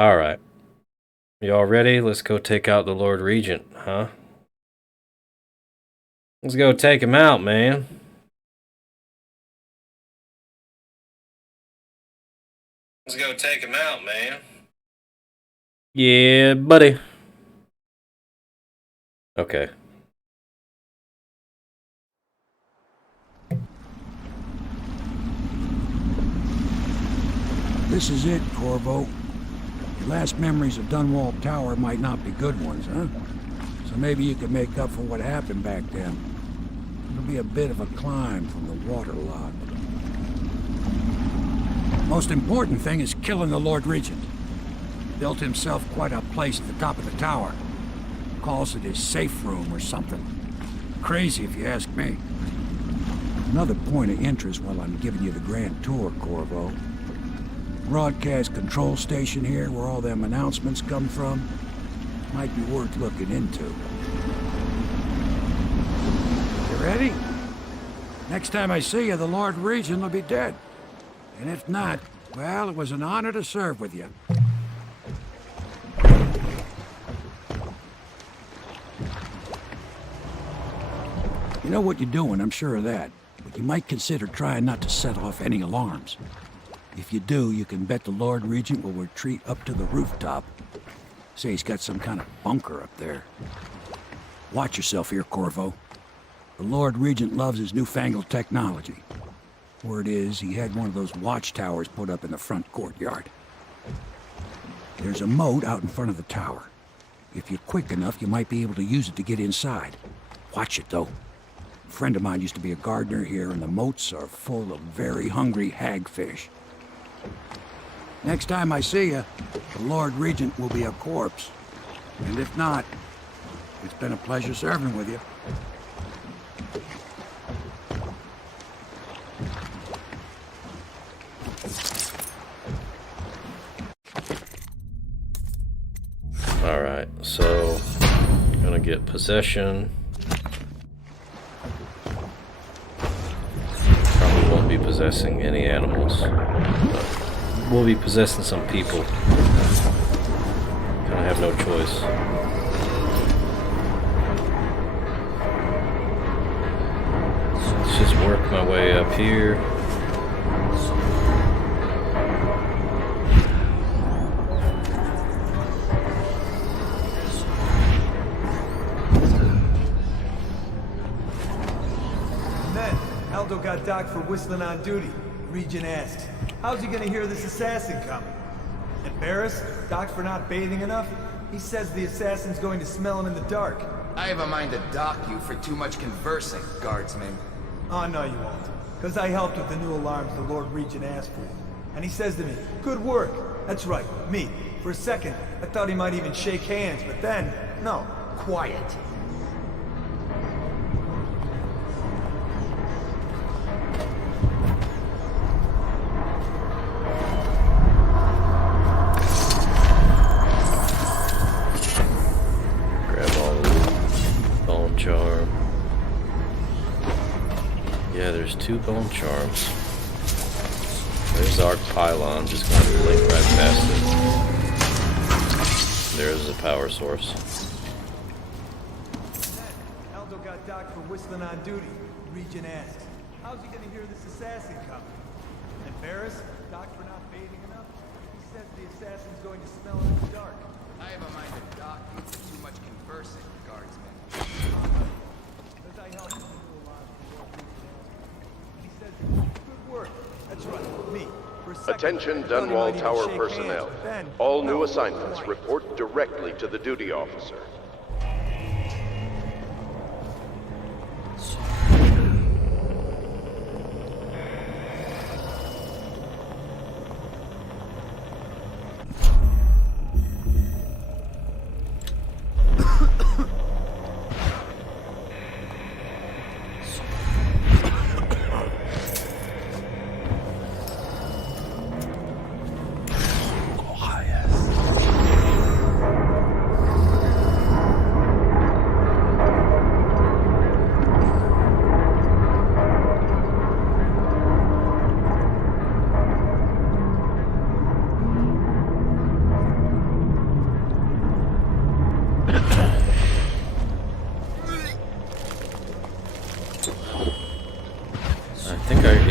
Alright. Y'all ready? Let's go take out the Lord Regent, huh? Let's go take him out, man. Let's go take him out, man. Yeah, buddy. Okay. This is it, Corvo. Your last memories of Dunwall Tower might not be good ones, huh? So maybe you could make up for what happened back then. It'll be a bit of a climb from the waterlogged. Most important thing is killing the Lord Regent. Built himself quite a place at the top of the tower. Calls it his safe room or something. Crazy if you ask me. Another point of interest while I'm giving you the grand tour, Corvo. Broadcast control station here where all them announcements come from might be worth looking into. You ready? Next time I see you, the Lord Regent will be dead. And if not, well, it was an honor to serve with you. You know what you're doing, I'm sure of that. But you might consider trying not to set off any alarms. If you do, you can bet the Lord Regent will retreat up to the rooftop. Say he's got some kind of bunker up there. Watch yourself here, Corvo. The Lord Regent loves his newfangled technology. Word is, he had one of those watchtowers put up in the front courtyard. There's a moat out in front of the tower. If you're quick enough, you might be able to use it to get inside. Watch it, though. A friend of mine used to be a gardener here, and the moats are full of very hungry hagfish. Next time I see you, the Lord Regent will be a corpse. And if not, it's been a pleasure serving with you. Alright, so I'm gonna get possession. Probably won't be possessing any animals, but we'll be possessing some people. Kinda have no choice. Let's just work my way up here. Aldo got docked for whistling on duty. Regent asks, how's he gonna hear this assassin coming? Embarrassed? Docked for not bathing enough? He says the assassin's going to smell him in the dark. I have a mind to dock you for too much conversing, guardsman. Oh, no you won't. Because I helped with the new alarms the Lord Regent asked for. And he says to me, good work. That's right, me. For a second, I thought he might even shake hands, but then, no. Quiet. Yeah, there's 2 bone charms. There's Arc Pylon, just gonna blink right past it. There's the power source. Aldo got docked for whistling on duty. Regent asks, how's he gonna hear this assassin coming? Embarrassed? Docked for not bathing enough? He says the assassin's going to smell him in the dark. I have a mind to dock you for too much conversing, guardsman. Because I helped him do a lot of the Lord Regent asked. He says, good work. That's right, me. For a second, Attention I thought he Dunwall might even Tower shake personnel. hands, but then, All no. new assignments report directly to the duty officer.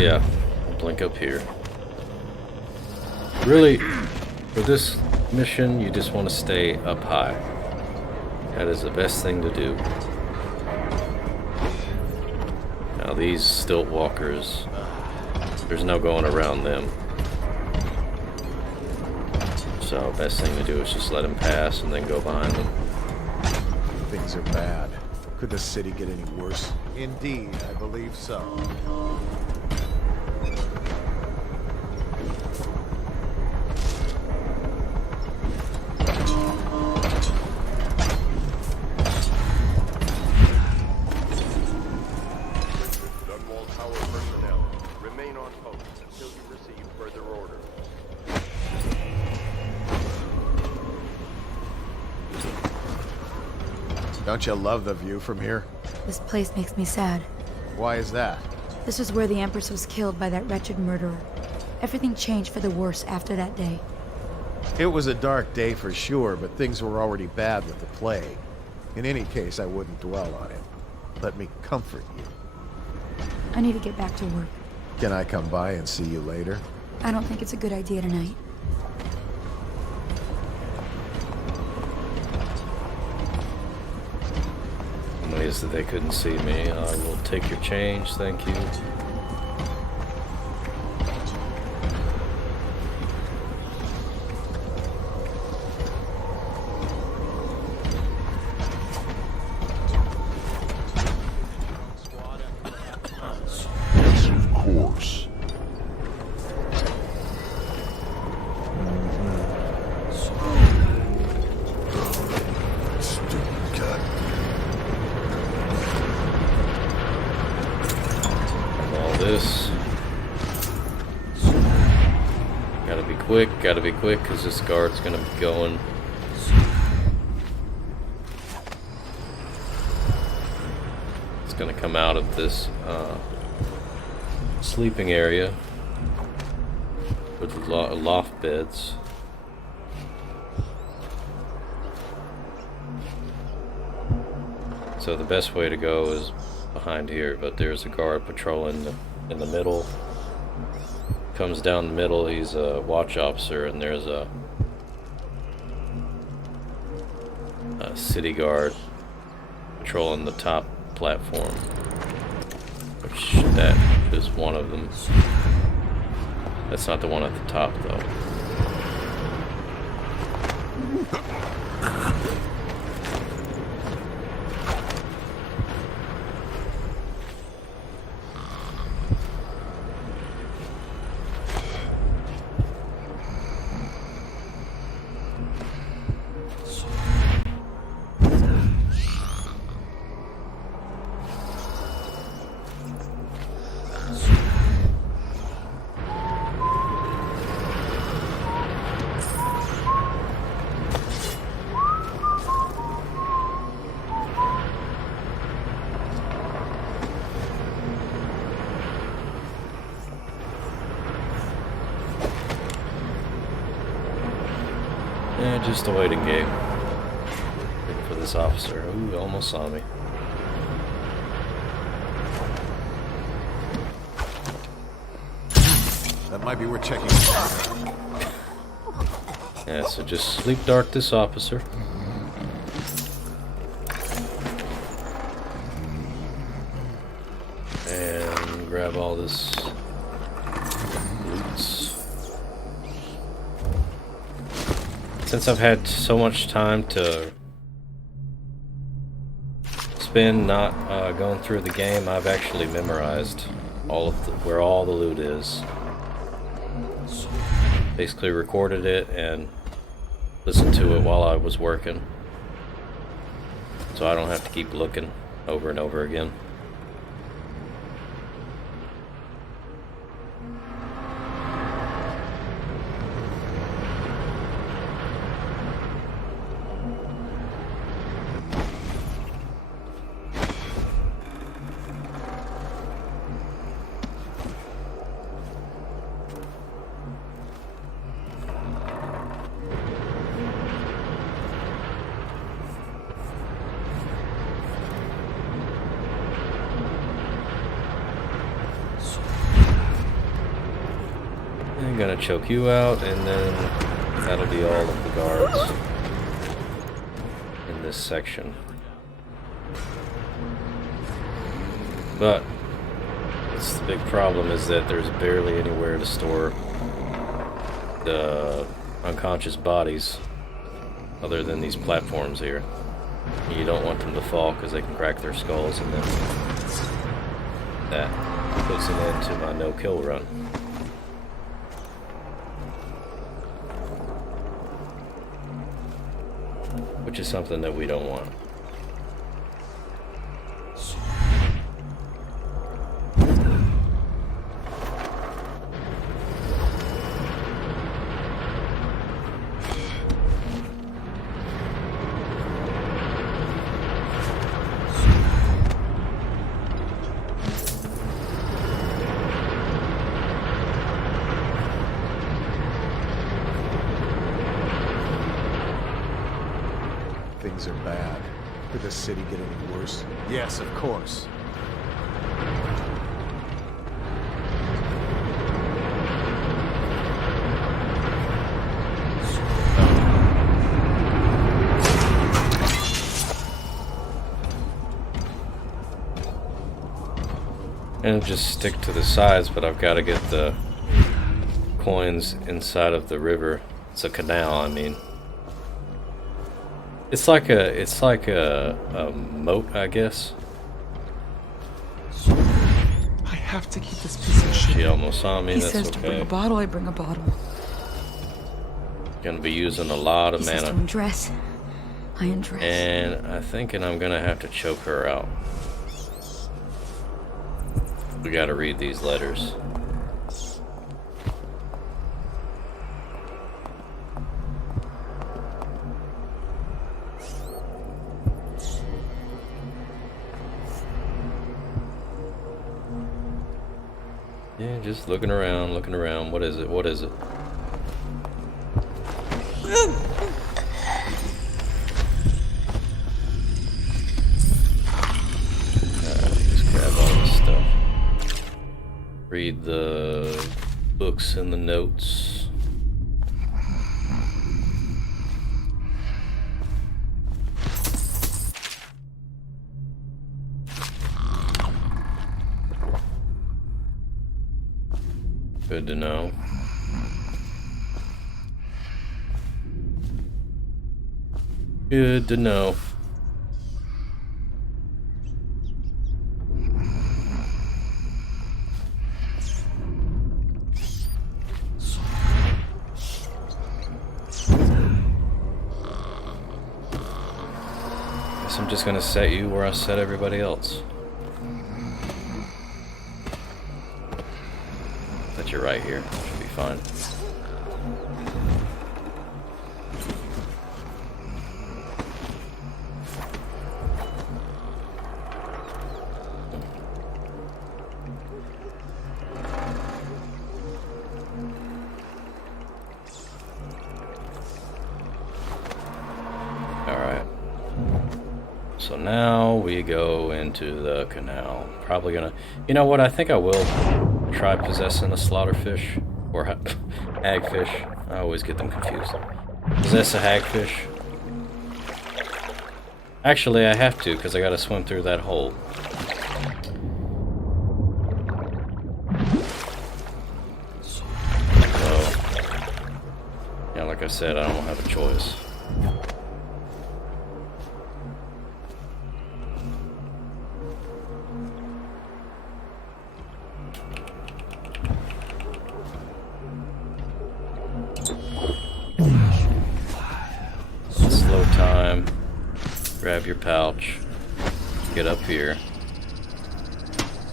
Yeah, I'll blink up here. Really, for this mission, you just want to stay up high. That is the best thing to do. Now these stilt walkers, there's no going around them. So best thing to do is just let them pass and then go behind them. Things are bad. Could the city get any worse? Indeed, I believe so. Dunwall Tower personnel, remain on post until you receive further orders. Don't you love the view from here? This place makes me sad. Why is that? This was where the Empress was killed by that wretched murderer. Everything changed for the worse after that day. It was a dark day for sure, but things were already bad with the plague. In any case, I wouldn't dwell on it. Let me comfort you. I need to get back to work. Can I come by and see you later? I don't think it's a good idea tonight. Ways that they couldn't see me. I will take your change, thank you. Yes, of course. Stupid cat. All this. Gotta be quick, because this guard's gonna be going. It's gonna come out of this sleeping area with loft beds. So the best way to go is behind here, but there's a guard patrolling in the middle. Comes down the middle, he's a watch officer, and there's a city guard patrolling the top platform, which that is one of them. That's not the one at the top though. Yeah, just a waiting game. Waiting for this officer. Ooh, almost saw me. That might be worth checking. Yeah, so just sleep dart this officer. And grab all this loots. Since I've had so much time to spend not going through the game, I've actually memorized all of where all the loot is. Basically recorded it and listened to it while I was working, so I don't have to keep looking over and over again. I'm gonna choke you out, and then that'll be all of the guards in this section. But it's the big problem is that there's barely anywhere to store the unconscious bodies other than these platforms here. You don't want them to fall because they can crack their skulls, and then that puts an end to my no-kill run. Which is something that we don't want. Things are bad. Could this city get any worse? Yes, of course. And just stick to the sides, but I've got to get the coins inside of the river. It's a canal, I mean. It's like a moat, I guess. I have to keep this piece of shit. She almost saw me. He That's says to bring okay. a bottle, I bring a bottle. Gonna be using a lot of He says to mana, undress. I undress. and I'm thinking I'm gonna have to choke her out. We gotta read these letters. Yeah, just looking around, looking around. What is it? What is it? Alright, just grab all this stuff. Read the books and the notes. Good to know. Good to know. Guess I'm just gonna set you where I set everybody else. That you're right here. Should be fine. Alright. So now we go into the canal. Probably gonna... You know what? I think I will try possessing a slaughterfish. Or hagfish. I always get them confused. Possess a hagfish. Actually, I have to, because I gotta swim through that hole. So... Yeah, like I said, I don't have a choice. Slow time. Grab your pouch. Get up here.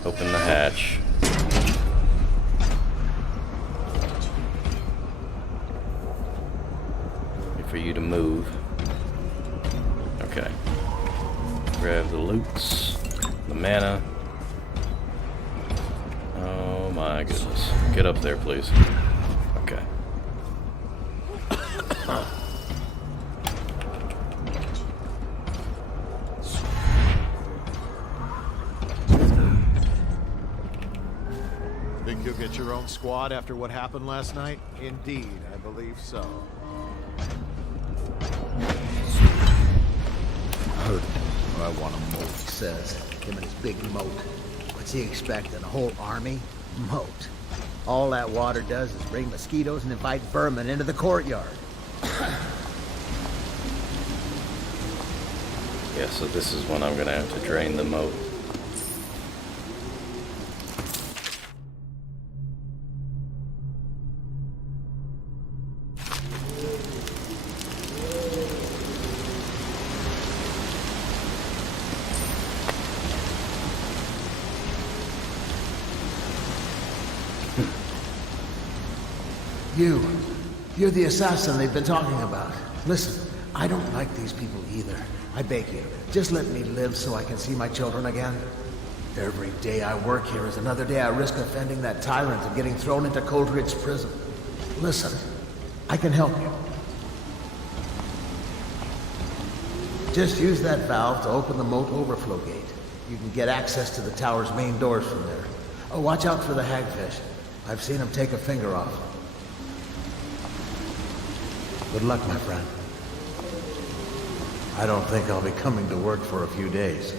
Open the hatch. Wait for you to move. Okay. Grab the loots. The mana. Oh my goodness. Get up there, please. Okay. Think you'll get your your own squad after what happened last night? Indeed, I believe so. Heard what I want a moat, he says. Him and his big moat. What's he expecting? A whole army? Moat. All that water does is bring mosquitoes and invite vermin into the courtyard. Yeah, so this is when I'm gonna have to drain the moat. You're the assassin they've been talking about. Listen, I don't like these people either. I beg you, just let me live so I can see my children again. Every day I work here is another day I risk offending that tyrant and getting thrown into Coldridge prison. Listen, I can help you. Just use that valve to open the moat overflow gate. You can get access to the tower's main doors from there. Oh, watch out for the hagfish. I've seen him take a finger off. Good luck, my friend. I don't think I'll be coming to work for a few days.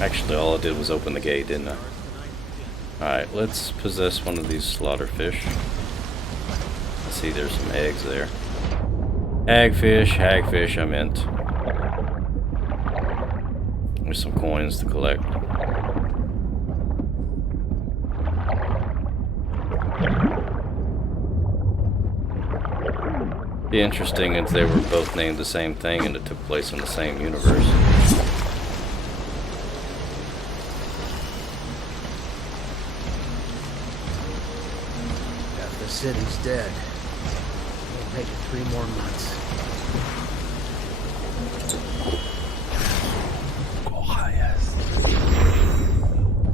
Actually, all I did was open the gate, didn't I? Alright, let's possess one of these slaughterfish. I see there's some eggs there. Hagfish, I meant. There's some coins to collect. Be interesting if they were both named the same thing and it took place in the same universe. The city's dead. We'll make it 3 more months.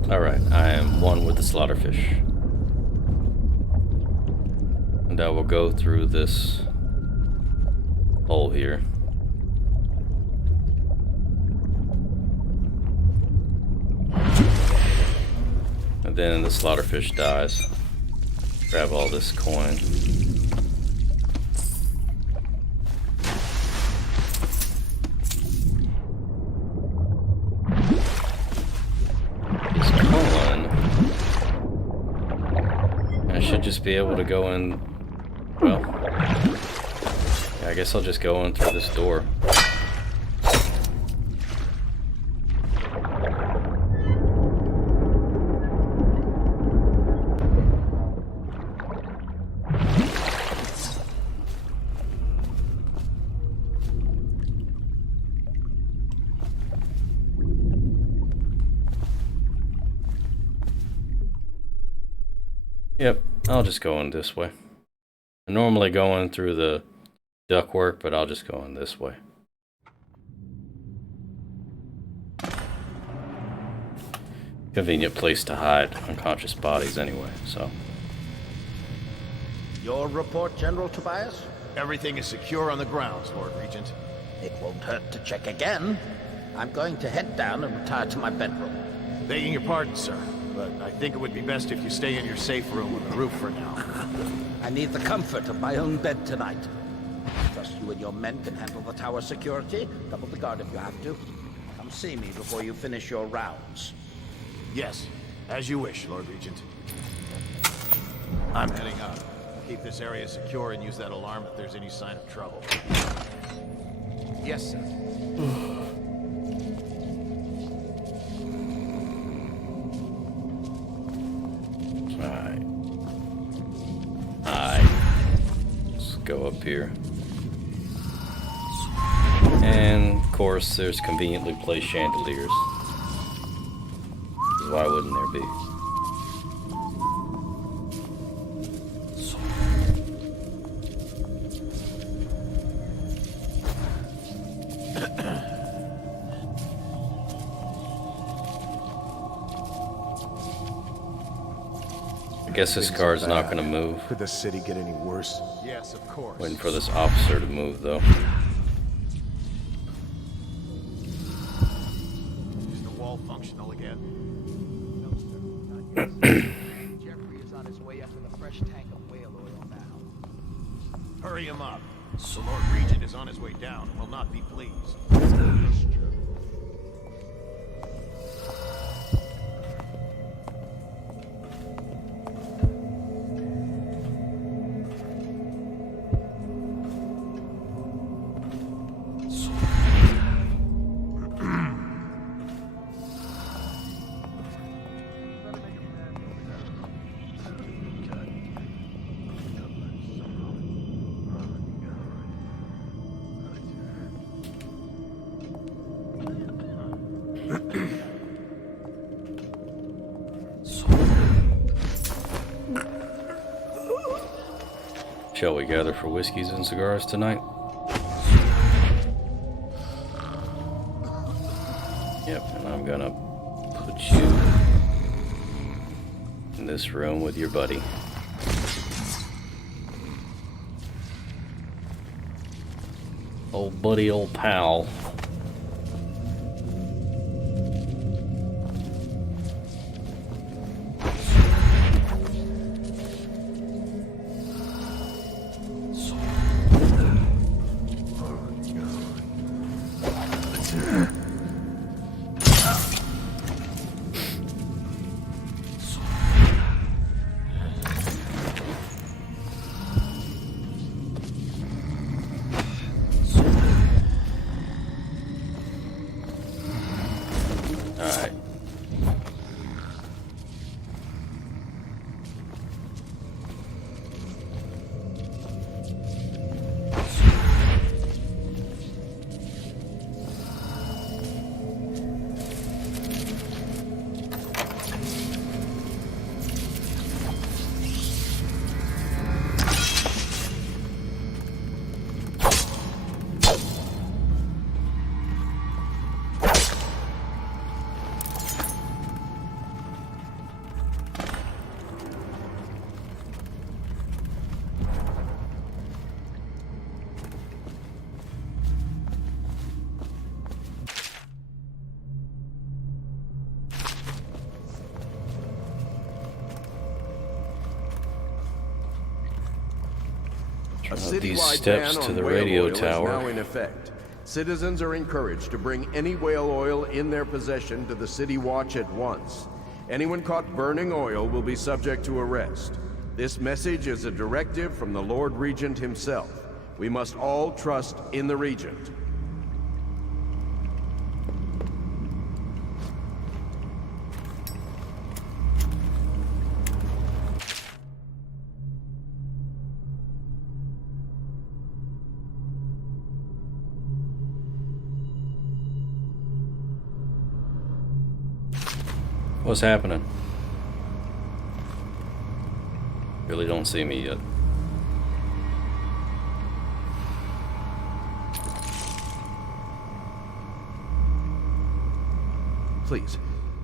Alright, I am one with the slaughterfish. And I will go through this hole here. And then the slaughterfish dies. Grab all this coin. This coin. I should just be able to go in. Well, yeah, I guess I'll just go in through this door. Yep, I'll just go in this way. I normally go in through the ductwork, but I'll just go in this way. Convenient place to hide unconscious bodies anyway, so. Your report, General Tobias? Everything is secure on the grounds, Lord Regent. It won't hurt to check again. I'm going to head down and retire to my bedroom. Begging your pardon, sir, but I think it would be best if you stay in your safe room on the roof for now. I need the comfort of my own bed tonight. Trust you and your men can handle the tower security. Double the guard if you have to. Come see me before you finish your rounds. Yes, as you wish, Lord Regent. I'm heading up. Keep this area secure and use that alarm if there's any sign of trouble. Yes, sir. Let's go up here. And of course there's conveniently placed chandeliers. Why wouldn't there be? Guess this Things car's are not bad. going to move. Could the city get any worse? Yes, of course. Waiting for this officer to move, though. Is the wall functional again? Jeffrey is on his way up with a fresh tank of whale oil now. Hurry him up. The Lord Regent is on his way down and will not be pleased. Shall we gather for whiskeys and cigars tonight? Yep, and I'm gonna put you in this room with your buddy. Old buddy, old pal. Alright. A These citywide steps ban to on the whale radio oil is tower. now in effect. Citizens are encouraged to bring any whale oil in their possession to the City Watch at once. Anyone caught burning oil will be subject to arrest. This message is a directive from the Lord Regent himself. We must all trust in the Regent. What's happening? Really don't see me yet.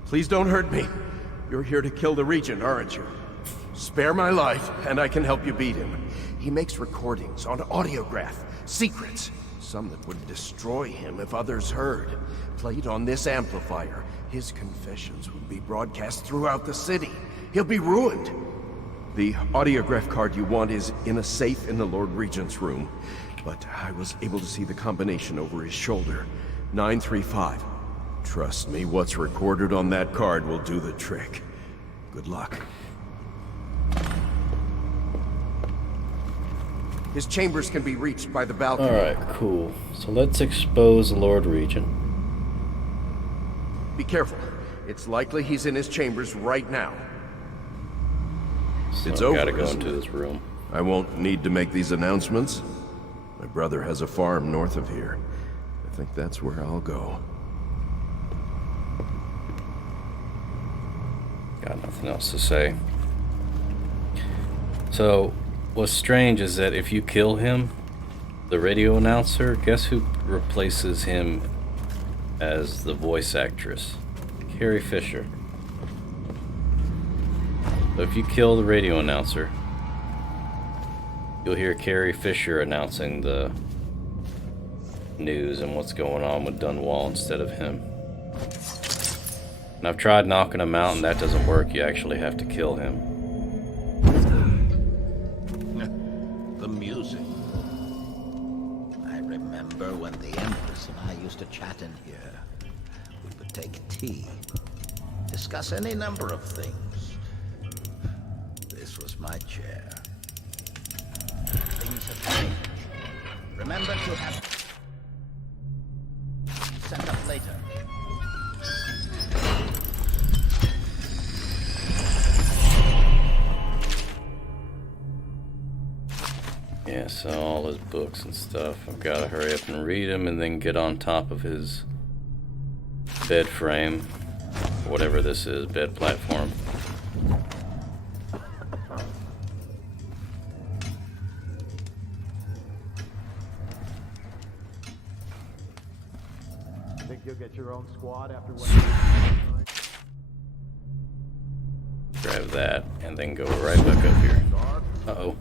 Please don't hurt me. You're here to kill the Regent, aren't you? Spare my life, and I can help you beat him. He makes recordings on audiograph, secrets, some that would destroy him if others heard. Played on this amplifier, his confessions would be broadcast throughout the city. He'll be ruined. The audiograph card you want is in a safe in the Lord Regent's room, but I was able to see the combination over his shoulder. 935. Trust me, what's recorded on that card will do the trick. Good luck. His chambers can be reached by the balcony. Alright, cool. So let's expose the Lord Regent. Be careful. It's likely he's in his chambers right now. So It's I've over, gotta go isn't into it? this room. I won't need to make these announcements. My brother has a farm north of here. I think that's where I'll go. Got nothing else to say. So, what's strange is that if you kill him, the radio announcer, guess who replaces him as the voice actress? Carrie Fisher. So if you kill the radio announcer, you'll hear Carrie Fisher announcing the news and what's going on with Dunwall instead of him. And I've tried knocking him out and that doesn't work. You actually have to kill him. The music. I remember when the Empress and I used to chat in here. We would take tea, discuss any number of things. This was my chair. Things have changed. Remember to have set up later. Yeah, so all his books and stuff, I've got to hurry up and read them and then get on top of his bed frame, whatever this is, bed platform. Think you'll get your own squad after what? Grab that and then go right back up here. Uh-oh.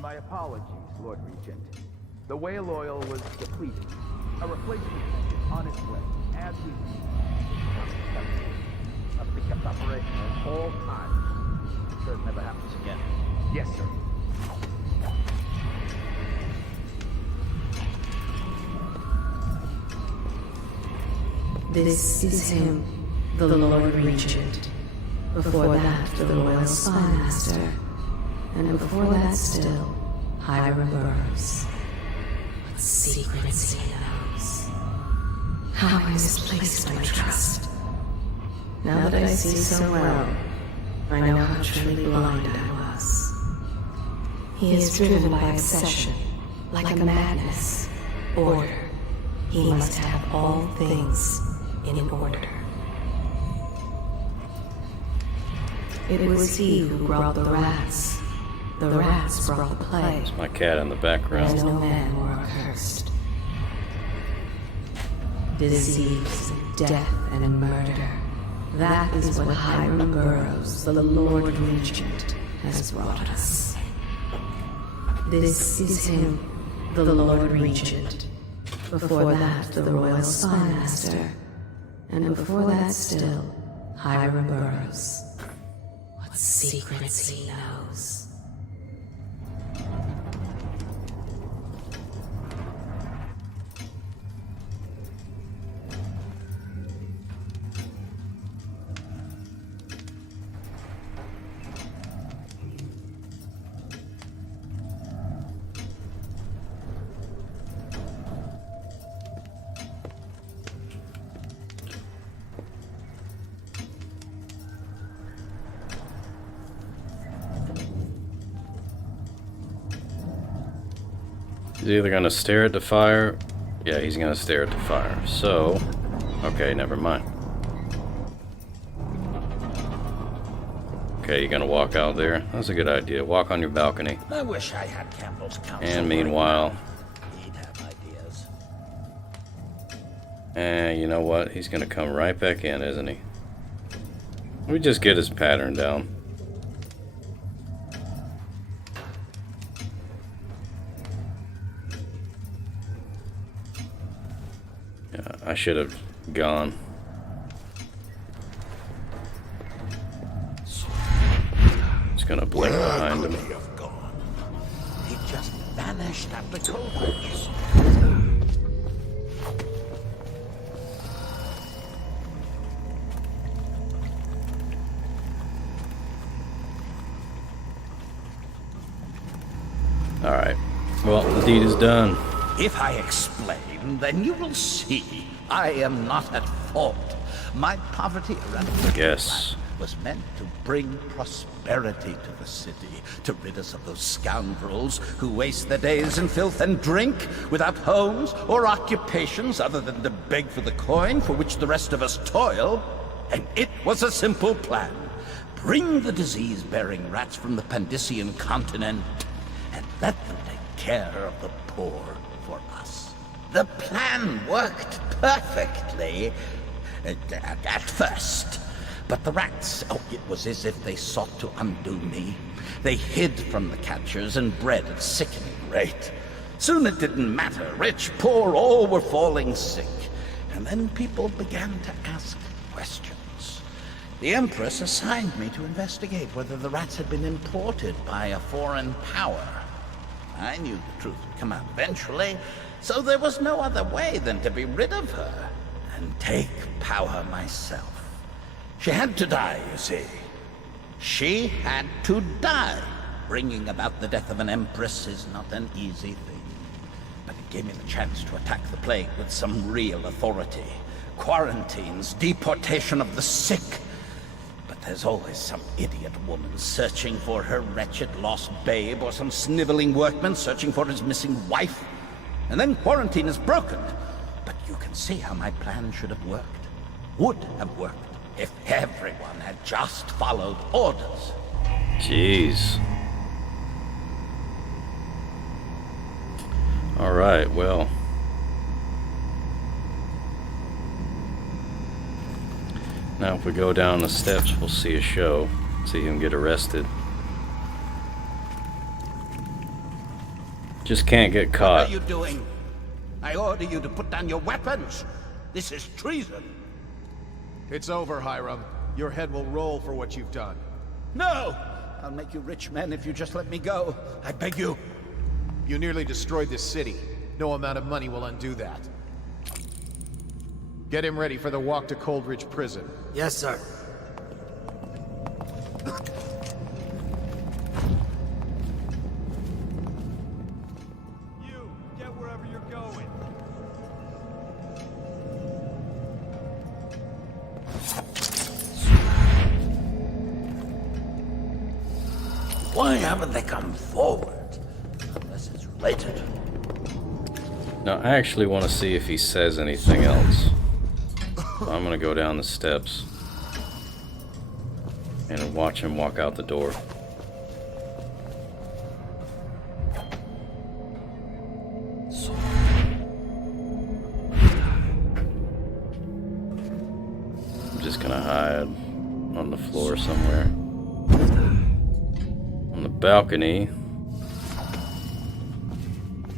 My apologies, Lord Regent. The whale oil was depleted. A replacement tank is on its way, as we speak. Must be kept operational at all times. Sure it never happens again. Yes, sir. This is him, the Lord Regent. Before that, the Royal Spymaster. And before that still, Hiram Burroughs. What secrets he knows. How I misplaced my trust. Now that I see so well, I know how truly blind I was. He is driven by obsession, like a madness, order. He must have all things in order. It was he who brought the rats. The rats brought the plague. There's my cat in the background. There's no man more accursed. Disease, death, and murder. That is what Hiram Burroughs, the Lord Regent, has brought us. This is him, the Lord Regent. Before that, the Royal Spymaster. And before that still, Hiram Burroughs. What secrets he knows. He's either gonna stare at the fire. Yeah, he's gonna stare at the fire. So, okay, never mind. Okay, you're gonna walk out there. That's a good idea. Walk on your balcony. I wish I had Campbell's counsel. And meanwhile, He'd have ideas. and you know what? He's gonna come right back in, isn't he? Let me just get his pattern down. I should have gone. Just gonna blink behind him. He just vanished at the culverts. Alright. Well, the deed is done. If I explain, then you will see I am not at fault. My poverty Yes. was meant to bring prosperity to the city, to rid us of those scoundrels who waste their days in filth and drink, without homes or occupations other than to beg for the coin for which the rest of us toil. And it was a simple plan. Bring the disease-bearing rats from the Pandician continent, and let them take care of the poor for us. The plan worked perfectly at first, But the rats, oh, it was as if they sought to undo me. They hid from the catchers and bred at sickening rate. Soon it didn't matter. Rich, poor, all were falling sick. And then people began to ask questions. The Empress assigned me to investigate whether the rats had been imported by a foreign power. I knew the truth would come out eventually, so there was no other way than to be rid of her and take power myself. She had to die, you see. She had to die. Bringing about the death of an empress is not an easy thing. But it gave me the chance to attack the plague with some real authority. Quarantines, deportation of the sick. But there's always some idiot woman searching for her wretched lost babe, or some sniveling workman searching for his missing wife. And then quarantine is broken. But you can see how my plan should have worked. Would have worked. If everyone had just followed orders. Jeez. Alright, well. Now if we go down the steps, we'll see a show. See him get arrested. Just can't get caught. What are you doing? I order you to put down your weapons. This is treason. It's over, Hiram. Your head will roll for what you've done. No! I'll make you rich men if you just let me go. I beg you. You nearly destroyed this city. No amount of money will undo that. Get him ready for the walk to Coldridge Prison. Yes, sir. You, get wherever you're going. Why haven't they come forward? Unless it's related. Now, I actually want to see if he says anything else. So I'm going to go down the steps and watch him walk out the door. I'm just going to hide on the floor somewhere. On the balcony.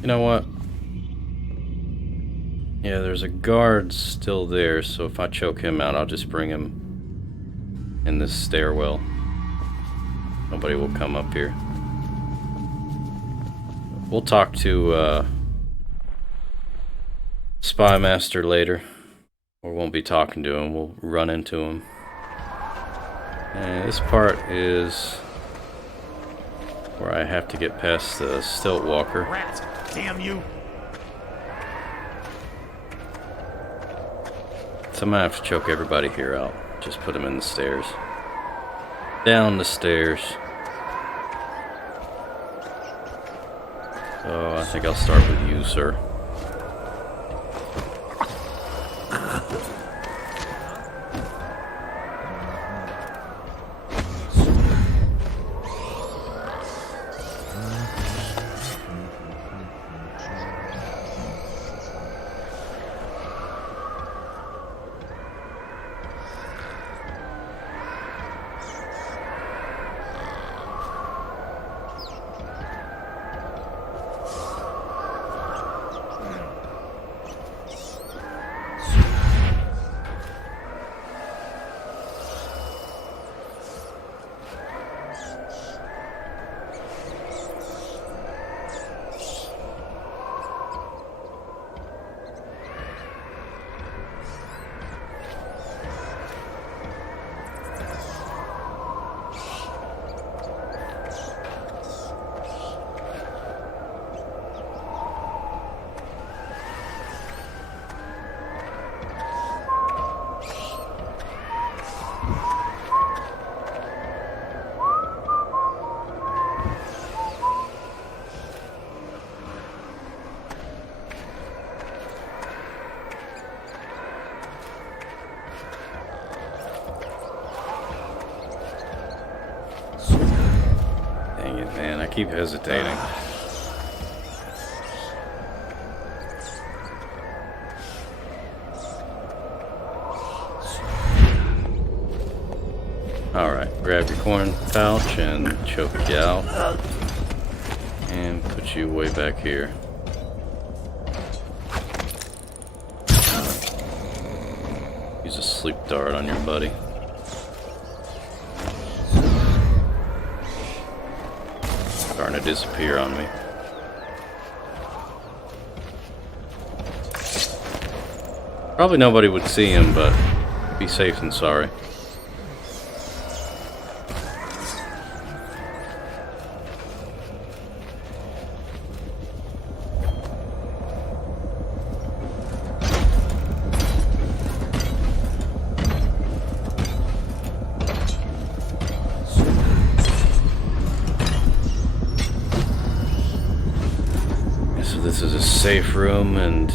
You know what? Yeah, there's a guard still there, so if I choke him out, I'll just bring him in this stairwell. Nobody will come up here. We'll talk to Spy Master later. Or won't be talking to him, we'll run into him. And this part is where I have to get past the Stilt Walker. Rat, damn you! So I'm gonna have to choke everybody here out. Just put them in the stairs. Down the stairs. So I think I'll start with you, sir. Dang it, man. I keep hesitating. grab your corn pouch and choke you out. And put you way back here. Use a sleep dart on your buddy. Starting to disappear on me. Probably nobody would see him, but be safe than sorry. So this is a safe room, and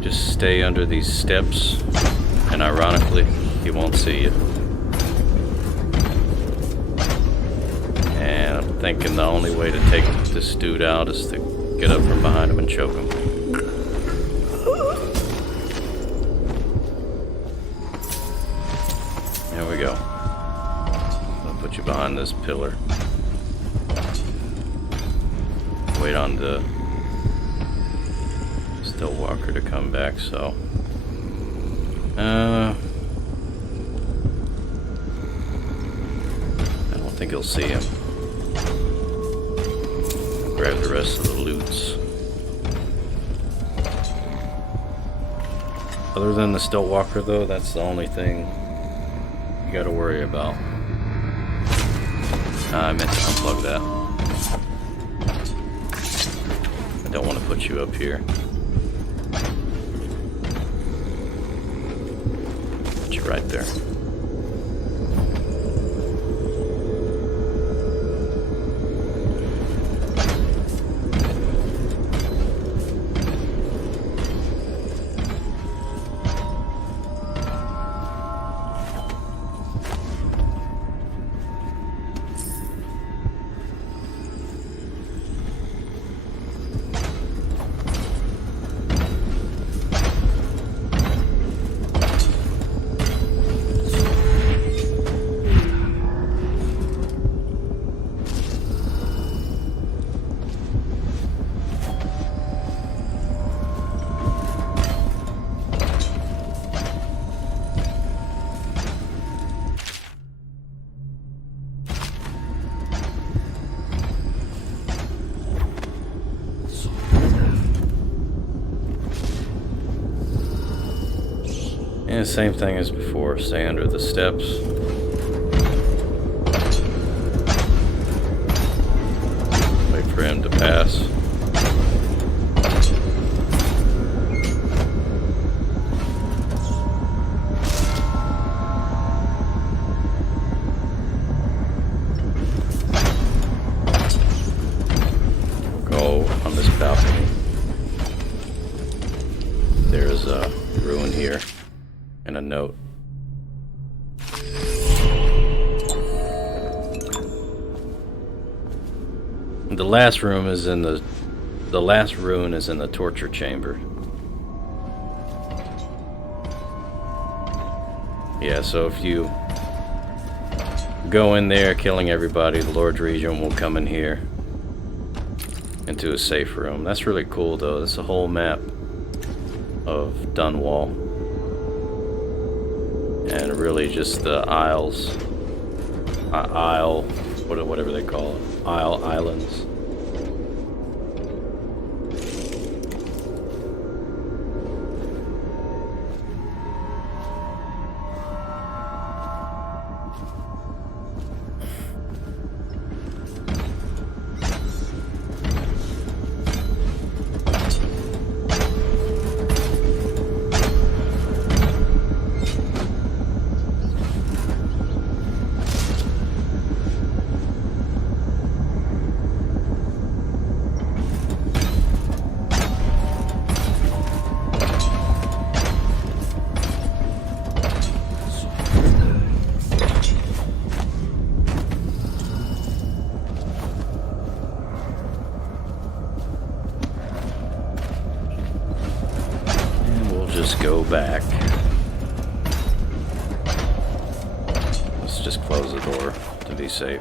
just stay under these steps, and ironically, he won't see you. And I'm thinking the only way to take this dude out is to get up from behind him and choke him. There we go. I'll put you behind this pillar. Wait on the still walker to come back, so I don't think he'll see him. Grab the rest of the loots. Other than the stilt walker though, that's the only thing you gotta worry about. I meant to unplug that. I don't want to put you up here. Right there. And same thing as before, stay under the steps. Wait for him to pass. Go on this balcony. There's a ruin here. And a note. The last room is in the last ruin is in the torture chamber. Yeah, so if you go in there killing everybody, the Lord Regent will come in here into a safe room. That's really cool though. That's a whole map of Dunwall. And really just the isles, whatever they call it, islands. Go back. Let's just close the door to be safe.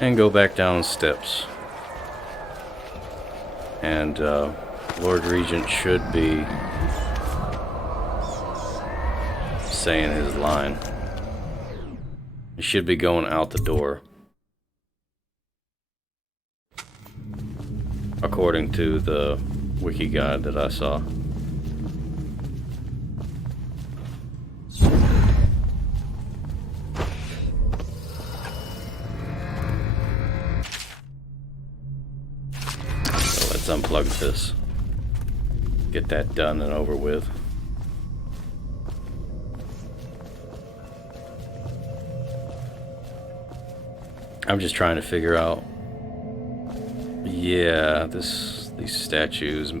And go back down the steps. And Lord Regent should be saying his line. He should be going out the door. According to the wiki guide that I saw. So let's unplug this. Get that done and over with. I'm just trying to figure out. Yeah, these statues,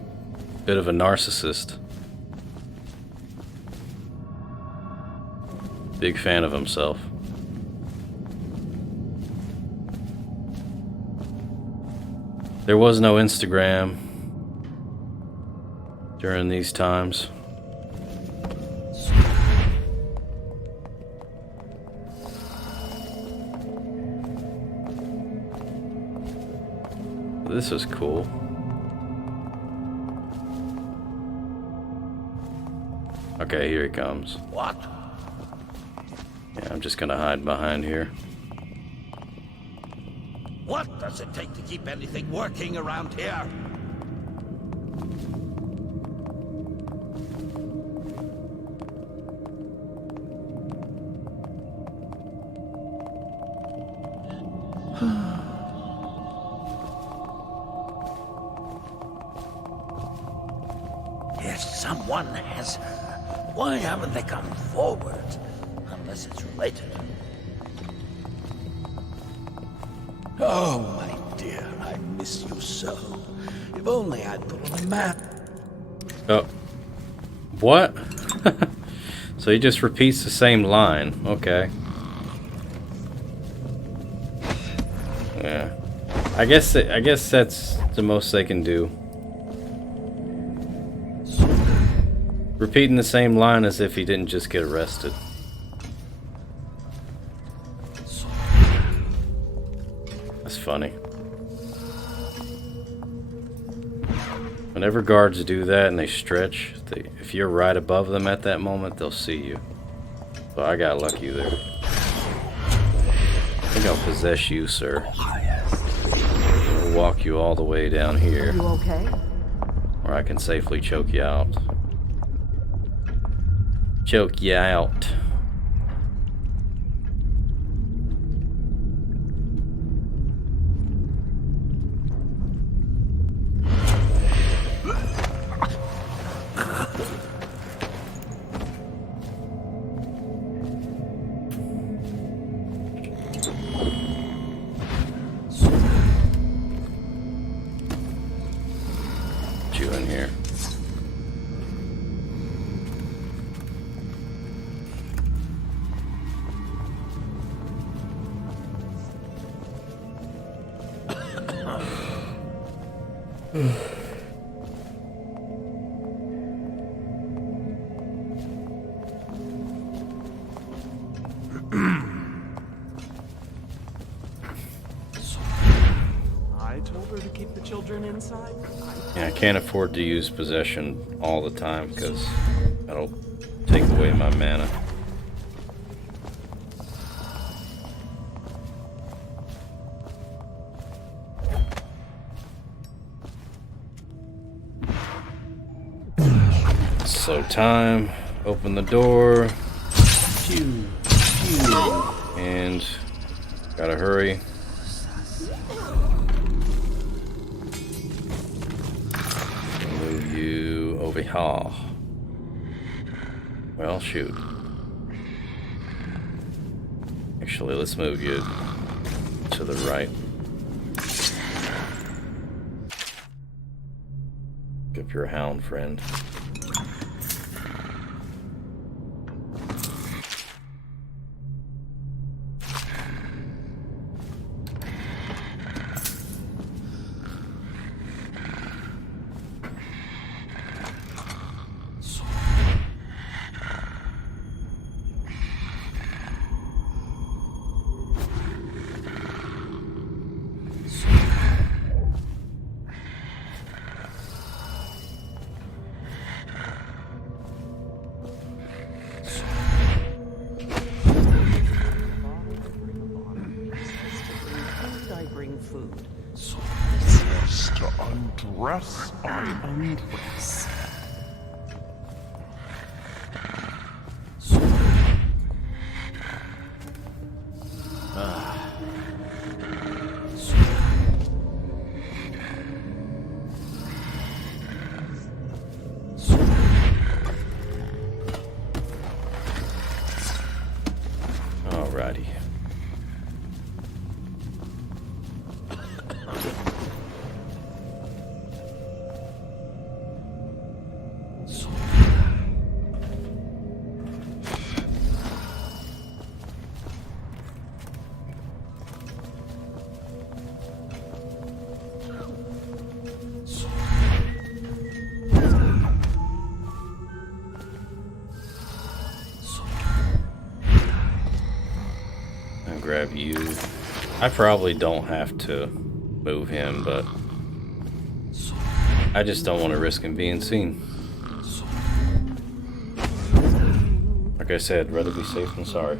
bit of a narcissist. Big fan of himself. There was no Instagram during these times. This is cool. Okay, here he comes. What? Yeah, I'm just gonna hide behind here. What does it take to keep anything working around here? If someone has her, why haven't they come forward? Unless it's related. Oh, my dear, I miss you so. If only I'd put on a map. Oh. What? So he just repeats the same line. Okay. Yeah. I guess that's the most they can do. Repeating the same line as if he didn't just get arrested. That's funny. Whenever guards do that and they stretch, if you're right above them at that moment, they'll see you. So I got lucky there. I think I'll possess you, sir. I'll walk you all the way down here. You okay? Where I can safely choke you out. Choke you out. Put you in here. I told her to keep the children inside. Yeah, I can't afford to use possession all the time because that'll take away my mana. So time, open the door, pew, pew, and gotta hurry. Move you over here. Well, shoot. Actually, let's move you to the right. Give your hound friend. Russ Island. Alrighty. I'll grab you. I probably don't have to move him, but I just don't want to risk him being seen. Like I said, rather be safe than sorry.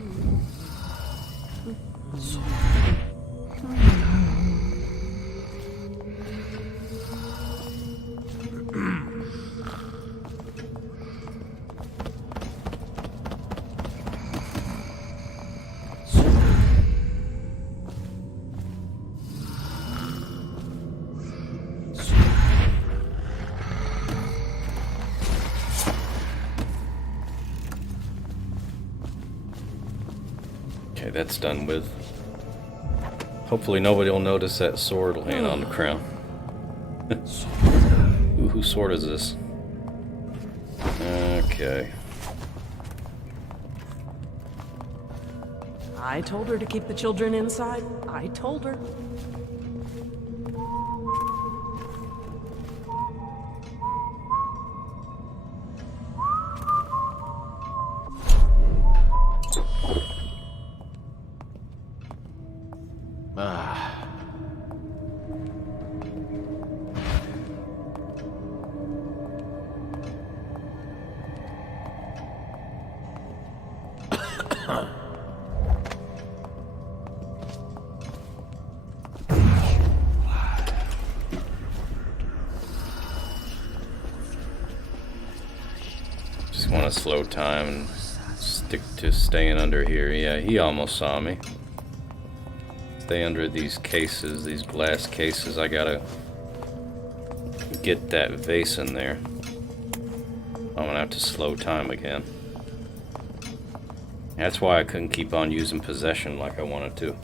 Okay, that's done with. Hopefully nobody will notice that sword laying on the ground. Ooh, whose sword is this? Okay. I told her to keep the children inside. I told her. Just want to slow time and stick to staying under here. Yeah, he almost saw me. Stay under these cases, these glass cases. I gotta get that vase in there. I'm gonna have to slow time again. That's why I couldn't keep on using possession like I wanted to.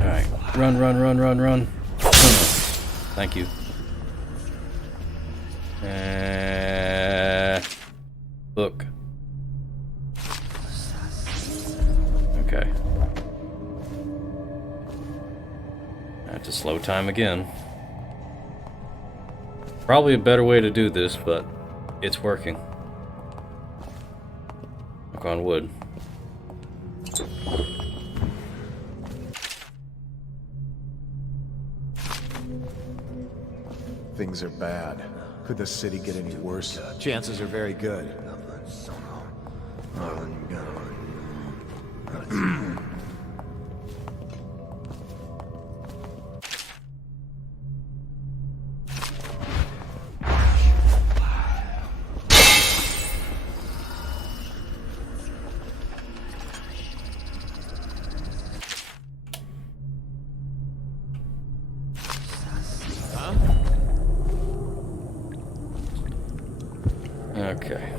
Alright, run, run, run, run, run. Thank you. Look. Okay. I have to slow time again. Probably a better way to do this, but it's working. Knock on wood. Things are bad. Could the city get any worse? Chances are very good. Okay.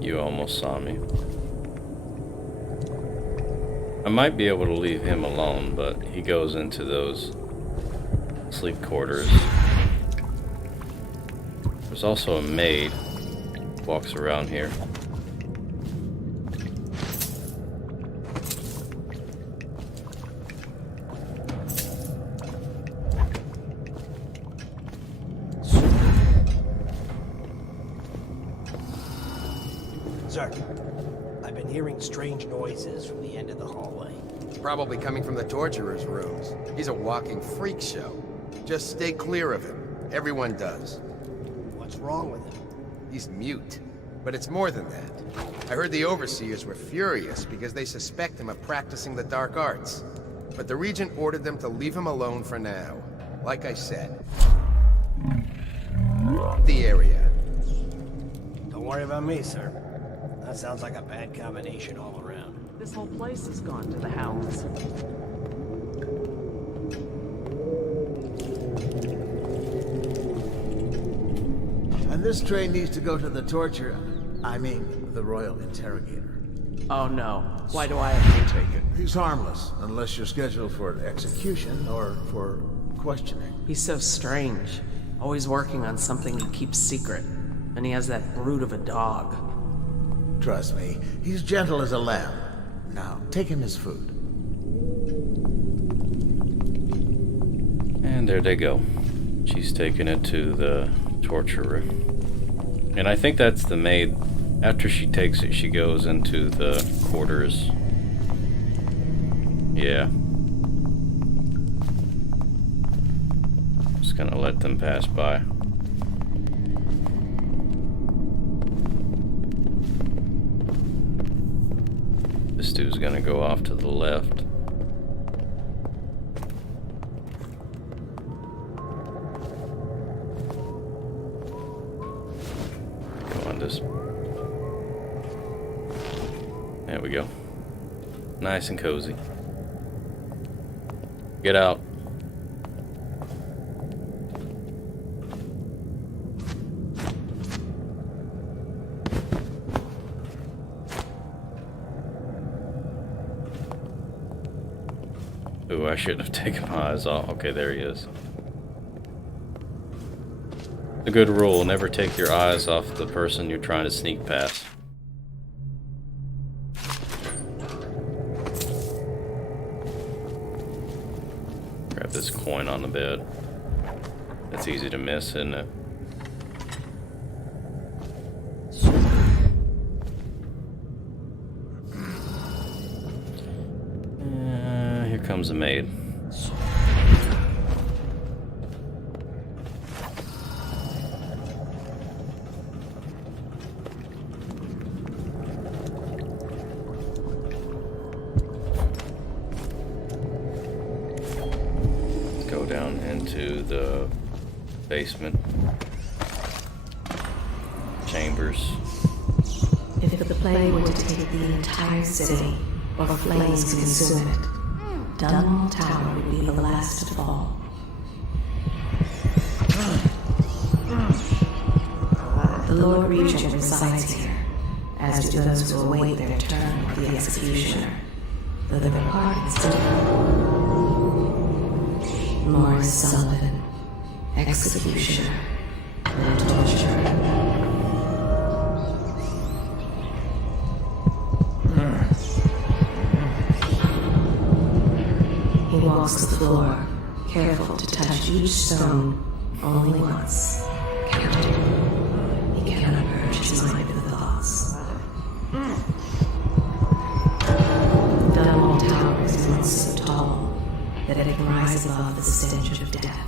You almost saw me. I might be able to leave him alone, but he goes into those sleep quarters. There's also a maid who walks around here. Sir, I've been hearing strange noises from the end of the hallway. Probably coming from the torturer's rooms. He's a walking freak show. Just stay clear of him. Everyone does. What's wrong with him? He's mute. But it's more than that. I heard the Overseers were furious because they suspect him of practicing the dark arts. But the Regent ordered them to leave him alone for now. Like I said. The area. Don't worry about me, sir. That sounds like a bad combination all around. This whole place has gone to the hounds. And this train needs to go to the the Royal Interrogator. Oh no. Why do I have to take it? He's harmless, unless you're scheduled for execution or for questioning. He's so strange. Always working on something he keeps secret. And he has that brute of a dog. Trust me, he's gentle as a lamb. Now, take him his food. And there they go. She's taking it to the torture room. And I think that's the maid. After she takes it, she goes into the quarters. Yeah. Just gonna let them pass by. This dude's gonna go off to the left. Go on this. There we go. Nice and cozy. Get out. Ooh, I shouldn't have taken my eyes off. Okay, there he is. It's a good rule, never take your eyes off the person you're trying to sneak past. Grab this coin on the bed. It's easy to miss, isn't it? Here comes a maid. Go down into the basement chambers. If the plague were to take the entire city, or flames consume it, Dunwall Tower would be the last to fall. The Lord Regent resides here, as do those who await their turn with the executioner, though their part is different. Morris Sullivan, executioner and torturer. He walks the floor, careful to touch each stone only once. Counting. He cannot purge his mind with thoughts. Dunwall Tower is once so tall that it can rise above the stench of death.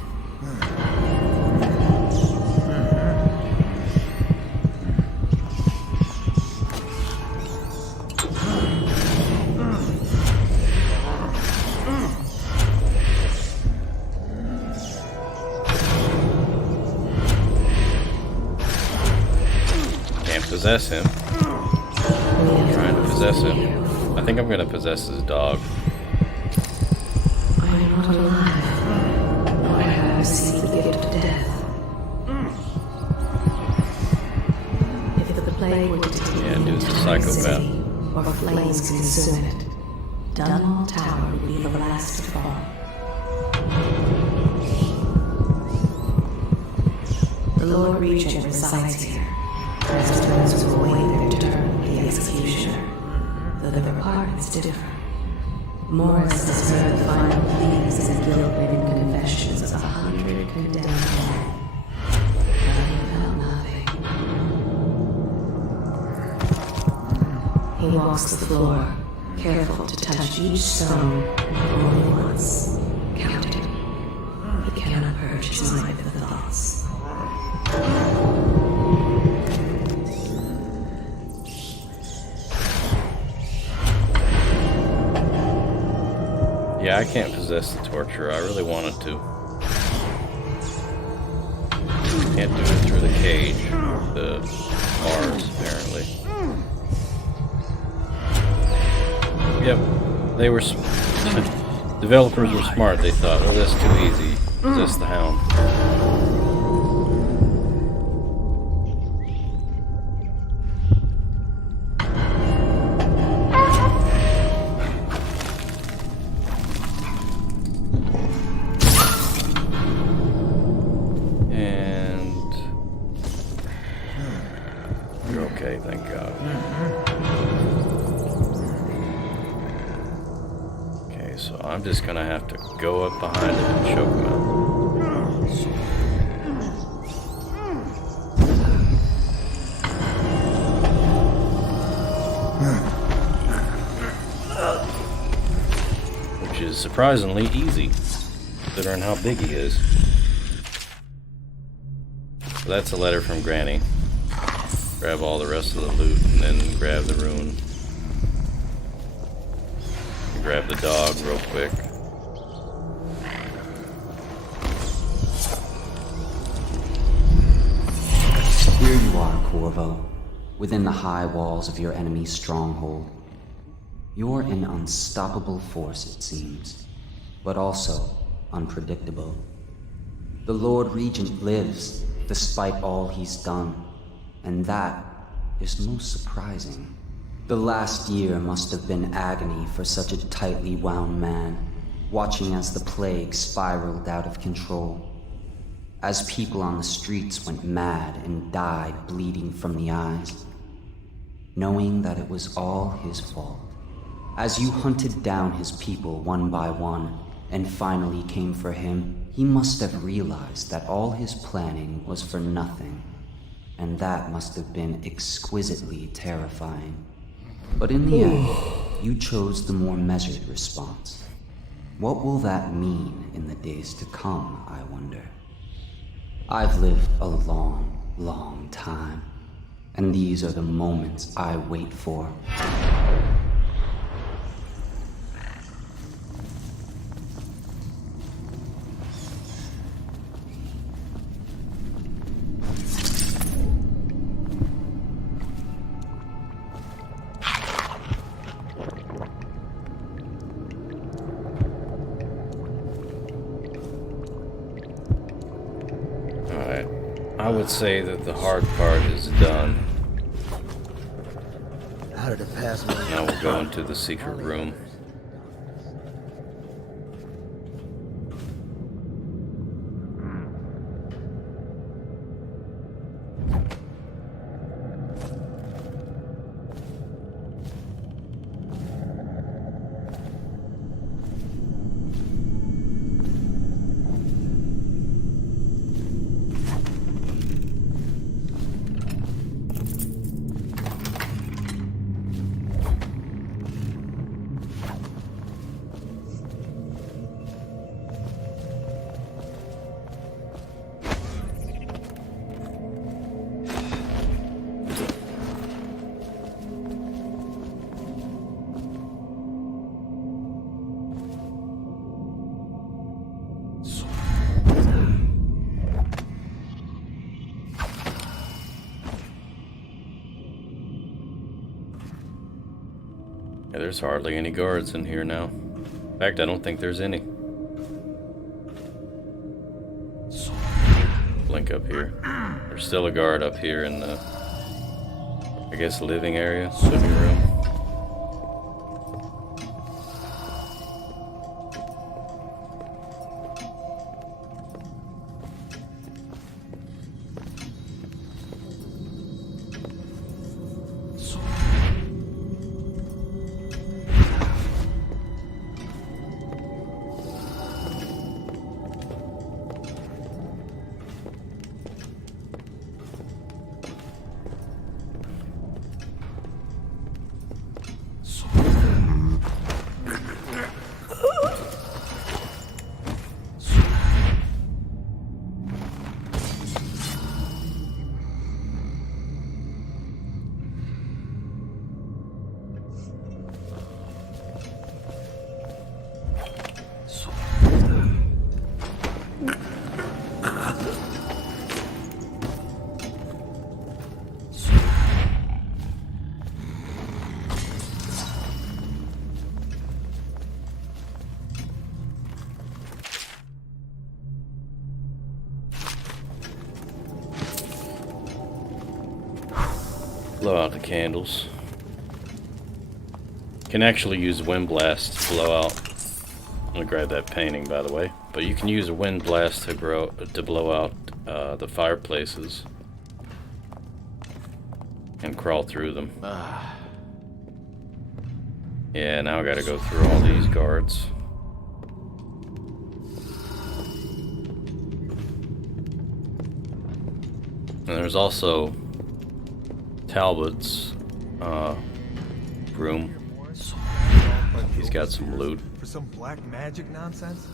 Possess him. I'm trying to possess him. I think I'm gonna possess his dog. I am not alive, nor have I received the gift of death. If the plague were to take the entire city, or flames consume it, Dunwall Tower would be the last to fall. The Lord Regent resides here, as to those who await their turn with the executioner, though their part is different. Morris has heard the final pleas and guilt-ridden confessions of 100 condemned men, but he felt nothing. He walks the floor, careful to touch each stone only once, counting. He cannot purge his mind with thoughts. Yeah, I can't possess the torture. I really wanted to. Can't do it through the cage. The bars, apparently. Yep, they were. Developers were smart. They thought, oh, that's too easy. Possess the hound. Okay, thank God. Okay, so I'm just gonna have to go up behind it and choke him out. Which is surprisingly easy, considering how big he is. So that's a letter from Granny. Grab all the rest of the loot and then grab the rune. Grab the dog real quick. Here you are, Corvo, within the high walls of your enemy's stronghold. You're an unstoppable force, it seems, but also unpredictable. The Lord Regent lives, despite all he's done. And that is most surprising. The last year must have been agony for such a tightly wound man, watching as the plague spiraled out of control. As people on the streets went mad and died bleeding from the eyes. Knowing that it was all his fault. As you hunted down his people one by one, and finally came for him, he must have realized that all his planning was for nothing. And that must have been exquisitely terrifying. But in the end, you chose the more measured response. What will that mean in the days to come, I wonder? I've lived a long, long time, and these are the moments I wait for. I would say that the hard part is done. How did it pass me? Now we'll go into the secret room. Yeah, there's hardly any guards in here now. In fact, I don't think there's any. Blink up here. There's still a guard up here in the, I guess, living area, living room. blow out the candles. Can actually use wind blast to blow out. I'm gonna grab that painting, by the way. But you can use a wind blast to blow out the fireplaces and crawl through them. Yeah, now I gotta go through all these guards. And there's also Talbot's room. He's got some loot. For some black magic nonsense?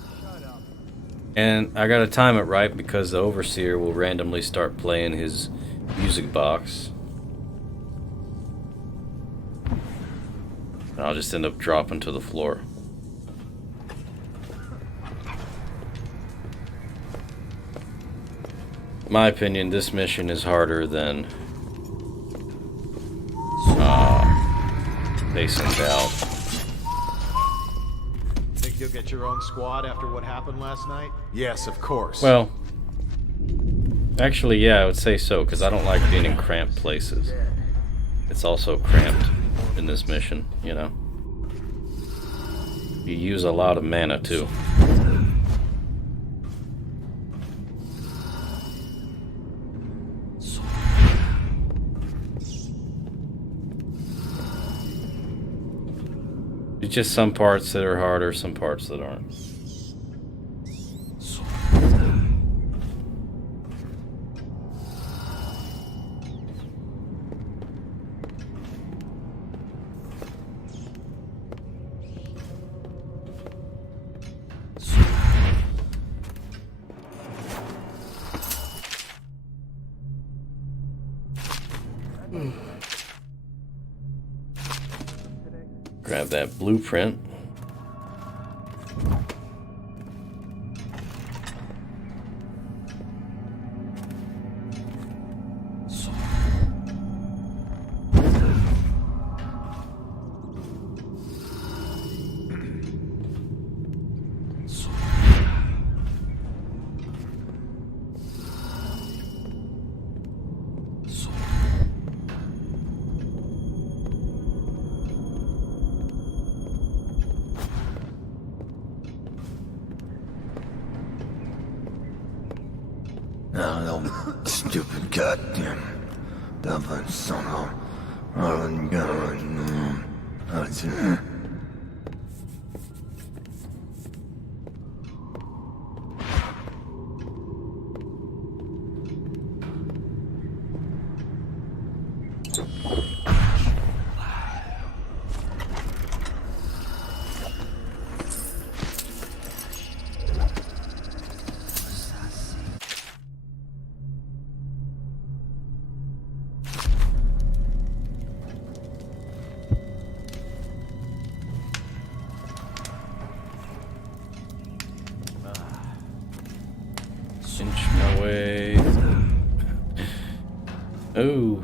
And I gotta time it right because the Overseer will randomly start playing his music box. And I'll just end up dropping to the floor. In my opinion, this mission is harder than facing Doubt. Think you'll get your own squad after what happened last night? Yes, of course. Well, actually, yeah, I would say so, because I don't like being in cramped places. It's also cramped in this mission, you know. You use a lot of mana, too. It's just some parts that are harder, some parts that aren't. Grab that blueprint. Stupid goddamn dumb son of Cinch my way. Oh.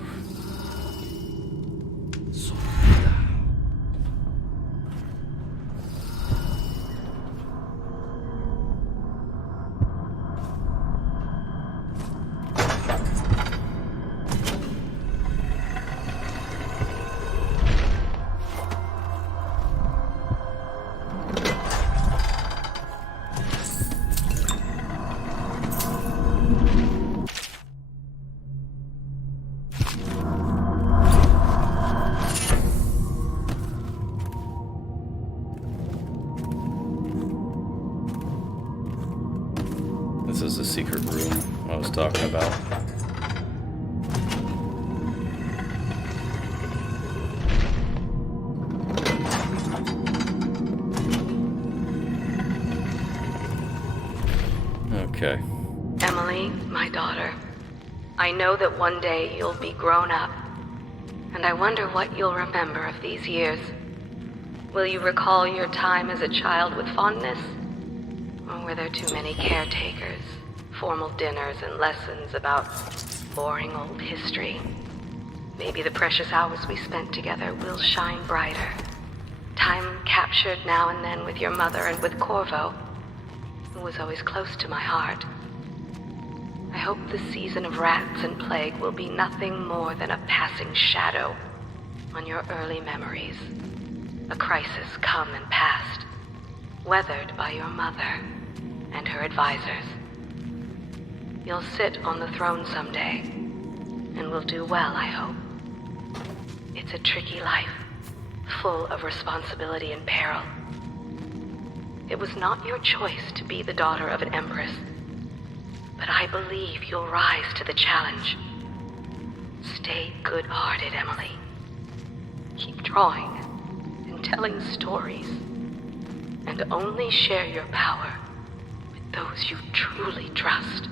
This is the secret room I was talking about. Okay. Emily, my daughter, I know that one day you'll be grown up, and I wonder what you'll remember of these years. Will you recall your time as a child with fondness? Or were there too many caretakers, formal dinners, and lessons about boring old history? Maybe the precious hours we spent together will shine brighter. Time captured now and then with your mother and with Corvo, who was always close to my heart. I hope the season of rats and plague will be nothing more than a passing shadow on your early memories. A crisis come and past, weathered by your mother and her advisors. You'll sit on the throne someday, and will do well, I hope. It's a tricky life, full of responsibility and peril. It was not your choice to be the daughter of an empress, but I believe you'll rise to the challenge. Stay good-hearted, Emily. Keep drawing and telling stories, and only share your power with those you truly trust.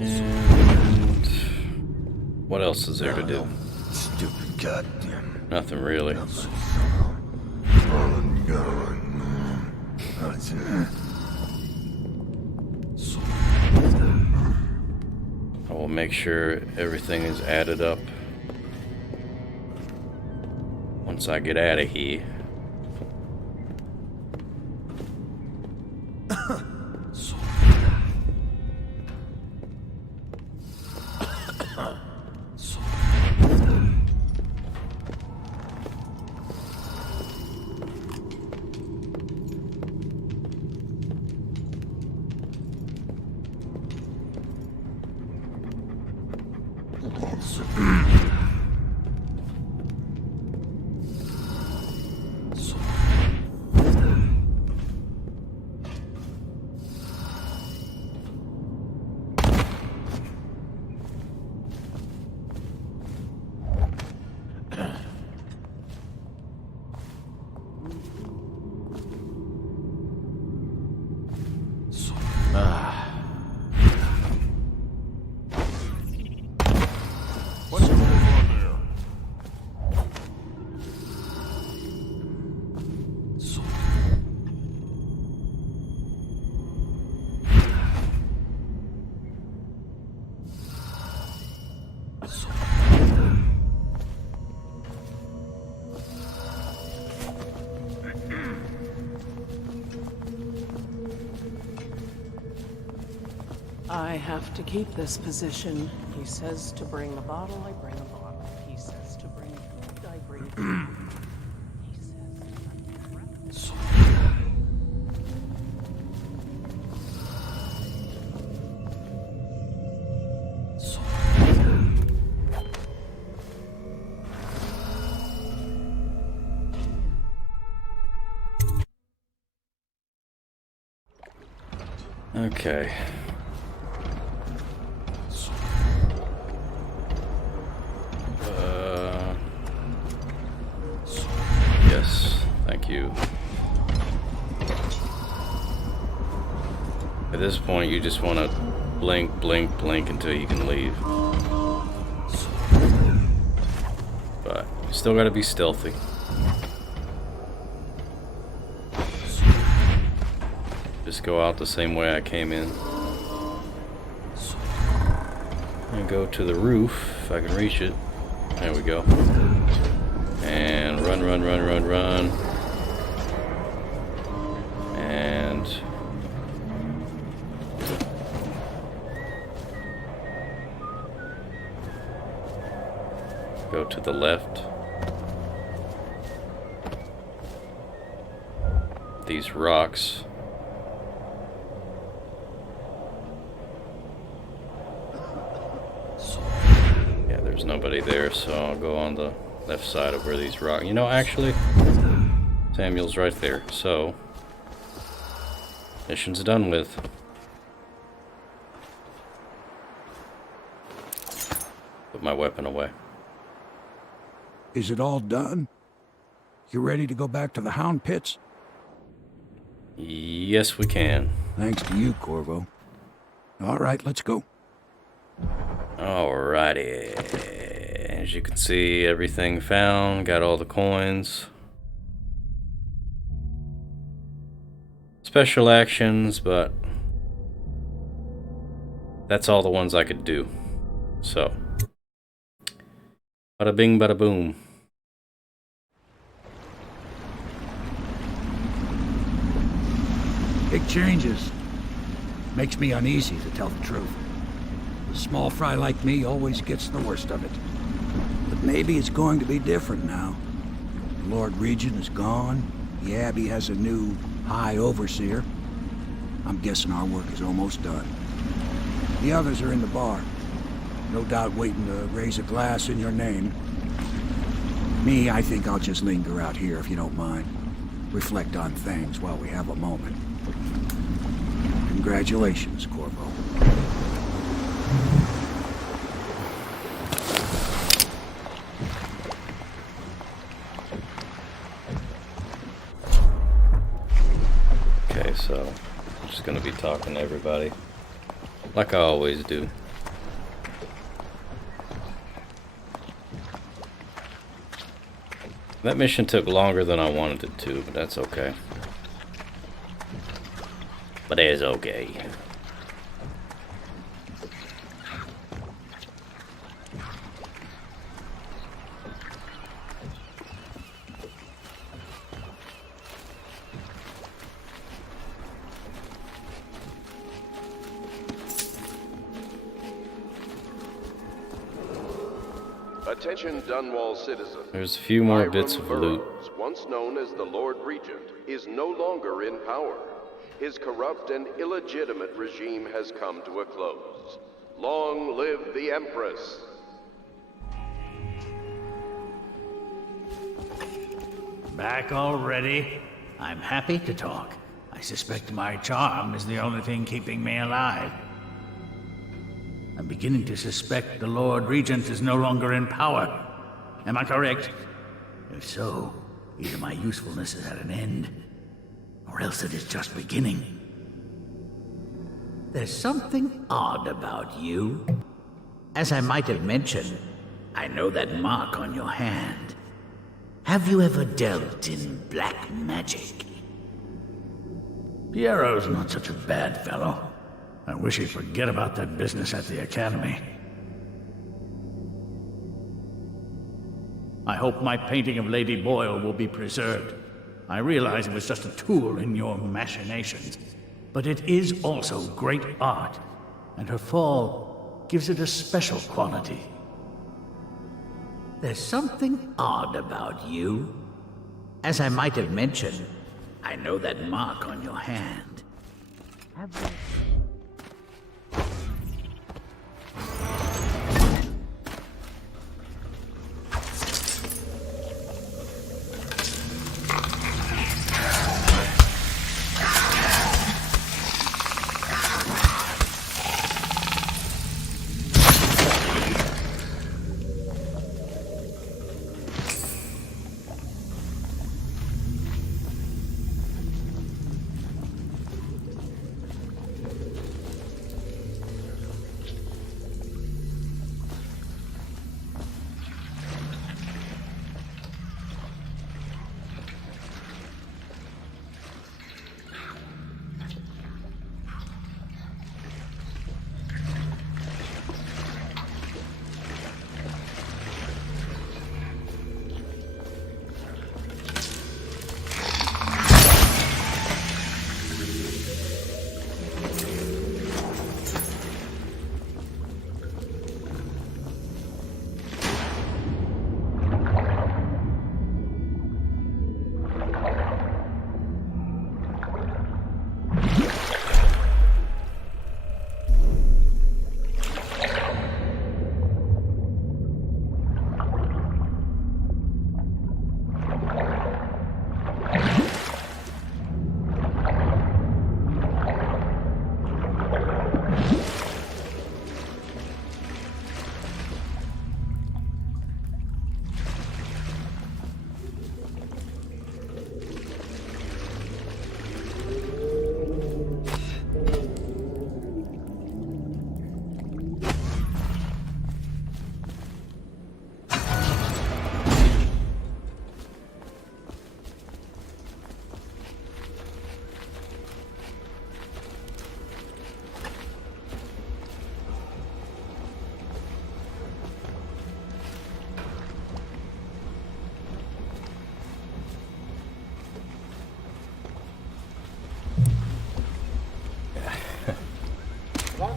And what else is there to do? Stupid goddamn. Nothing really. I will make sure everything is added up once I get out of here. What's going on there? I have to keep this position. He says to bring a bottle, I bring a bottle. He says to bring food, I bring food. He says Okay. Yes, thank you. At this point, you just want to blink, blink, blink until you can leave. But you still got to be stealthy. Just go out the same way I came in. And go to the roof, if I can reach it. There we go. And run, run, run, run, run. And go to the left. These rocks. Yeah, there's nobody there, so I'll go on the left side of where these rocks. You know, actually, Samuel's right there. So, mission's done with. Put my weapon away. Is it all done? You ready to go back to the Hound Pits? Yes, we can. Thanks to you, Corvo. All right, let's go. Alrighty. As you can see, everything found. Got all the coins. Special actions, but that's all the ones I could do. So, bada bing, bada boom. Big changes. Makes me uneasy, to tell the truth. A small fry like me always gets the worst of it. But maybe it's going to be different now. The Lord Regent is gone. The Abbey has a new High Overseer. I'm guessing our work is almost done. The others are in the bar. No doubt waiting to raise a glass in your name. Me, I think I'll just linger out here if you don't mind. Reflect on things while we have a moment. Congratulations, Corvo. Okay, so I'm just gonna be talking to everybody, like I always do. That mission took longer than I wanted it to, but that's okay. But it's okay. Attention Dunwall citizens. There's a few more bits of loot. Once known as the Lord Regent, is no longer in power. His corrupt and illegitimate regime has come to a close. Long live the Empress! Back already? I'm happy to talk. I suspect my charm is the only thing keeping me alive. I'm beginning to suspect the Lord Regent is no longer in power. Am I correct? If so, either my usefulness is at an end, or else it is just beginning. There's something odd about you. As I might have mentioned, I know that mark on your hand. Have you ever dealt in black magic? Piero's not such a bad fellow. I wish he'd forget about that business at the Academy. I hope my painting of Lady Boyle will be preserved. I realize it was just a tool in your machinations, but it is also great art, and her fall gives it a special quality. There's something odd about you. As I might have mentioned, I know that mark on your hand. Have you...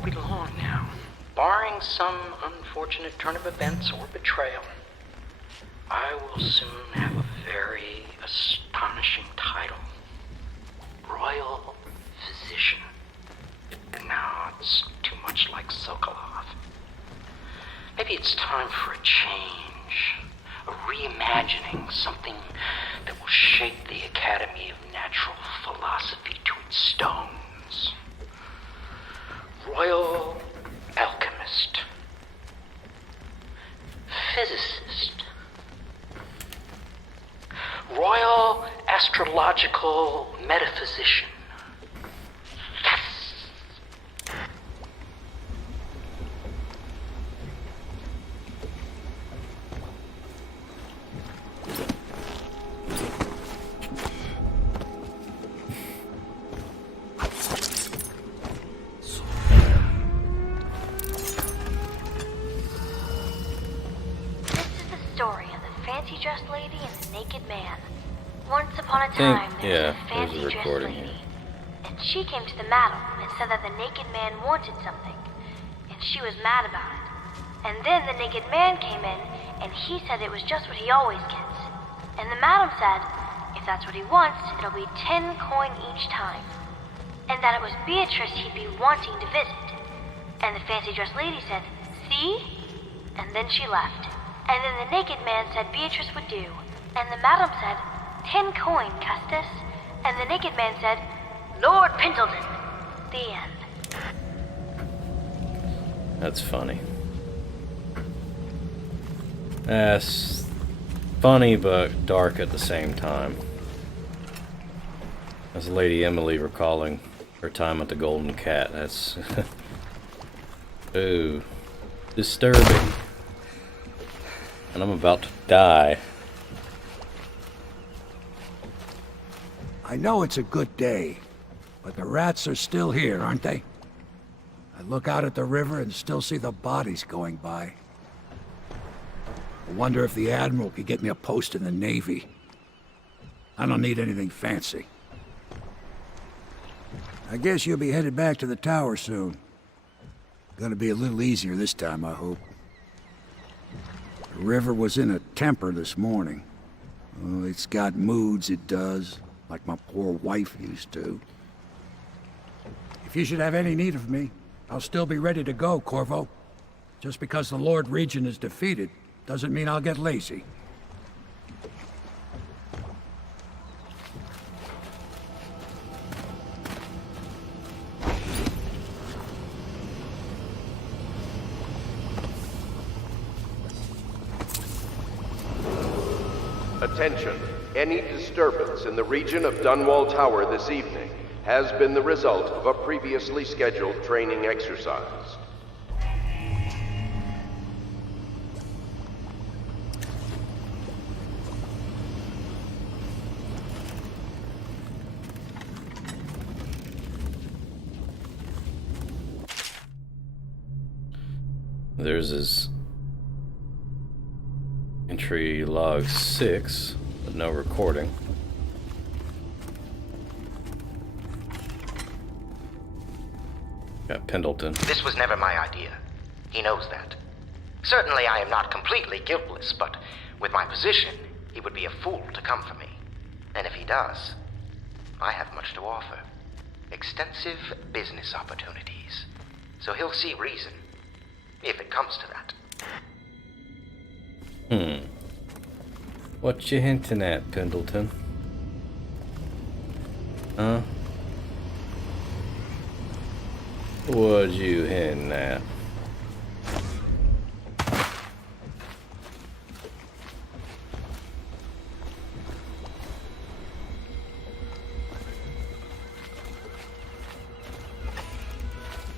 won't be long now. Barring some unfortunate turn of events or betrayal, I will soon have a very astonishing title. Royal Physician. No, it's too much like Sokolov. Maybe it's time for a change. A reimagining, something that will shape the Academy of Natural Philosophy to its stones. Royal Alchemist. Physicist. Royal Astrological Metaphysician. Dressed lady and the naked man. Once upon a time, there was a fancy dressed lady, and she came to the madam and said that the naked man wanted something, and she was mad about it. And then the naked man came in, and he said it was just what he always gets. And the madam said, if that's what he wants, it'll be 10 coin each time, and that it was Beatrice he'd be wanting to visit. And the fancy dressed lady said, see? And then she left. And then the naked man said Beatrice would do. And the madam said, 10 coin, Custis. And the naked man said, Lord Pendleton. The end. That's funny. That's funny but dark at the same time. That's Lady Emily recalling her time at the Golden Cat. That's... ooh. Disturbing. And I'm about to die. I know it's a good day, but the rats are still here, aren't they? I look out at the river and still see the bodies going by. I wonder if the Admiral could get me a post in the Navy. I don't need anything fancy. I guess you'll be headed back to the tower soon. Gonna be a little easier this time, I hope. The river was in a temper this morning. Oh, it's got moods, it does, like my poor wife used to. If you should have any need of me, I'll still be ready to go, Corvo. Just because the Lord Regent is defeated doesn't mean I'll get lazy. Attention. Any disturbance in the region of Dunwall Tower this evening has been the result of a previously scheduled training exercise. There's his entry log 6, but no recording. Got Pendleton. This was never my idea. He knows that. Certainly I am not completely guiltless, but with my position, he would be a fool to come for me. And if he does, I have much to offer. Extensive business opportunities. So he'll see reason, if it comes to that. What you hinting at, Pendleton? Huh? What you hinting at?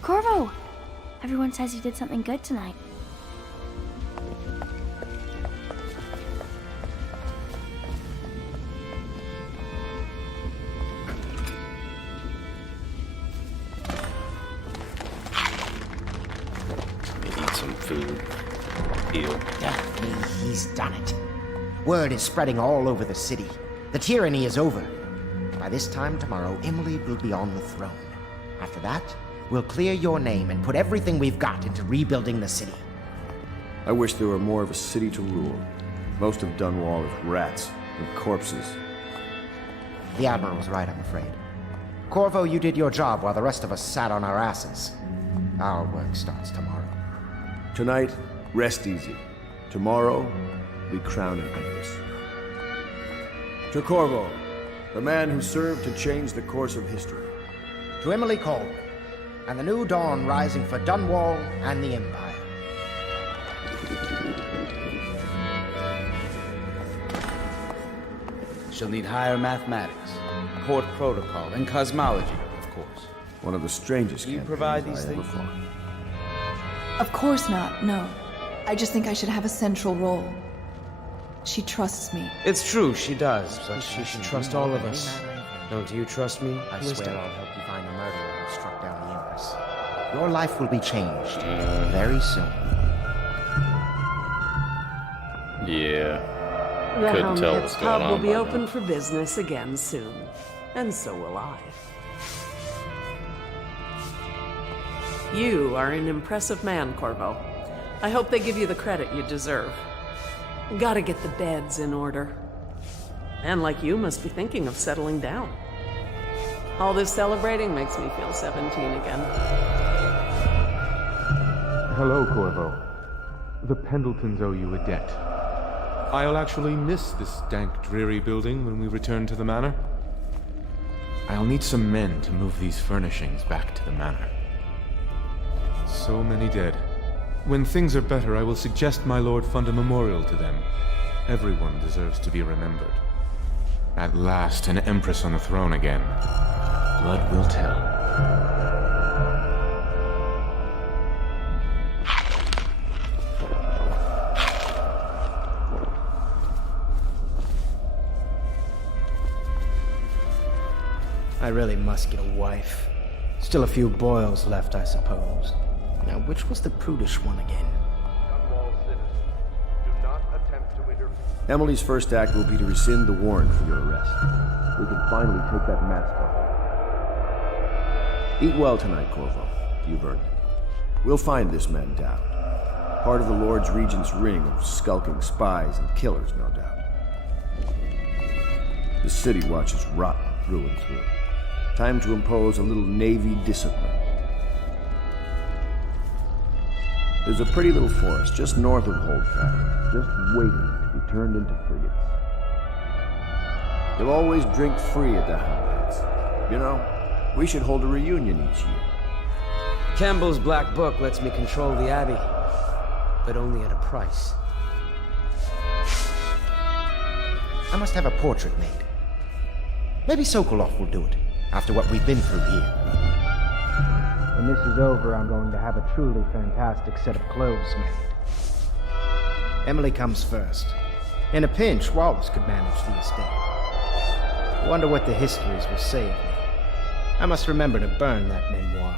Corvo! Everyone says you did something good tonight. He's done it. Word is spreading all over the city. The tyranny is over. By this time tomorrow, Emily will be on the throne. After that, we'll clear your name and put everything we've got into rebuilding the city. I wish there were more of a city to rule. Most of Dunwall is rats and corpses. The Admiral was right, I'm afraid. Corvo, you did your job while the rest of us sat on our asses. Our work starts tomorrow. Tonight, rest easy. Tomorrow, we crown an empress. To Corvo, the man who served to change the course of history. To Emily Colwyn, and the new dawn rising for Dunwall and the Empire. She'll need higher mathematics, court protocol, and cosmology, of course. One of the strangest You provide these I ever things? fought. Of course not, no. I just think I should have a central role. She trusts me. It's true, she does, but she should trust all of us. Don't you trust me? I swear I'll help you find the murderer who struck down the Empress. Your life will be changed very soon. Yeah. The Couldn't tell what's Helmhead's going pub on will be by open for business again soon. And so will I. You are an impressive man, Corvo. I hope they give you the credit you deserve. Gotta get the beds in order. And like you, must be thinking of settling down. All this celebrating makes me feel 17 again. Hello, Corvo. The Pendletons owe you a debt. I'll actually miss this dank, dreary building when we return to the manor. I'll need some men to move these furnishings back to the manor. So many dead. When things are better, I will suggest my lord fund a memorial to them. Everyone deserves to be remembered. At last, an empress on the throne again. Blood will tell. I really must get a wife. Still a few boils left, I suppose. Now, which was the prudish one again? Emily's first act will be to rescind the warrant for your arrest. We can finally take that mask off. Eat well tonight, Corvo. You've earned it. We'll find this man down. Part of the Lord's Regent's ring of skulking spies and killers, no doubt. The city watches rotten through and through. Time to impose a little Navy discipline. There's a pretty little forest just north of Holdfast, just waiting to be turned into frigates. You'll always drink free at the Helmheads. You know, we should hold a reunion each year. Campbell's Black Book lets me control the Abbey, but only at a price. I must have a portrait made. Maybe Sokolov will do it, after what we've been through here. When this is over, I'm going to have a truly fantastic set of clothes made. Emily comes first. In a pinch, Wallace could manage the estate. I wonder what the histories will say of me. I must remember to burn that memoir.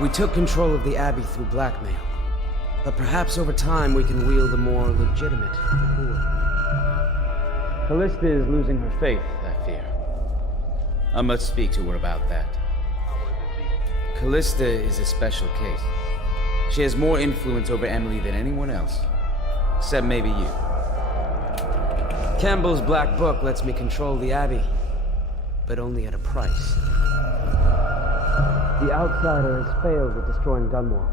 We took control of the Abbey through blackmail, but perhaps over time we can wield a more legitimate pool. Callista is losing her faith, I fear. I must speak to her about that. Callista is a special case. She has more influence over Emily than anyone else, except maybe you. Campbell's Black Book lets me control the Abbey, but only at a price. The outsider has failed at destroying Dunwall.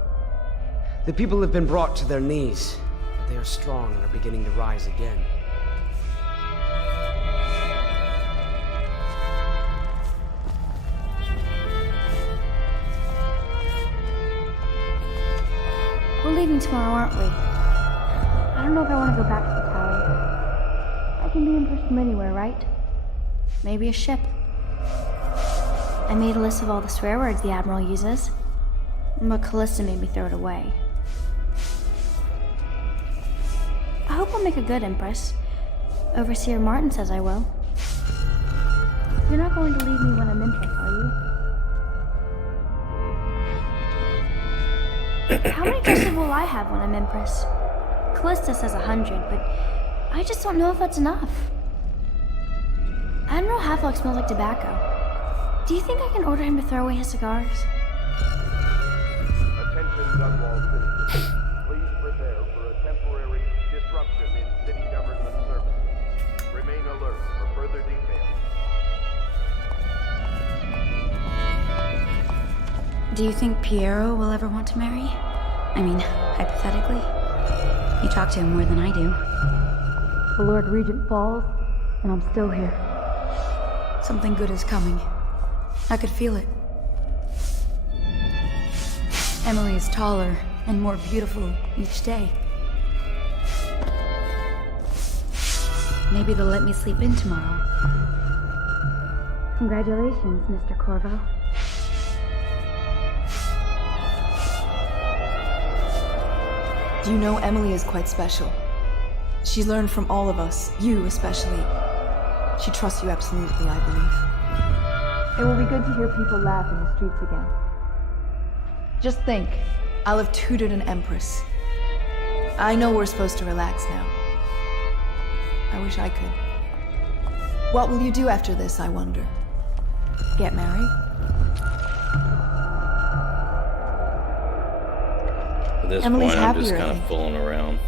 The people have been brought to their knees, but they are strong and are beginning to rise again. We're leaving tomorrow, aren't we? I don't know if I want to go back to the tower. I can be Empress from anywhere, right? Maybe a ship. I made a list of all the swear words the Admiral uses, but Callista made me throw it away. I hope I'll make a good Empress. Overseer Martin says I will. You're not going to leave me when I'm Empress, are you? How many dresses will I have when I'm Empress? Callista says 100, but I just don't know if that's enough. Admiral Havelock smells like tobacco. Do you think I can order him to throw away his cigars? Attention, Dunwall citizens. Please prepare for a temporary disruption in city government services. Remain alert for further details. Do you think Piero will ever want to marry? I mean, hypothetically. You talk to him more than I do. The Lord Regent falls, and I'm still here. Something good is coming. I could feel it. Emily is taller and more beautiful each day. Maybe they'll let me sleep in tomorrow. Congratulations, Mr. Corvo. Do you know Emily is quite special? She's learned from all of us, you especially. She trusts you absolutely, I believe. It will be good to hear people laugh in the streets again. Just think, I'll have tutored an empress. I know we're supposed to relax now. I wish I could. What will you do after this, I wonder? Get married? At this Emily's point, I'm just happier, kind I of think. fooling around.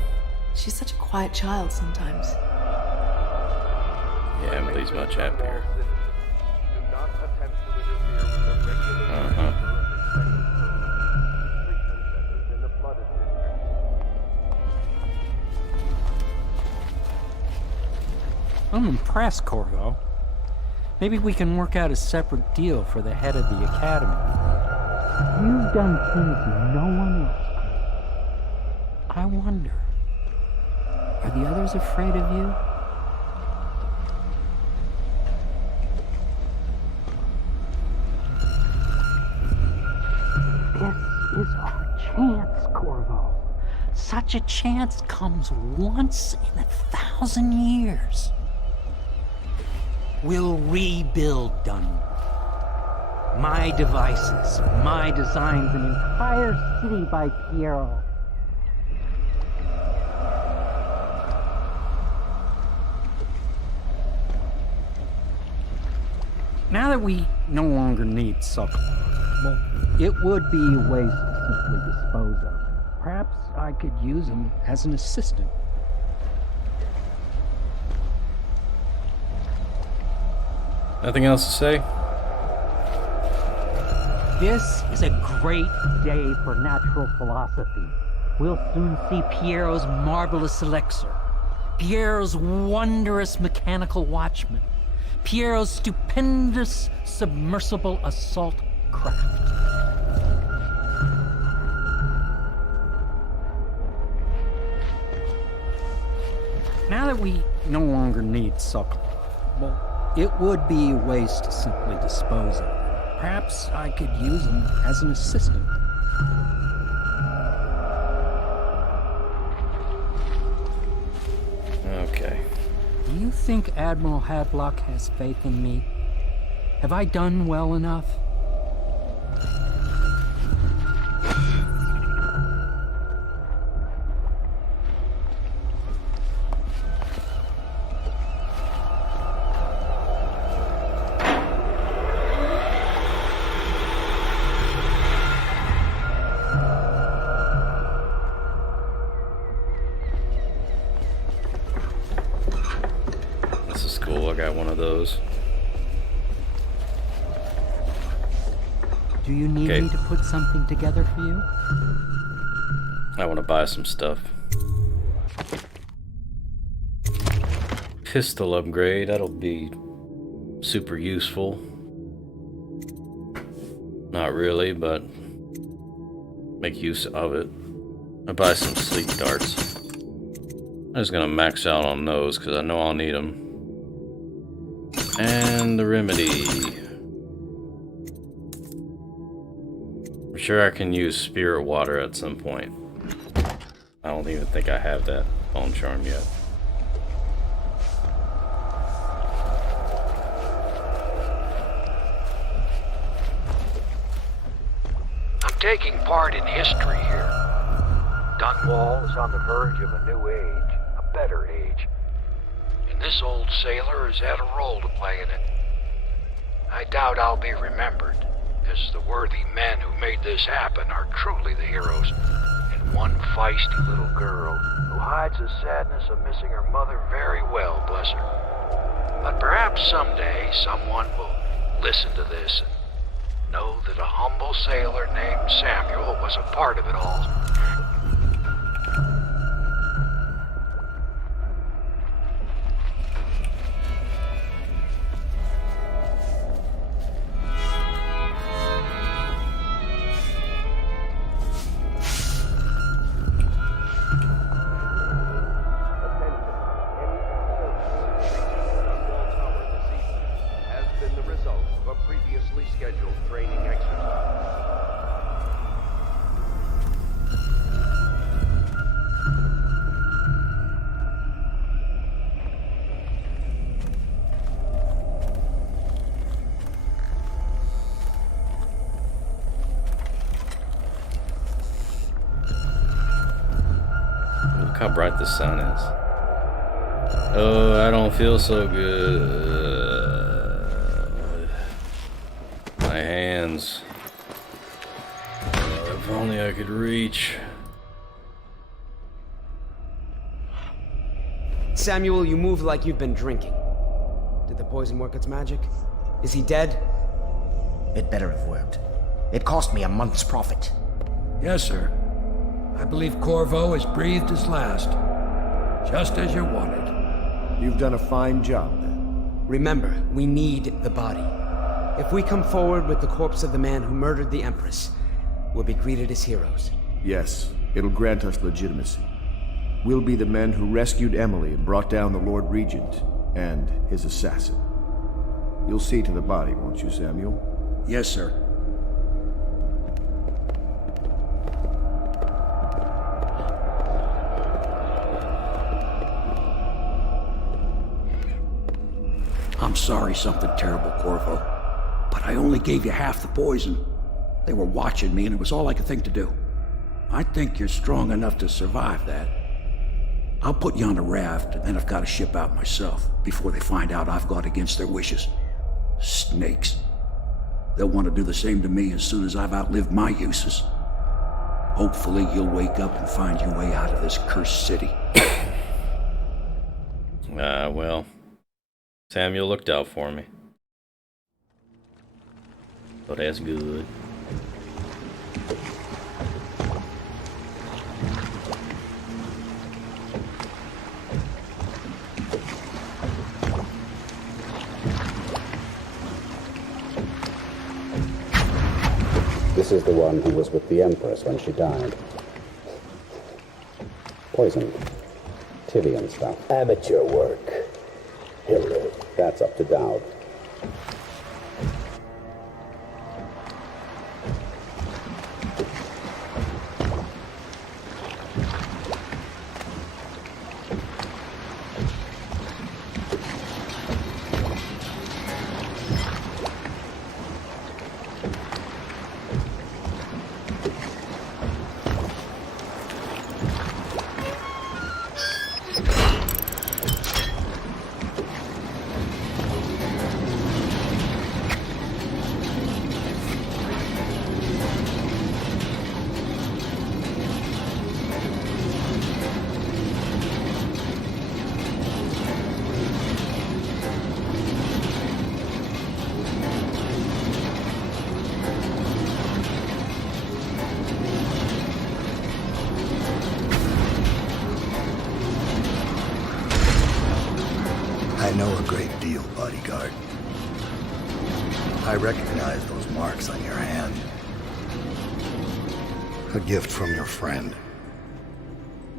She's such a quiet child sometimes. Yeah, Emily's much happier. I'm impressed, Corvo. Maybe we can work out a separate deal for the head of the academy. You've done things no one else could. I wonder, are the others afraid of you? This is our chance, Corvo. Such a chance comes once in 1,000 years. We'll rebuild Dunwall. My devices, my designs, an entire city by Piero. Now that we no longer need Suckle, well, it would be a waste to simply dispose of him. Perhaps I could use him as an assistant. Nothing else to say? This is a great day for natural philosophy. We'll soon see Piero's marvelous elixir, Piero's wondrous mechanical watchman, Piero's stupendous submersible assault craft. Now that we no longer need Suckle, well, it would be a waste to simply dispose of him. Perhaps I could use him as an assistant. Okay. Do you think Admiral Hadlock has faith in me? Have I done well enough? This is cool. I got one of those. Do you need me to put something together for you? I want to buy some stuff. Pistol upgrade. That'll be super useful. Not really, but make use of it. I buy some sleep darts. I'm just gonna max out on those because I know I'll need them. And the remedy. I'm sure I can use spirit water at some point. I don't even think I have that bone charm yet. I'm taking part in history here. Dunwall is on the verge of a new age, a better age. And this old sailor has had a role to play in it. I doubt I'll be remembered, as the worthy men who made this happen are truly the heroes, and one feisty little girl who hides the sadness of missing her mother very well, bless her. But perhaps someday someone will listen to this and know that a humble sailor named Samuel was a part of it all. Look how bright the sun is. Oh, I don't feel so good. My hands. Oh, if only I could reach. Samuel, you move like you've been drinking. Did the poison work its magic? Is he dead? It better have worked. It cost me a month's profit. Yes, sir. I believe Corvo has breathed his last. Just as you wanted. You've done a fine job, then. Remember, we need the body. If we come forward with the corpse of the man who murdered the Empress, we'll be greeted as heroes. Yes, it'll grant us legitimacy. We'll be the men who rescued Emily and brought down the Lord Regent and his assassin. You'll see to the body, won't you, Samuel? Yes, sir. I'm sorry something terrible, Corvo, but I only gave you half the poison. They were watching me, and it was all I could think to do. I think you're strong enough to survive that. I'll put you on a raft, and then I've got to ship out myself before they find out I've gone against their wishes. Snakes. They'll want to do the same to me as soon as I've outlived my uses. Hopefully you'll wake up and find your way out of this cursed city. Well, Samuel looked out for me. So that's good. This is the one who was with the Empress when she died. Poisoned. Tivian stuff. Amateur work. Hero. That's up to Dowd. I know a great deal, bodyguard. I recognize those marks on your hand. A gift from your friend.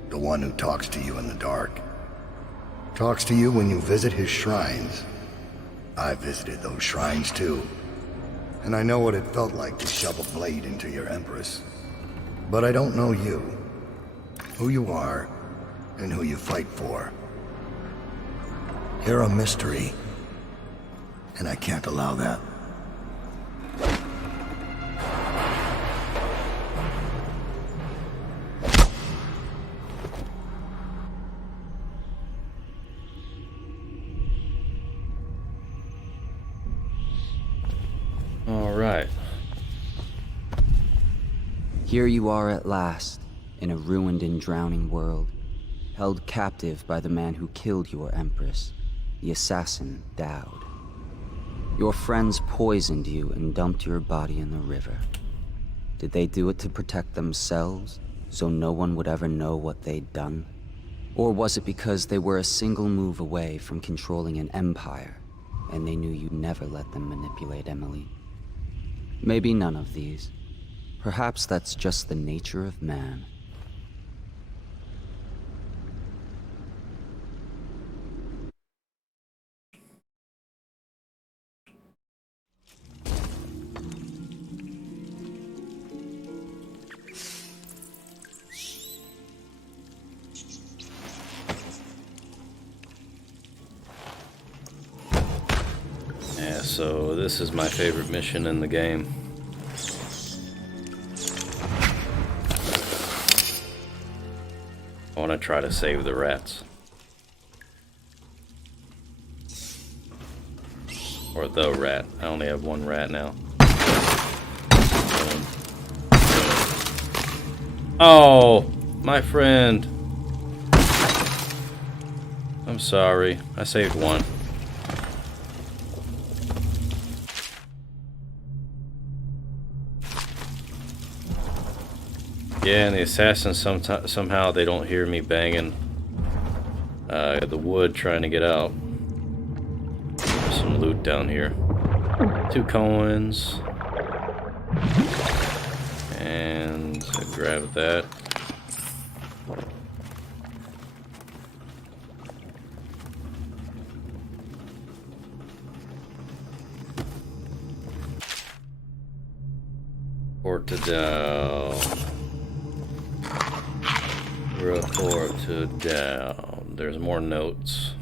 The one who talks to you in the dark. Talks to you when you visit his shrines. I visited those shrines too. And I know what it felt like to shove a blade into your Empress. But I don't know you. Who you are, and who you fight for. You're a mystery, and I can't allow that. All right. Here you are at last, in a ruined and drowning world, held captive by the man who killed your Empress, the assassin Dowd. Your friends poisoned you and dumped your body in the river. Did they do it to protect themselves, so no one would ever know what they'd done? Or was it because they were a single move away from controlling an empire, and they knew you'd never let them manipulate Emily? Maybe none of these. Perhaps that's just the nature of man. Yeah, so this is my favorite mission in the game. I want to try to save the rats. Or the rat. I only have one rat now. Oh, my friend. I'm sorry. I saved one. Yeah, and the assassins somehow they don't hear me banging the wood trying to get out. There's some loot down here. 2 coins. And grab that. Portadell. Report to down. There's more notes.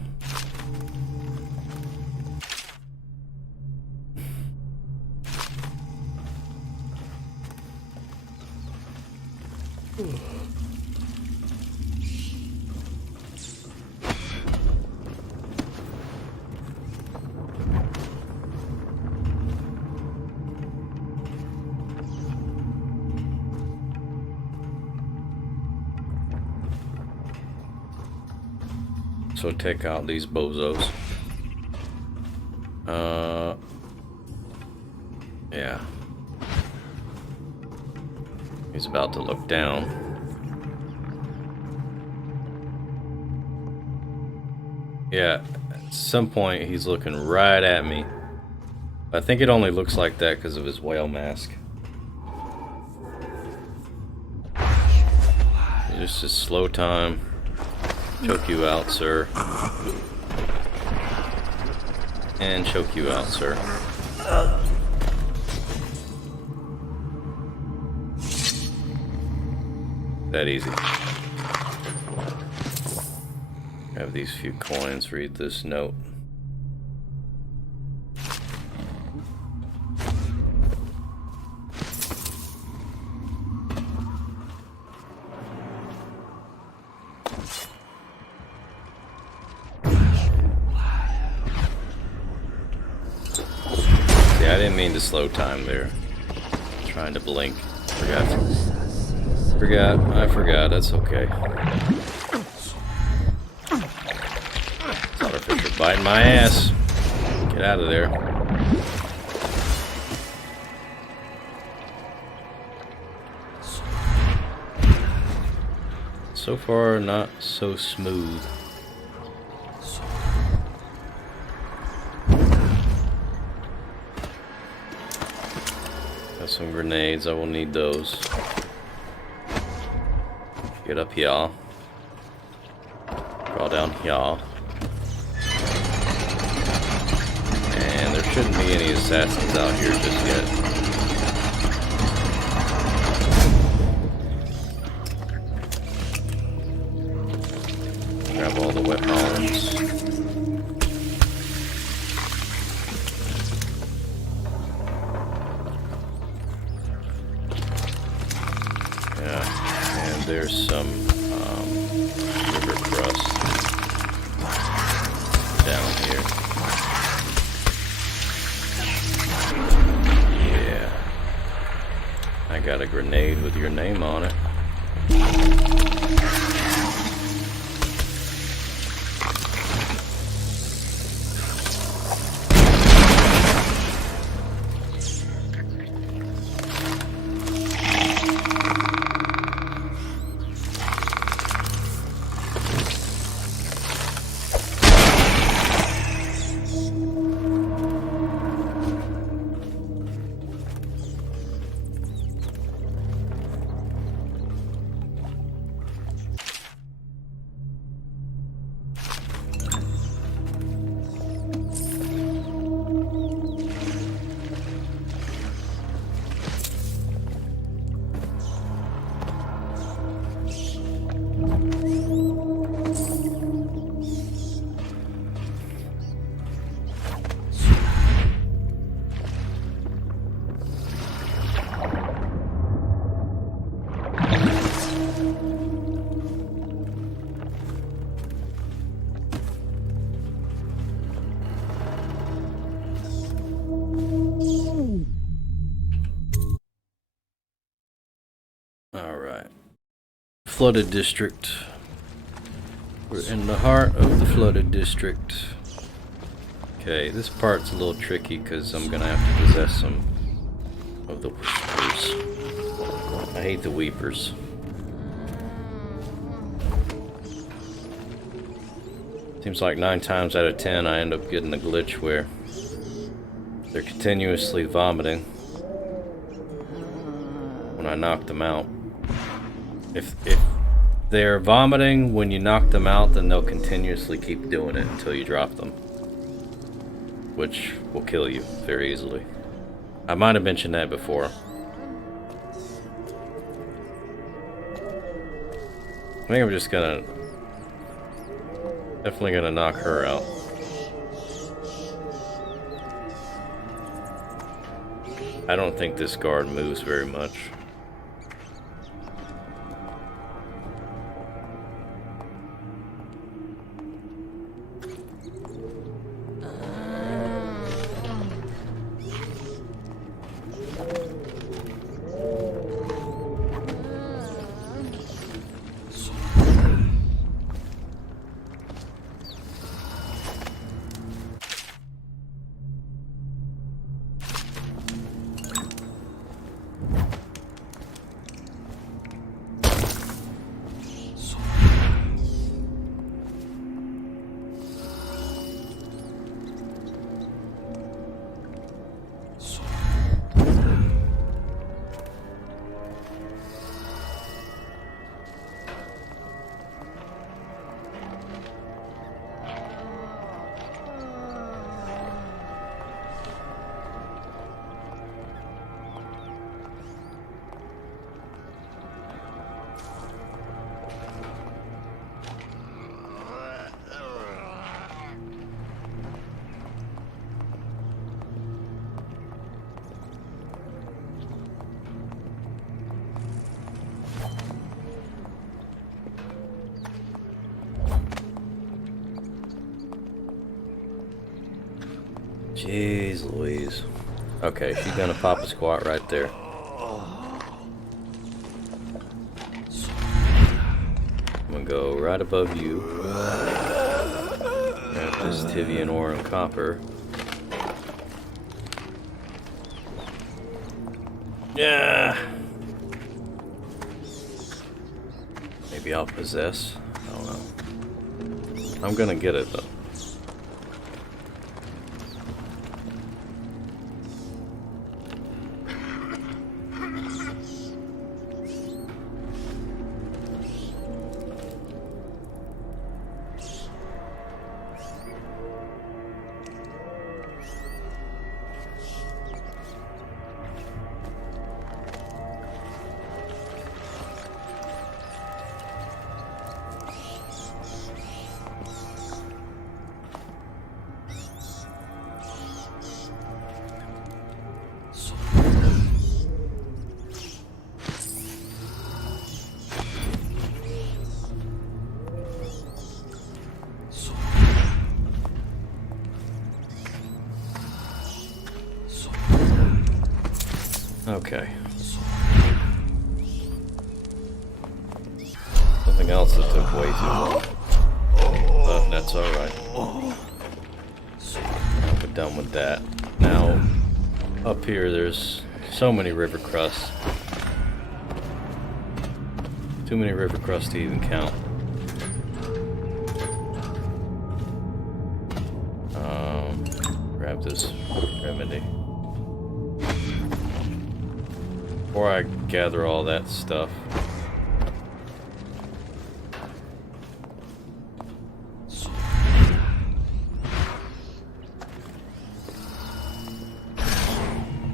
So take out these bozos. Yeah. He's about to look down. Yeah, at some point he's looking right at me. I think it only looks like that because of his whale mask. Just a slow time. Choke you out, sir. And choke you out, sir. That easy. Have these few coins, read this note. I didn't mean to slow time there. I'm trying to blink. I forgot. That's okay. Slaughterfish are biting my ass. Get out of there. So far, not so smooth. Got some grenades, I will need those. Get up here. Crawl down here. And there shouldn't be any assassins out here just yet. Grab all the weapons. There's some river crust down here. I got a grenade with your name on it. Alright. Flooded district. We're in the heart of the flooded district. Okay, this part's a little tricky because I'm gonna have to possess some of the weepers. I hate the weepers. Seems like 9 times out of 10 I end up getting a glitch where they're continuously vomiting when I knock them out. If they're vomiting when you knock them out, then they'll continuously keep doing it until you drop them, which will kill you very easily. I might have mentioned that before. I think I'm just definitely gonna knock her out. I don't think this guard moves very much. Jeez Louise. Okay, she's gonna pop a squat right there. I'm gonna go right above you. Got this Tivian ore and copper. Yeah. Maybe I'll possess. I don't know. I'm gonna get it though. Okay. something else that took way too long. But that's alright. We're done with that. Now, up here there's so many river crusts. Too many river crusts to even count. Grab this remedy. Before I gather all that stuff.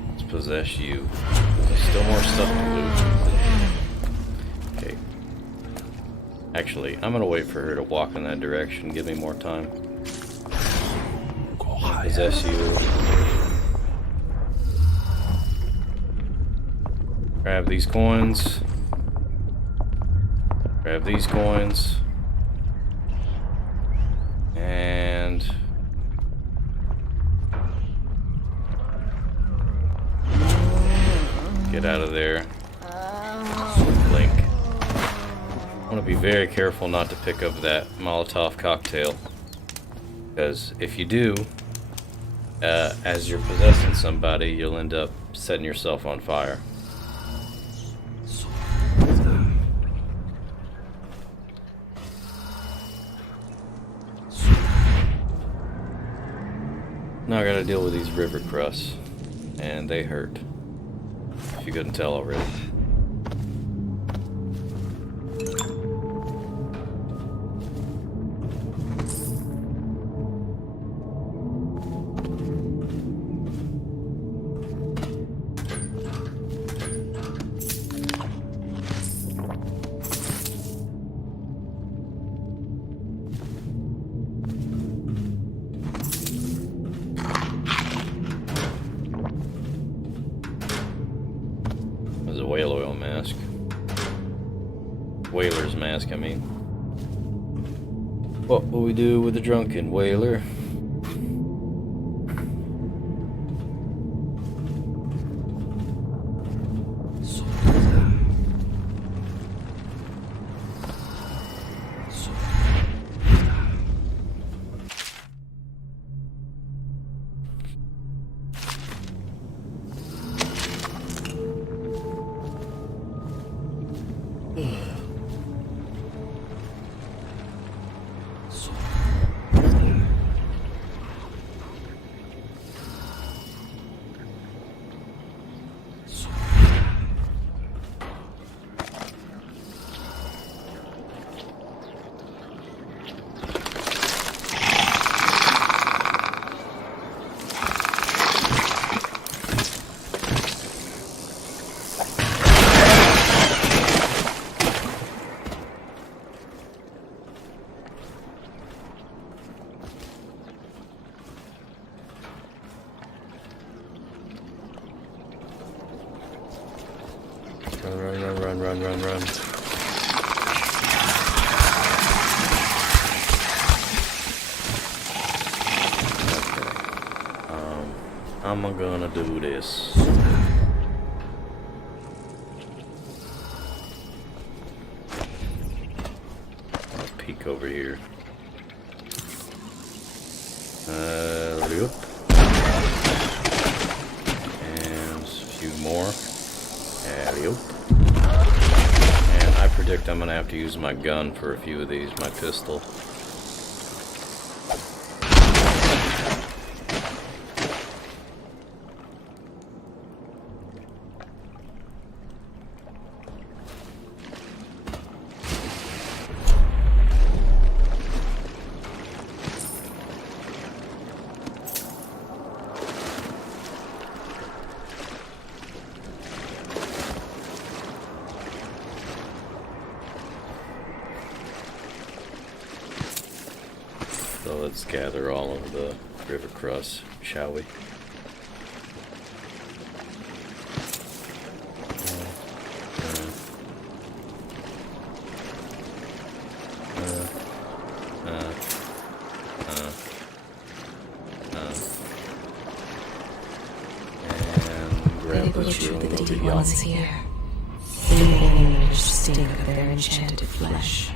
Let's possess you. There's still more stuff to loot. Okay. Actually, I'm gonna wait for her to walk in that direction. Give me more time. Possess you. Grab these coins. Grab these coins. And get out of there. Blink. I want to be very careful not to pick up that Molotov cocktail. Because if you do, as you're possessing somebody, you'll end up setting yourself on fire. Now I gotta deal with these river crusts, and they hurt. If you couldn't tell already. Whale oil mask. Whaler's mask, I mean. What will we do with the drunken whaler? Run. I'm gonna do this. I'll peek over here. And a few more. And I predict I'm gonna have to use my gun for a few of these, my pistol. So let's gather all of the river crusts, shall we? They butchered the deep ones here. They managed to stink of their enchanted flesh.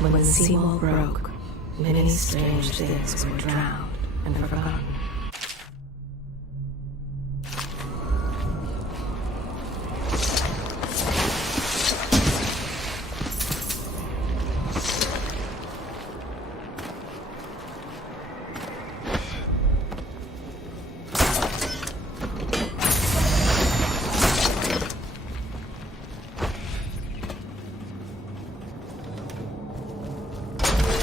When the seawall broke, many strange things were drowned and forgotten.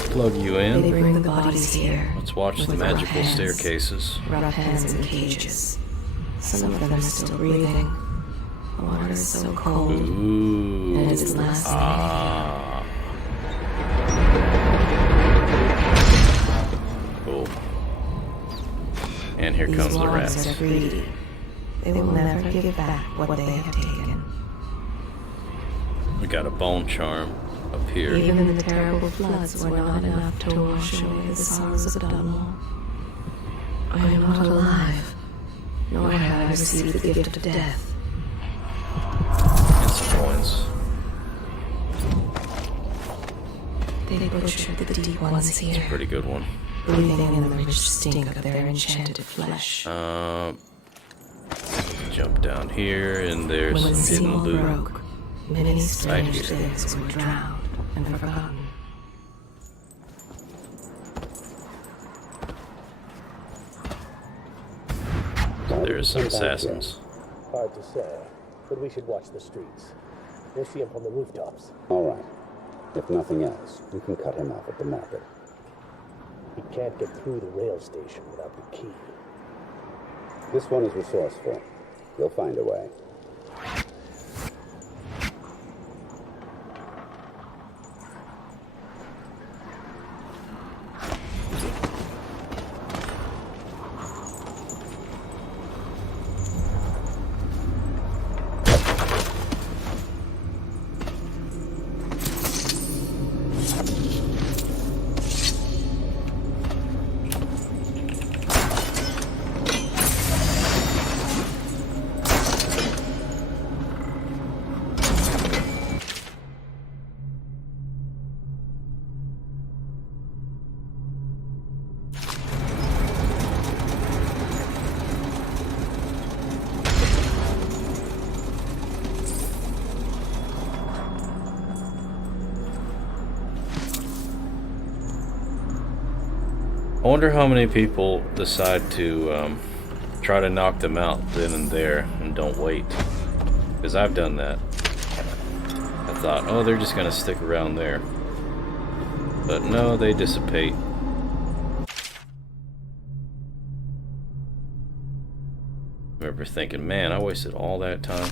Plug you in. They bring the bodies here. Let's watch the magical staircases. Rough hands in cages. Some of them are still breathing. The water is so cold. Ooh. And it is last Ah. Cool. And here comes the rats. These waters are greedy. They will never give back what they have taken. We got a bone charm up here. Even the terrible floods were not enough to wash away the sorrows of Dunwall. I am not alive, nor have I received the gift of death. And some coins. They butchered the deep ones here. It's a pretty good one. Breathing in the rich stink of their enchanted flesh. Jump down here, and there's When the some hidden seawall loot. broke, many strange Right here. things were drowned and forgotten. There's some assassins. Hard to say, but we should watch the streets. We'll see him from the rooftops. All right. If nothing else, we can cut him off at the market. He can't get through the rail station without the key. This one is resourceful. He'll find a way. I wonder how many people decide to try to knock them out then and there and don't wait. Because I've done that. I thought, oh, they're just going to stick around there. But no, they dissipate. I remember thinking, man, I wasted all that time.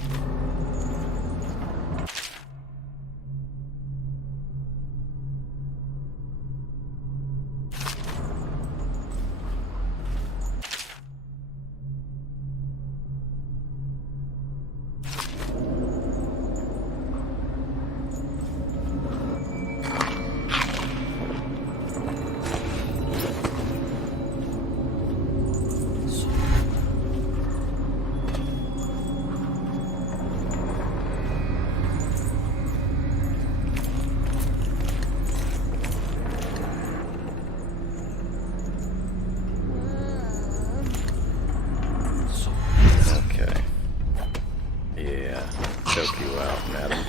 Choke you out, madam.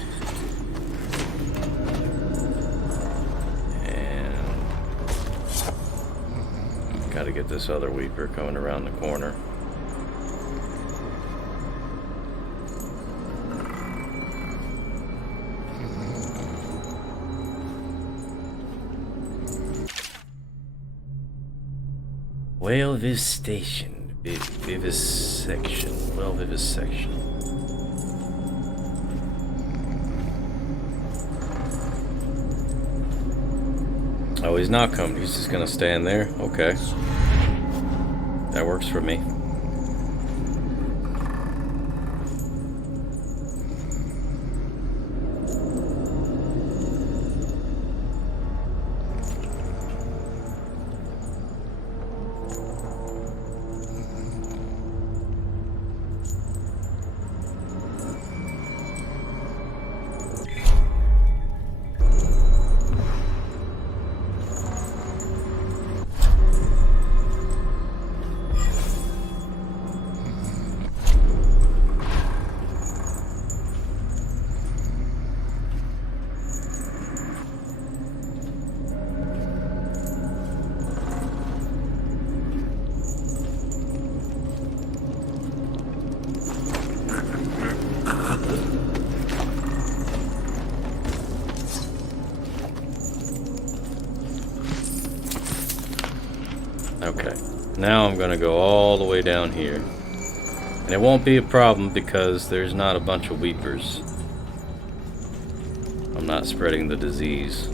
And gotta get this other weeper coming around the corner. Whale vivistation. Vivisection. Well, vivisection. Oh, he's not coming. He's just gonna stand there. Okay. That works for me. Okay. Now I'm gonna go all the way down here. And it won't be a problem because there's not a bunch of weepers. I'm not spreading the disease.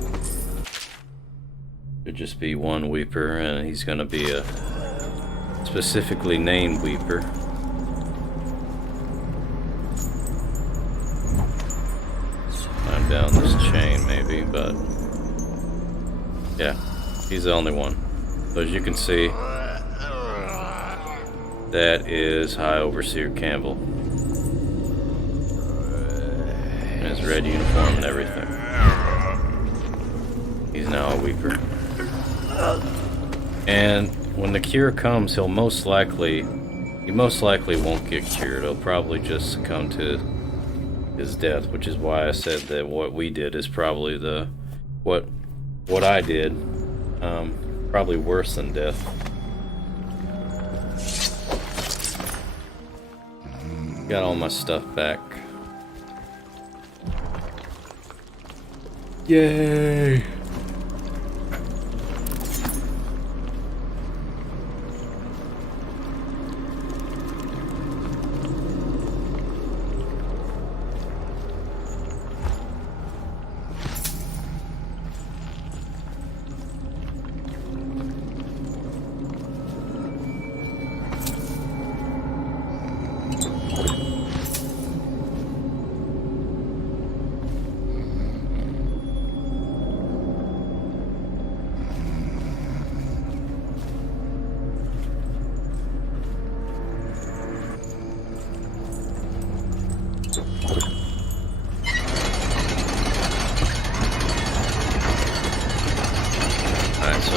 There'd just be one weeper, and he's gonna be a specifically named weeper. Climb down this chain maybe, but yeah, he's the only one. So as you can see, that is High Overseer Campbell. In his red uniform and everything. He's now a weeper. And when the cure comes, he most likely won't get cured. He'll probably just succumb to his death, which is why I said that what we did is probably what I did, probably worse than death. Got all my stuff back. Yay!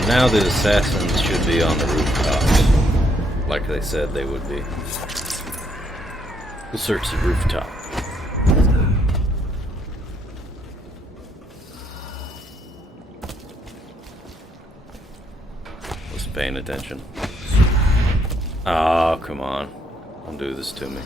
Now the assassins should be on the rooftops, like they said they would be. We'll search the rooftop. Wasn't paying attention. Oh, come on. Don't do this to me.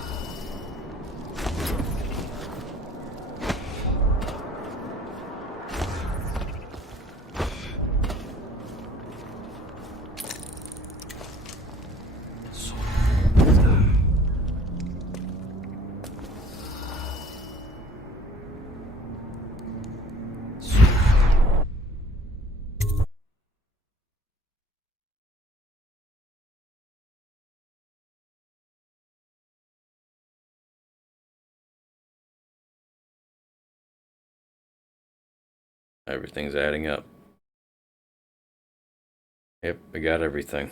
Everything's adding up. Yep, we got everything.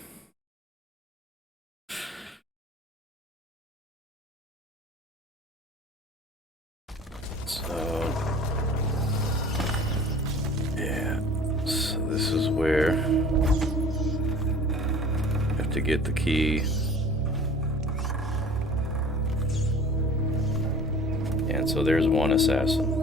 So, yeah, so this is where you have to get the key. And so there's one assassin.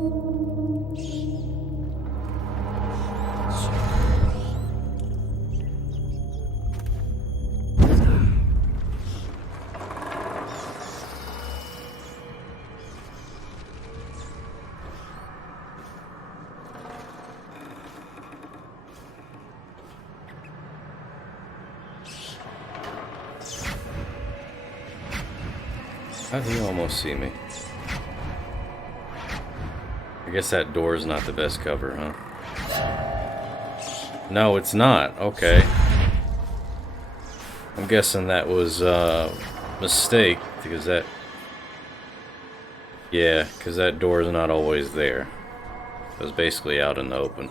How did he almost see me? I guess that door is not the best cover, huh? No, it's not. Okay. I'm guessing that was a mistake, because that... Yeah, because that door is not always there. It was basically out in the open.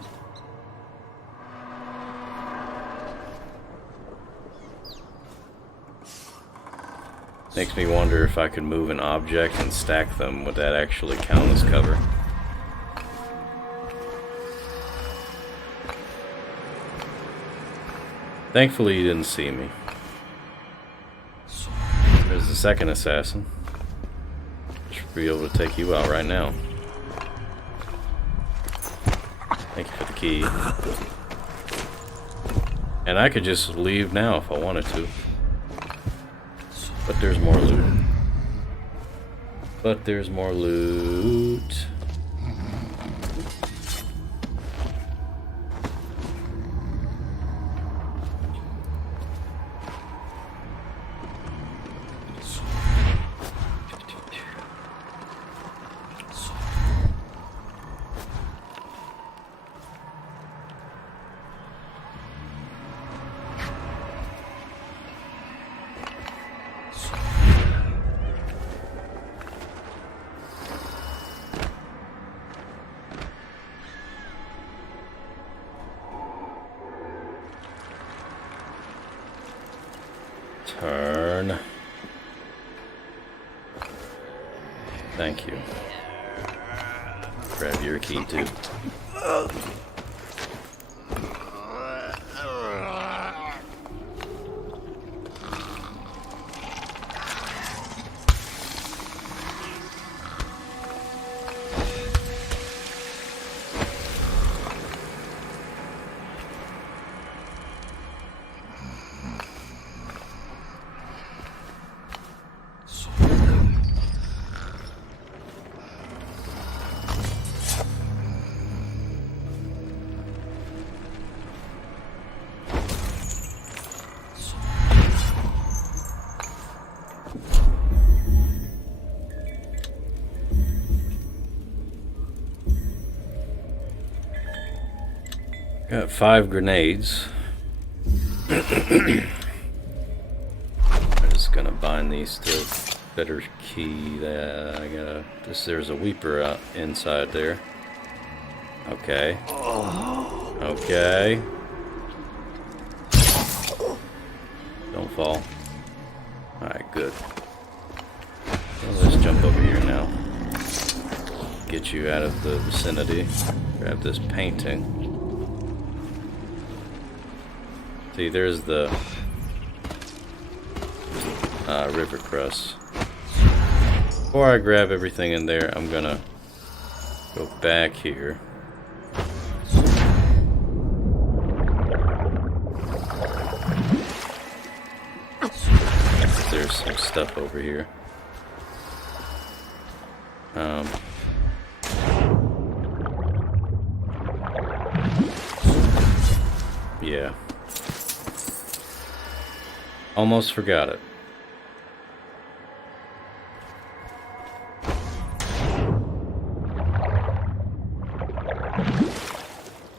Makes me wonder if I could move an object and stack them, would that actually count as cover? Thankfully he didn't see me. There's the second assassin. Should be able to take you out right now. Thank you for the key. And I could just leave now if I wanted to. But there's more loot. But there's more loot. Thank you. Grab your key too. Got 5 grenades. I'm just gonna bind these to better key. That I gotta. There's a weeper out inside there. Okay. Okay. Don't fall. All right, good. Well, let's jump over here now. Get you out of the vicinity. Grab this painting. See, there's the river crust. Before I grab everything in there, I'm gonna go back here. There's some stuff over here. Yeah. Almost forgot it.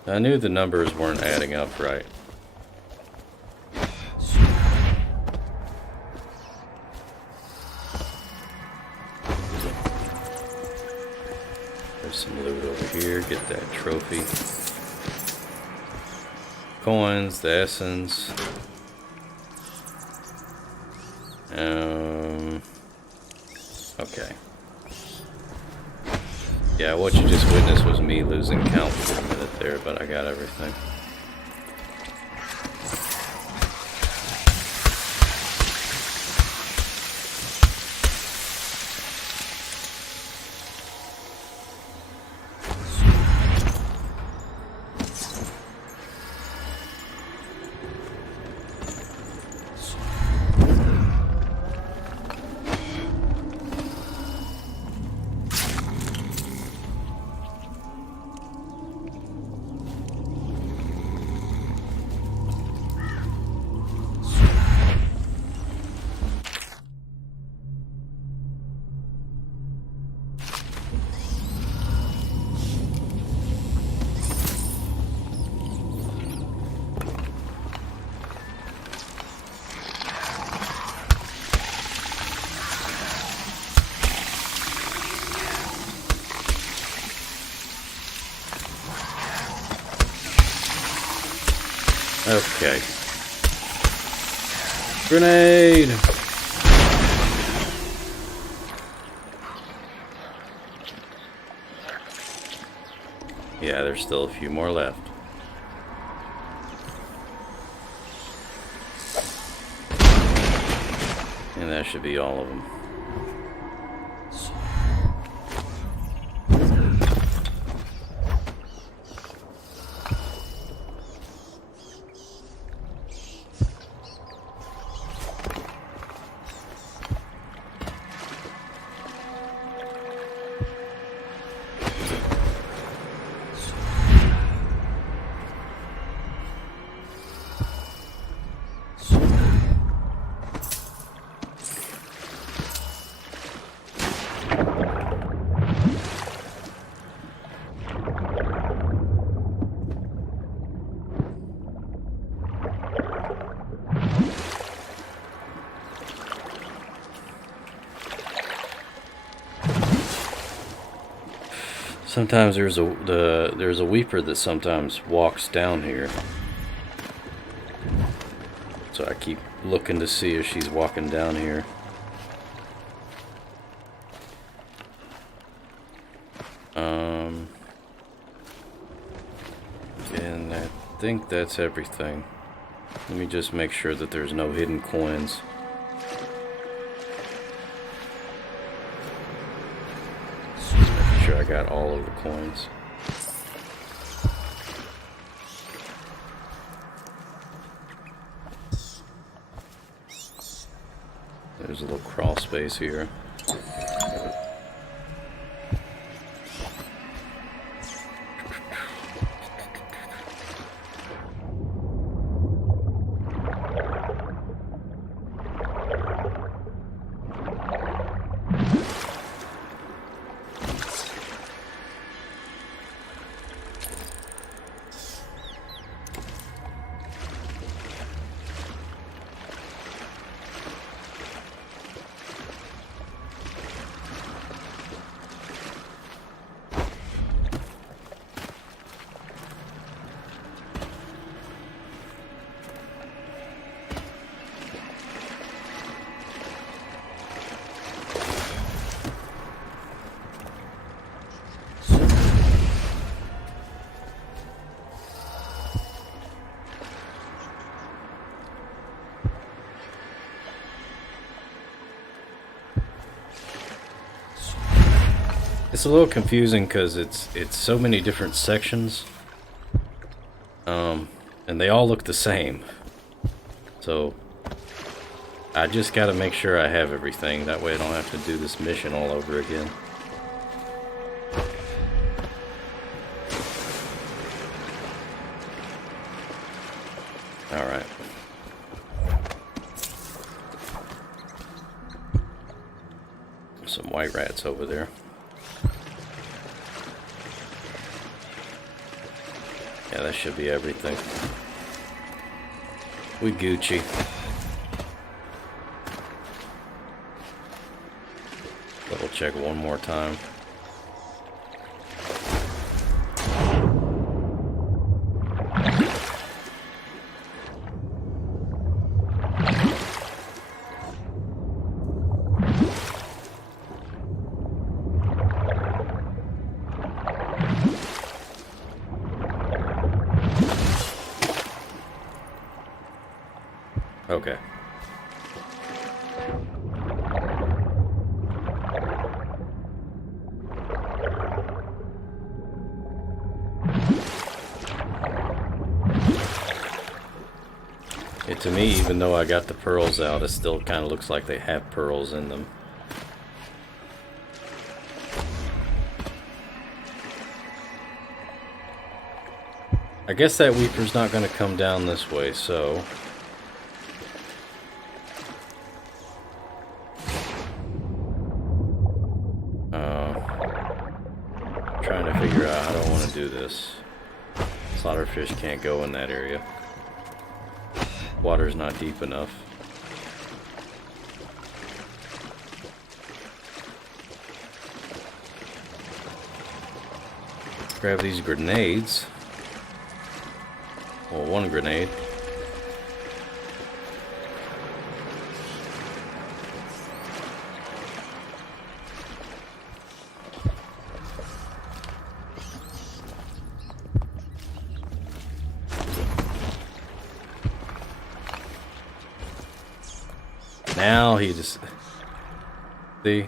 I knew the numbers weren't adding up right. There's some loot over here. Get that trophy. Coins, the essence. Okay. Yeah, what you just witnessed was me losing count for a minute there, but I got everything. Okay. Grenade! Yeah, there's still a few more left. And that should be all of them. Sometimes there's a weeper that sometimes walks down here. So I keep looking to see if she's walking down here. And I think that's everything. Let me just make sure that there's no hidden coins. Just making sure I got all of the coins. There's a little crawl space here. It's a little confusing because it's so many different sections, and they all look the same. So I just got to make sure I have everything. That way I don't have to do this mission all over again. All right. Some white rats over there. Yeah, that should be everything. We Gucci. Double check one more time. Okay. To me, even though I got the pearls out, it still kind of looks like they have pearls in them. I guess that Weeper's not going to come down this way, so... trying to figure out how do I want to do this. Slaughterfish can't go in that area. Water's not deep enough. Grab these grenades. Well, one grenade. Now he just... See?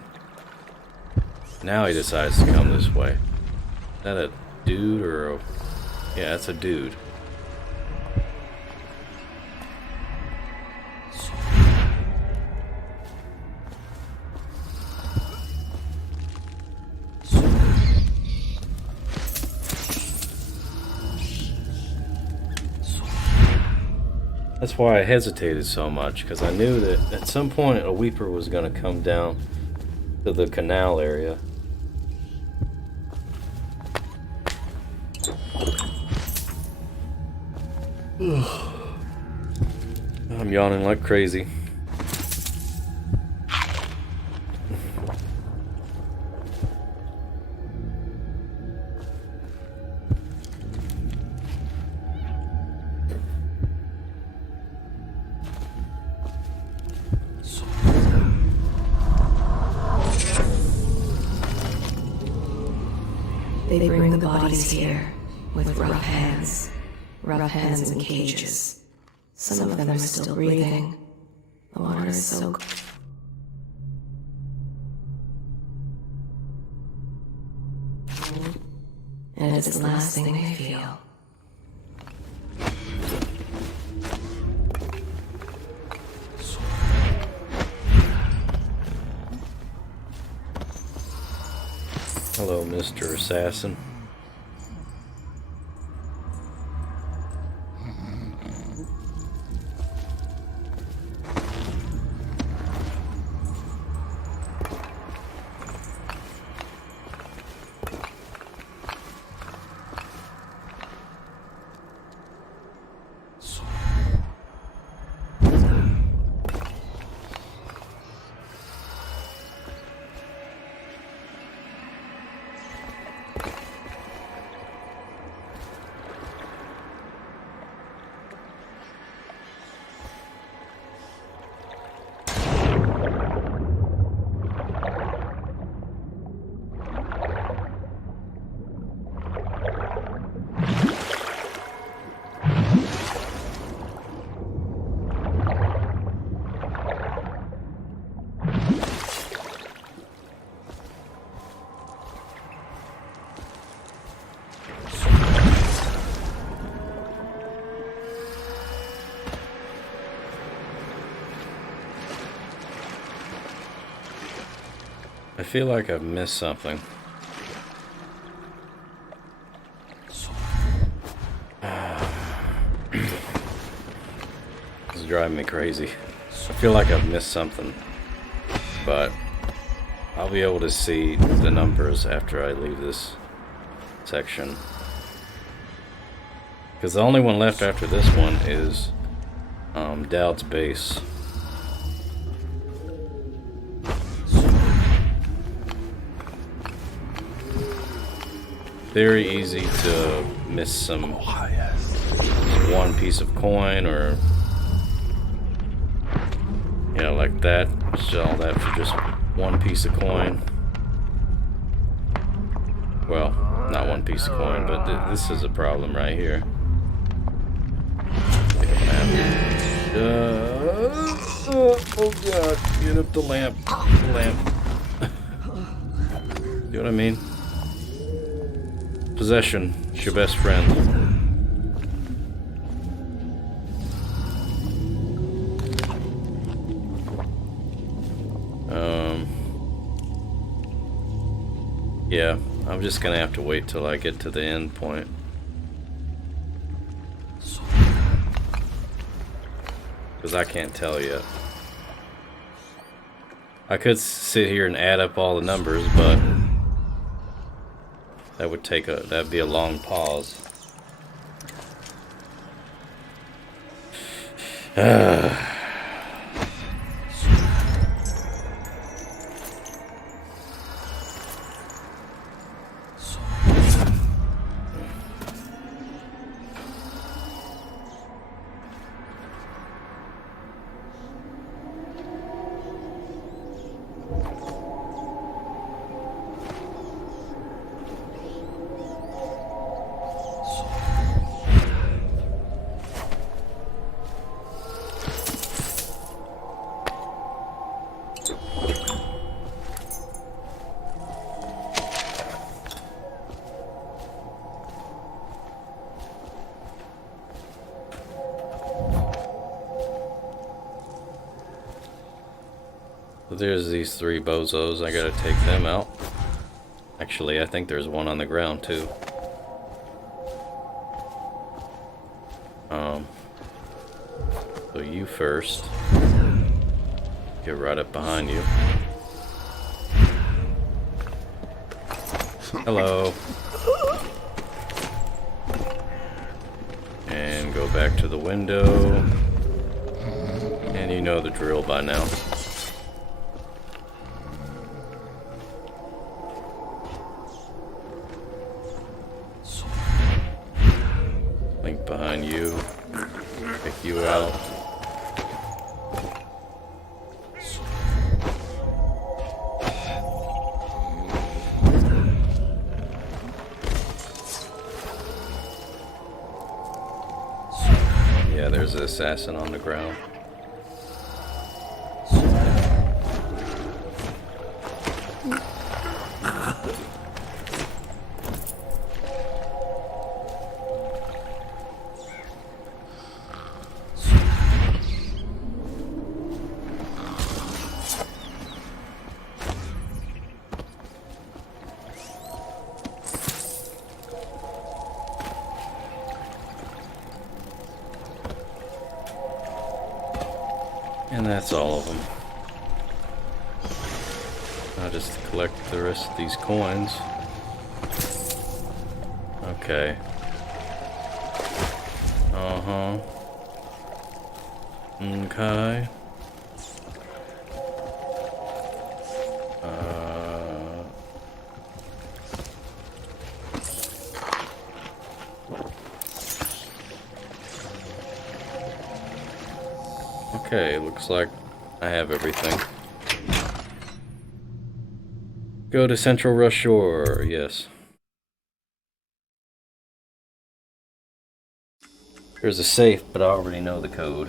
Now he decides to come this way. Is that a dude or a... Yeah, that's a dude. That's why I hesitated so much, because I knew that at some point a Weeper was going to come down to the canal area. I'm yawning like crazy. They bring the bodies here with rough hands in cages. Some of them are still breathing. The water is so cold. And it's the last thing they feel. Hello, Mr. Assassin. I feel like I've missed something. It's driving me crazy. I feel like I've missed something, but I'll be able to see the numbers after I leave this section. Because the only one left after this one is Dowd's base. Very easy to miss some one piece of coin, or you know, like that. Sell that for just one piece of coin. Well, not one piece of coin, but this is a problem right here. Oh god, get up the lamp. The lamp. You know what I mean? Possession, it's your best friend. Yeah, I'm just gonna have to wait till I get to the end point. Because I can't tell yet. I could sit here and add up all the numbers, but that would take that'd be a long pause. There's these three bozos. I gotta take them out. Actually, I think there's one on the ground too. So you first. Get right up behind you. Hello. And go back to the window. And you know the drill by now. Behind you, pick you out. Yeah, there's an assassin on the ground. And that's all of them. I'll just collect the rest of these coins. Okay. Uh-huh. Okay. Okay, looks like I have everything. Go to Central Rush Shore, yes. There's a safe, but I already know the code.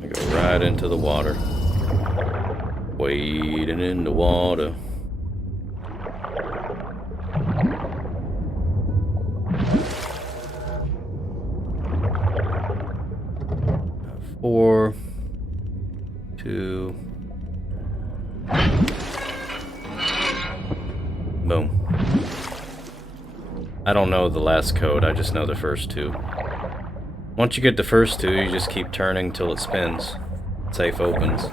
I go right into the water. Wading in the water. Four, two, boom. I don't know the last code, I just know the first two. Once you get the first two, you just keep turning till it spins. Safe opens.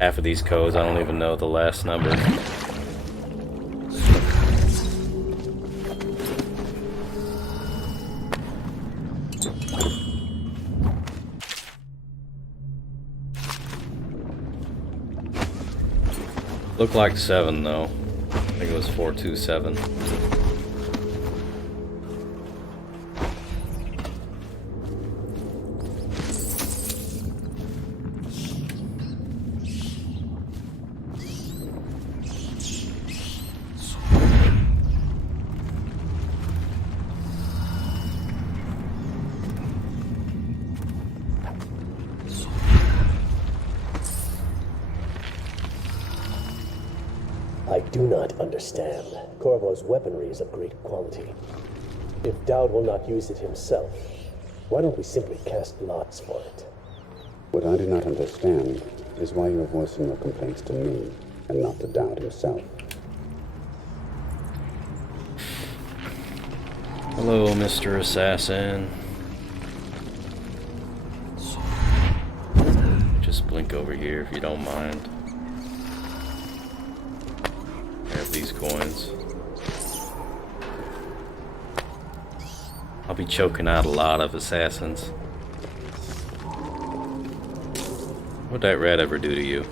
Half of these codes, I don't even know the last number. Looked like 7 though. I think it was 427. I do not understand. Corvo's weaponry is of great quality. If Dowd will not use it himself, why don't we simply cast lots for it? What I do not understand is why you are voicing your complaints to me and not to Dowd himself. Hello, Mr. Assassin. Just blink over here if you don't mind. These coins. I'll be choking out a lot of assassins. What'd that rat ever do to you?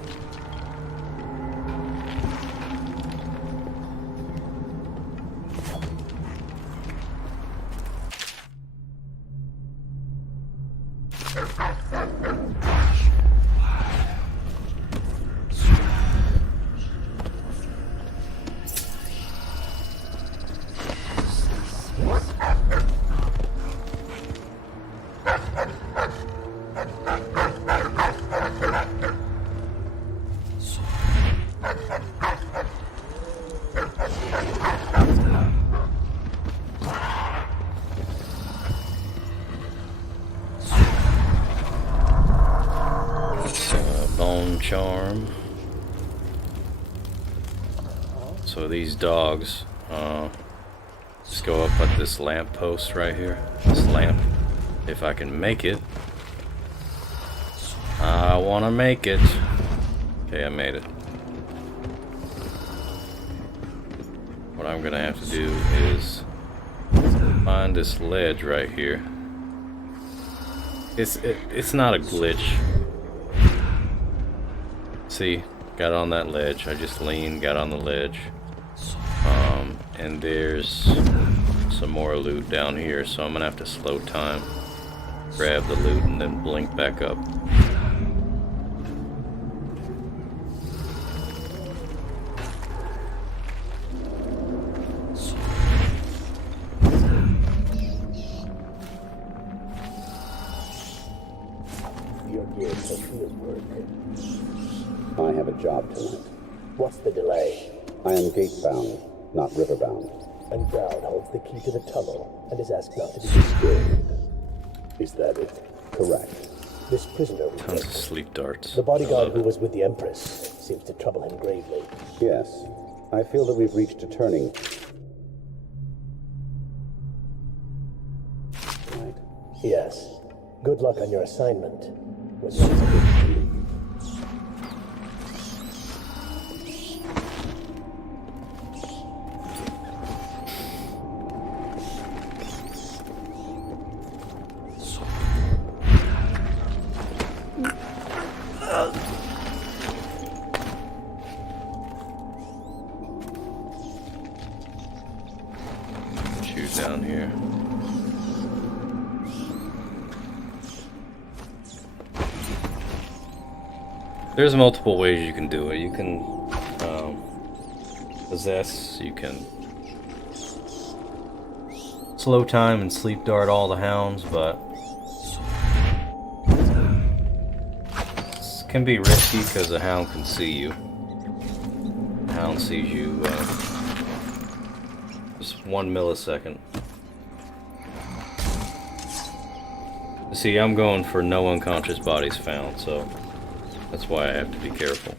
Charm. So these dogs just go up at this lamp post right here. This lamp. If I can make it. I want to make it. Okay, I made it. What I'm gonna have to do is find this ledge right here. It's not a glitch. See, got on that ledge. I just leaned, got on the ledge. And there's some more loot down here, so I'm gonna have to slow time. grab the loot and then blink back up. You're geared for field work. I have a job tonight. What's the delay? I am gate-bound, not river-bound. And Brown holds the key to the tunnel and is asked not to be disturbed. Is that it? Correct. This prisoner... Tons of sleep darts. The bodyguard who was with the Empress seems to trouble him gravely. Yes. I feel that we've reached a turning... Right. Yes. Good luck on your assignment. Was it a good lead? Shoot down here. There's multiple ways you can do it. You can possess, you can slow time and sleep dart all the hounds, but this can be risky because the hound can see you. The hound sees you just 1 millisecond. See, I'm going for no unconscious bodies found, so that's why I have to be careful.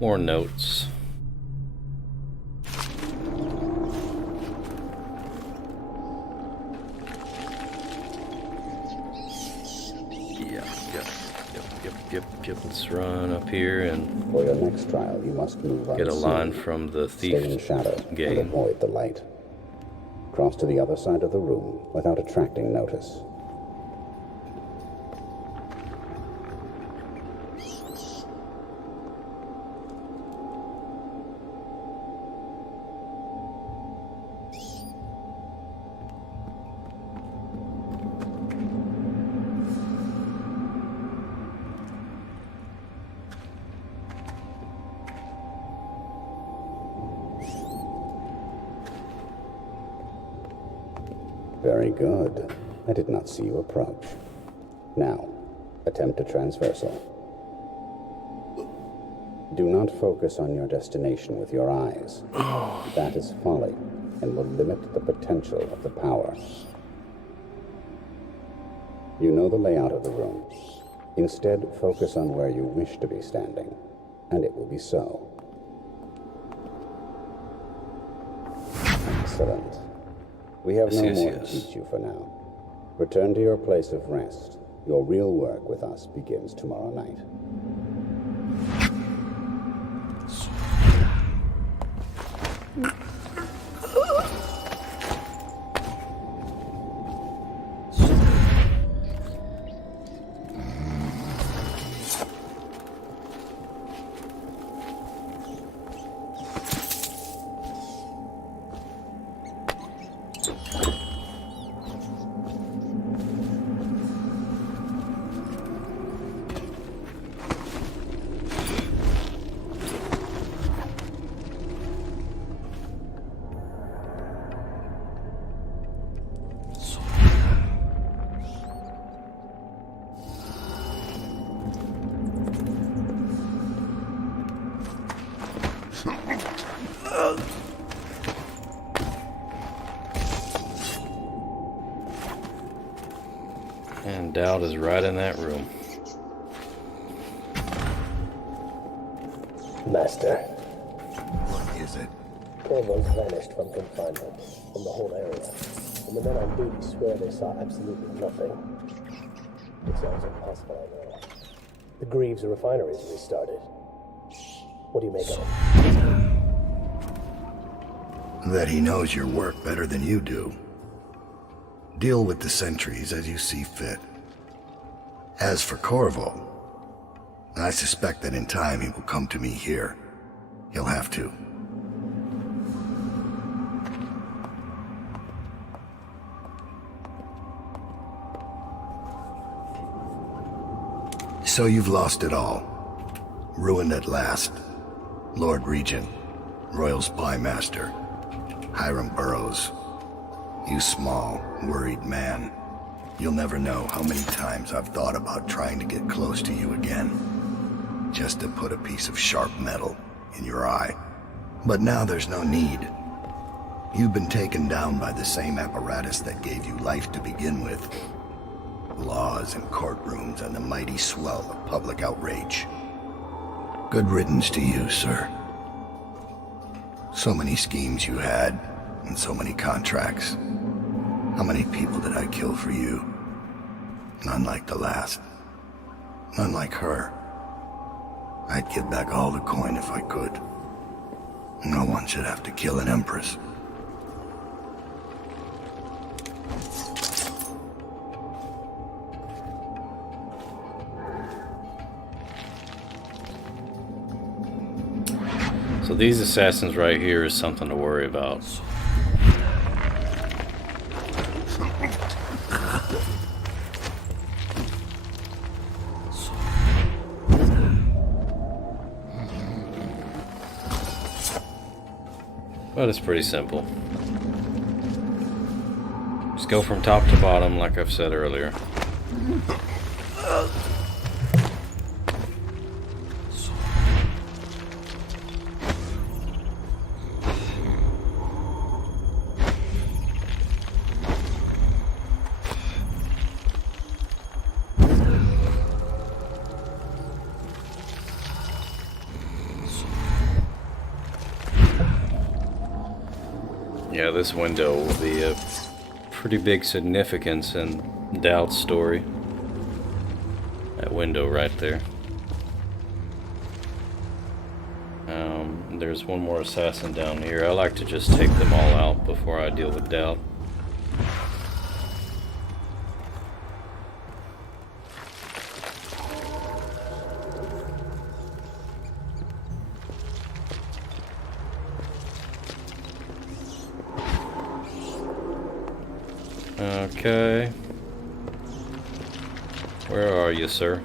More notes. Yep. Let's run up here and for your next trial, you must move get a line from the thief. Stay in shadow gate. And avoid the light. Cross to the other side of the room without attracting notice. Very good. I did not see you approach. Now, attempt a transversal. Do not focus on your destination with your eyes. That is folly, and will limit the potential of the power. You know the layout of the room. Instead, focus on where you wish to be standing, and it will be so. Excellent. We have no more to teach you for now. Return to your place of rest. Your real work with us begins tomorrow night. And Dowd is right in that room. Master. What is it? Corvo's vanished from confinement, from the whole area. And the men on duty swear they saw absolutely nothing. It sounds impossible, I know. The Greaves refinery is restarted. What do you make of it? That he knows your work better than you do. Deal with the sentries as you see fit. As for Corvo, I suspect that in time he will come to me here. He'll have to. So you've lost it all. Ruined at last. Lord Regent, Royal Spy Master, Hiram Burroughs. You small, worried man. You'll never know how many times I've thought about trying to get close to you again. Just to put a piece of sharp metal in your eye. But now there's no need. You've been taken down by the same apparatus that gave you life to begin with. Laws and courtrooms and the mighty swell of public outrage. Good riddance to you, sir. So many schemes you had, and so many contracts. How many people did I kill for you? None like the last. None like her. I'd give back all the coin if I could. No one should have to kill an empress. So these assassins right here is something to worry about. But it's pretty simple. Just go from top to bottom, like I've said earlier. Yeah, this window will be a pretty big significance in Dowd's story. That window right there. There's one more assassin down here. I like to just take them all out before I deal with Dowd. Okay. Where are you, sir?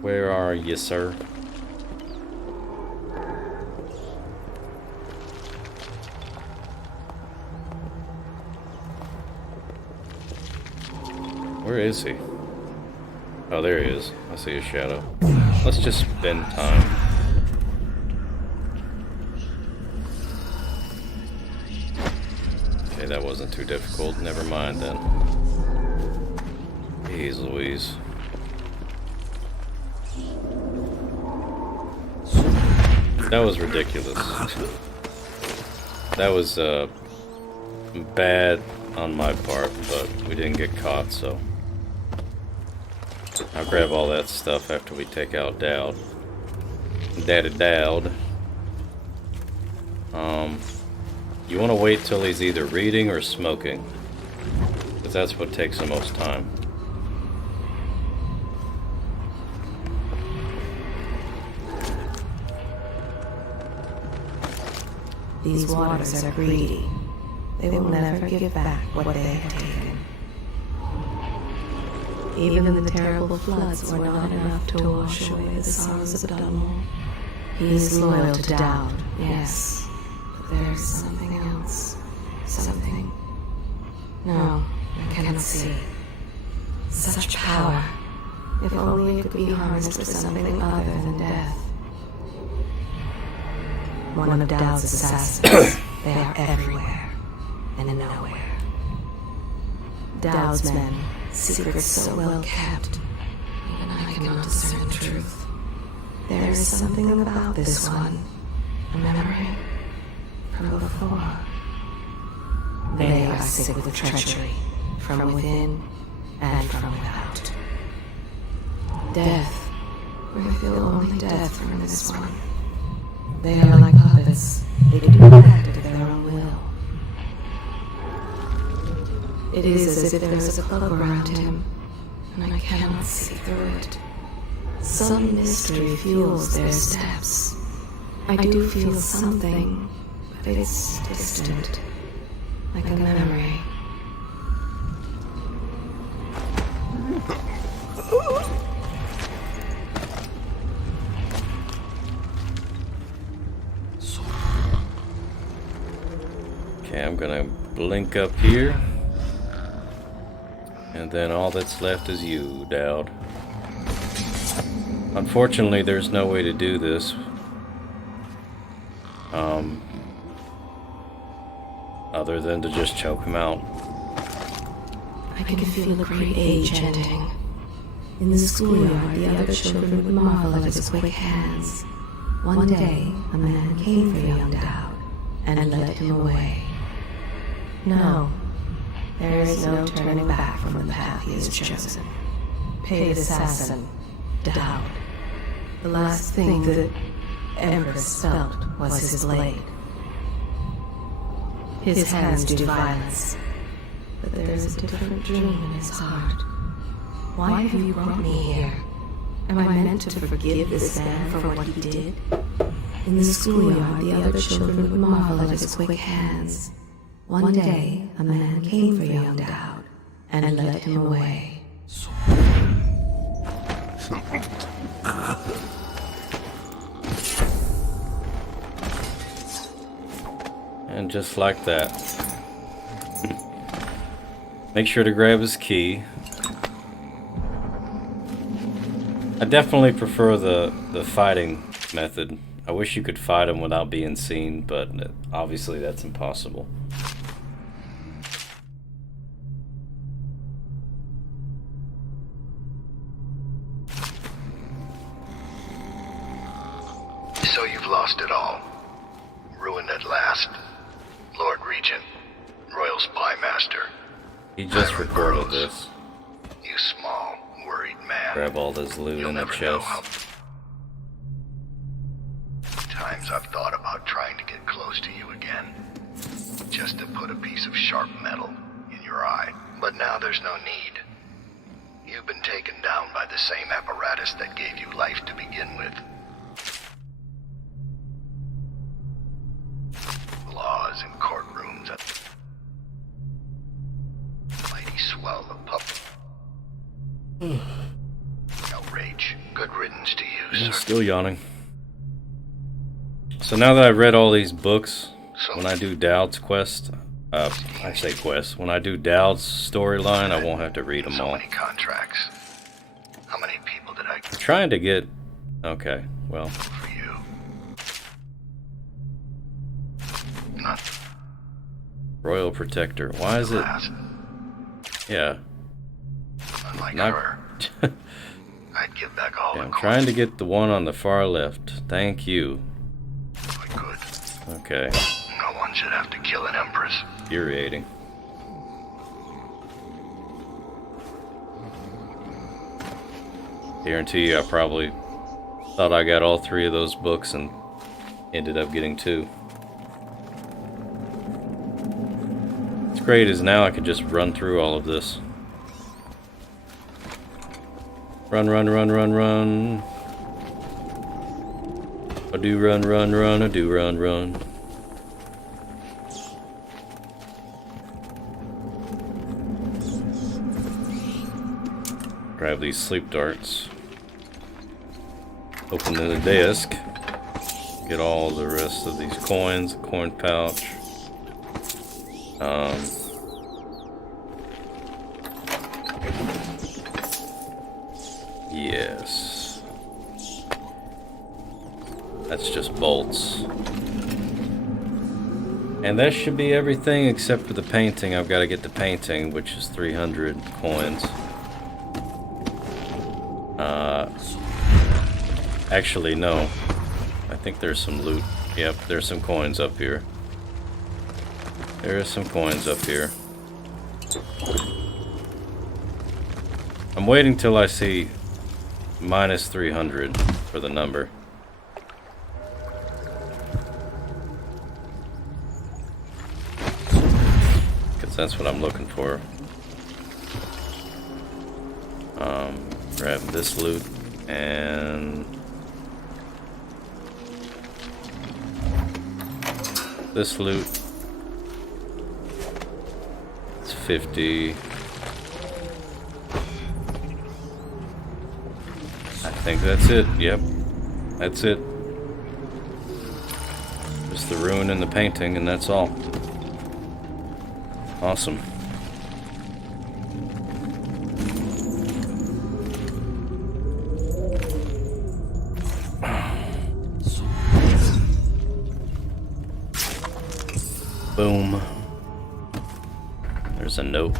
Where are you, sir? Where is he? Oh, there he is. I see his shadow. Let's just spend time. Okay, that wasn't too difficult. Never mind then. Jeez Louise. That was ridiculous. That was bad on my part, but we didn't get caught, so I'll grab all that stuff after we take out Dowd. Daddy Dowd. You want to wait till he's either reading or smoking, because that's what takes the most time. These waters are greedy. They will never give back what they have taken. Even the terrible floods were not enough to wash away the sorrows of Dunmore. He is loyal to Dowd, yes. But there is something else. Something. No, I cannot see. Such power. If only it could be harnessed for something other than death. One of Dowd's assassins. They are everywhere and nowhere. Dowd's men, secrets so well kept, even I cannot discern the truth. There is something about this one, a memory from before. They are sick with treachery, from within and from without. Death. We feel only death from this one. They are like puppets. They do not act of their own will. It is as if there is a cloak around him, and I cannot see through it. Some mystery fuels their steps. I do feel something, but it's distant, like a memory. Okay, I'm gonna blink up here. And then all that's left is you, Dowd. Unfortunately, there's no way to do this. Other than to just choke him out. I can feel a great age ending. In the schoolyard, the other children would marvel at his quick hands. One day, a man came for young Dowd and led him away. No, there is no turning back from the path he has chosen. Paid assassin, Dowd. The last thing the Empress felt was his blade. His hands do violence, but there is a different dream in his heart. Why have you brought me here? Am I meant to forgive this man for what he did? In the schoolyard, the other children would marvel at his quick hands. One day, a man came for young Dowd and led him away. And just like that. Make sure to grab his key. I definitely prefer the fighting method. I wish you could fight him without being seen, but obviously that's impossible. So you've lost it all. Ruined at last. Lord Regent, Royal Spy Master. He just recorded this. You small, worried man. Grab all this loot in the chest. Times I've thought about trying to get close to you again. Just to put a piece of sharp metal in your eye. But now there's no need. You've been taken down by the same apparatus that gave you life to begin with. Laws and courtrooms at mighty swell of public outrage. Good riddance to you, sir. Still yawning. So now that I've read all these books, when I do Dowd's quest, I say quest, when I do Dowd's storyline, I won't have to read them all. Many contracts. How many people did I I'm trying to get... Okay, well... for you? Not Royal Protector. Why is it... Yeah. unlike Not... her. I'd give back all Yeah, the I'm trying to get the one on the far left. Thank you. I could. Okay. No one should have to kill an empress. Infuriating. Guarantee you I probably thought I got all 3 of those books and ended up getting 2. What's great is now I can just run through all of this. Run, run, run, run, run. I do run, run, run, I do run, run. Grab these sleep darts. Open the desk. Get all the rest of these coins, coin pouch. Yes. That's just bolts. And that should be everything except for the painting. I've got to get the painting, which is 300 coins. Actually, no. I think there's some loot. Yep, there's some coins up here. There is some coins up here. I'm waiting till I see minus 300 for the number. Because that's what I'm looking for. Grab this loot and this loot. It's 50. I think that's it. Yep, that's it. Just the ruin and the painting, and that's all. Awesome. Boom. There's a note.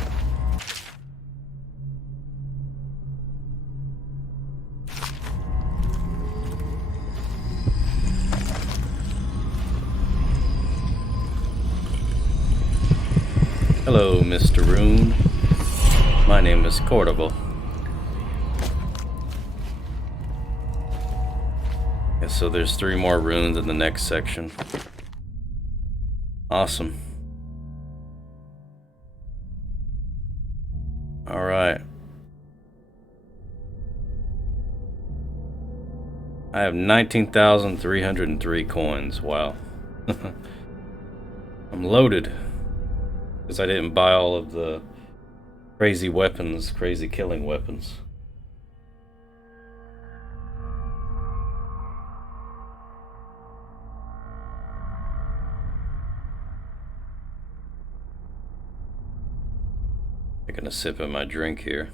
Hello, Mr. Rune. My name is Cordova. Yeah, so there's 3 more runes in the next section. Awesome. All right. I have 19,303 coins. Wow. I'm loaded. Because I didn't buy all of the crazy weapons, crazy killing weapons. Taking a sip of my drink here.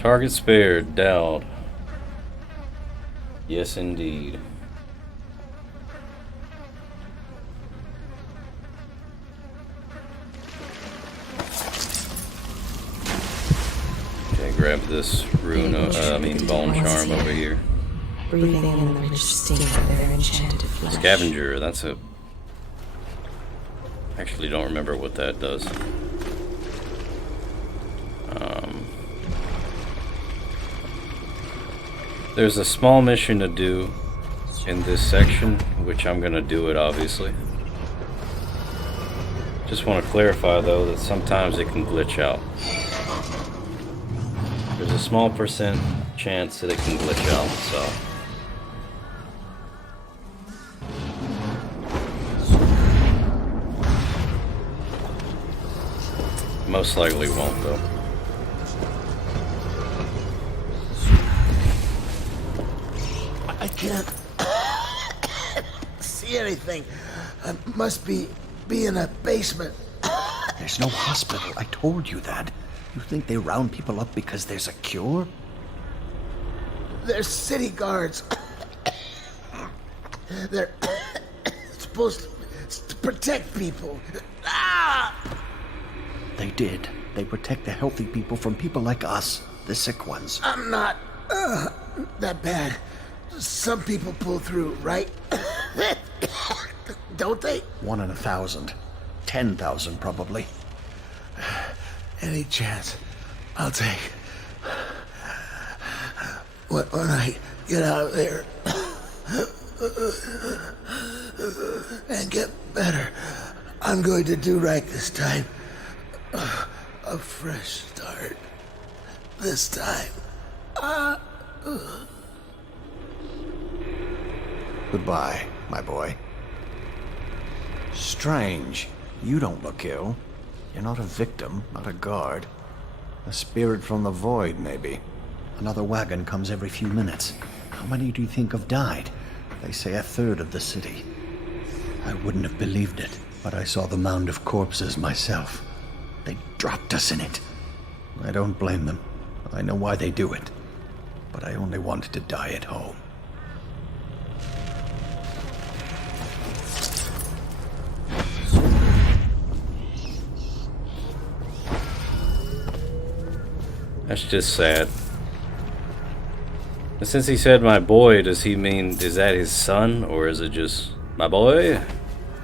Target spared, Dowd. Yes, indeed. Okay, grab this rune, bone charm over here. Breathing in the rich stink of their enchanted flesh. Scavenger, that's a... Actually don't remember what that does. There's a small mission to do in this section, which I'm gonna do it obviously. Just want to clarify though that sometimes it can glitch out. There's a small percent chance that it can glitch out, so. Most likely won't though. I can't see anything. I must be in a basement. There's no hospital. I told you that. You think they round people up because there's a cure? They're city guards. They're supposed to protect people. Ah! They did. They protect the healthy people from people like us, the sick ones. I'm not that bad. Some people pull through, right? Don't they? 1 in 1,000. 10,000 probably. Any chance I'll take. When I get out of there and get better, I'm going to do right this time. A fresh start. This time. Goodbye, my boy. Strange. You don't look ill. You're not a victim, not a guard. A spirit from the void, maybe. Another wagon comes every few minutes. How many do you think have died? They say 1/3 of the city. I wouldn't have believed it, but I saw the mound of corpses myself. They dropped us in it. I don't blame them. I know why they do it. But I only wanted to die at home. That's just sad. And since he said my boy, does he mean, is that his son? Or is it just, my boy?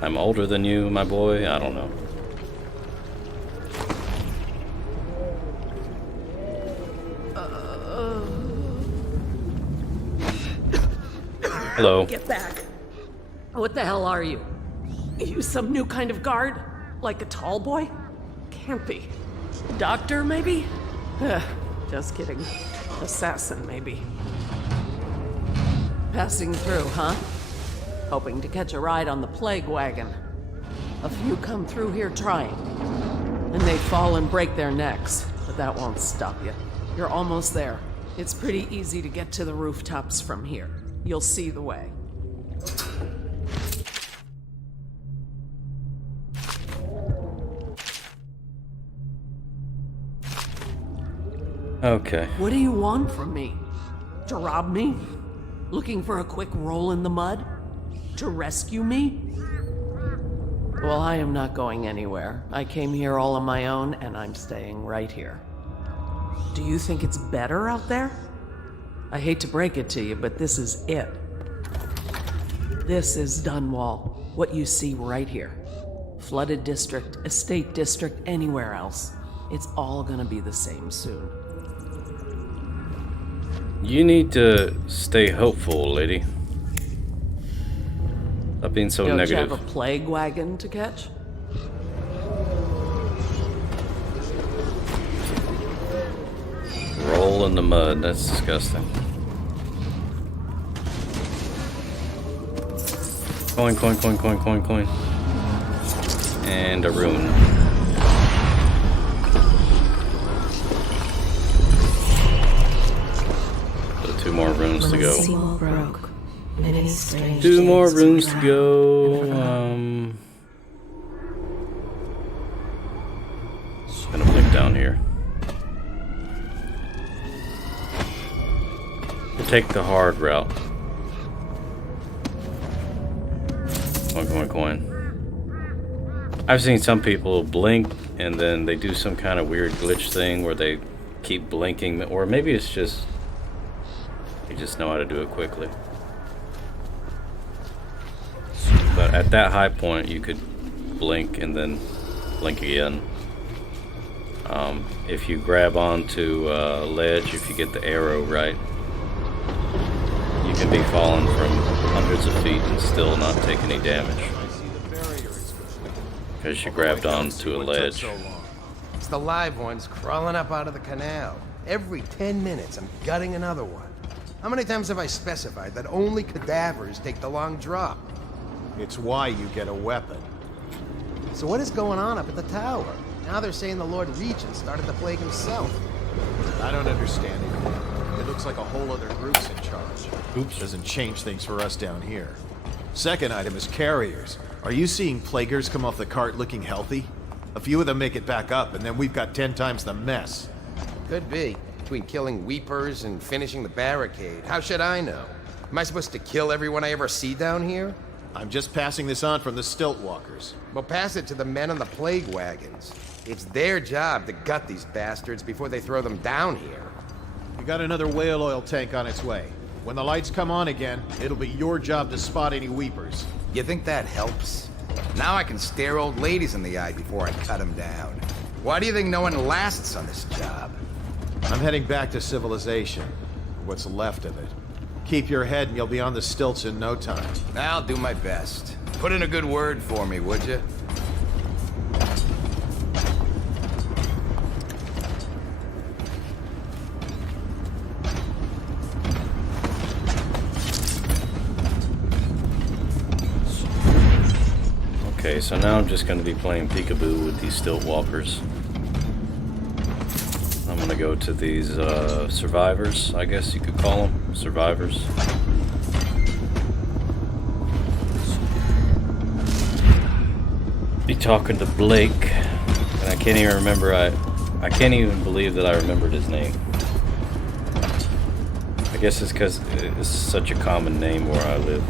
I'm older than you, my boy? I don't know. Hello. Get back. What the hell are you? You some new kind of guard? Like a tall boy? Can't be. Doctor, maybe? Just kidding. Assassin, maybe. Passing through, huh? Hoping to catch a ride on the plague wagon. A few come through here trying. And they fall and break their necks. But that won't stop you. You're almost there. It's pretty easy to get to the rooftops from here. You'll see the way. Okay. What do you want from me? To rob me? Looking for a quick roll in the mud? To rescue me? Well, I am not going anywhere. I came here all on my own, and I'm staying right here. Do you think it's better out there? I hate to break it to you, but this is it. This is Dunwall, what you see right here. Flooded district, estate district, anywhere else. It's all gonna be the same soon. You need to stay hopeful, lady. Stop being so Don't negative. you have a plague wagon to catch? Roll in the mud, that's disgusting. Coin, coin, coin, coin, coin, coin. And a rune. So 2 more runes to go. Broke. Many strange 2 more things runes to went go. Just gonna blink down here. We'll take the hard route. Coin, coin, coin. I've seen some people blink and then they do some kind of weird glitch thing where they keep blinking, or maybe it's just they just know how to do it quickly. But at that high point, you could blink and then blink again. If you grab onto a ledge, if you get the arrow right, you can be falling from hundreds of feet and still not take any damage. Because you grabbed onto a ledge. It's the live ones crawling up out of the canal. Every 10 minutes, I'm gutting another one. How many times have I specified that only cadavers take the long drop? It's why you get a weapon. So what is going on up at the tower? Now they're saying the Lord Regent started the plague himself. I don't understand it. It looks like a whole other group's in charge. Oops. Doesn't change things for us down here. Second item is carriers. Are you seeing plaguers come off the cart looking healthy? A few of them make it back up, and then we've got 10 times the mess. Could be. Between killing weepers and finishing the barricade. How should I know? Am I supposed to kill everyone I ever see down here? I'm just passing this on from the stilt walkers. Well, pass it to the men on the plague wagons. It's their job to gut these bastards before they throw them down here. You got another whale oil tank on its way. When the lights come on again, it'll be your job to spot any weepers. You think that helps? Now I can stare old ladies in the eye before I cut them down. Why do you think no one lasts on this job? I'm heading back to civilization. What's left of it. Keep your head and you'll be on the stilts in no time. I'll do my best. Put in a good word for me, would you? Okay, so now I'm just going to be playing peekaboo with these stilt walkers. I'm going to go to these survivors, I guess you could call them. Survivors. Be talking to Blake, and I can't even remember, I can't even believe that I remembered his name. I guess it's because it's such a common name where I live,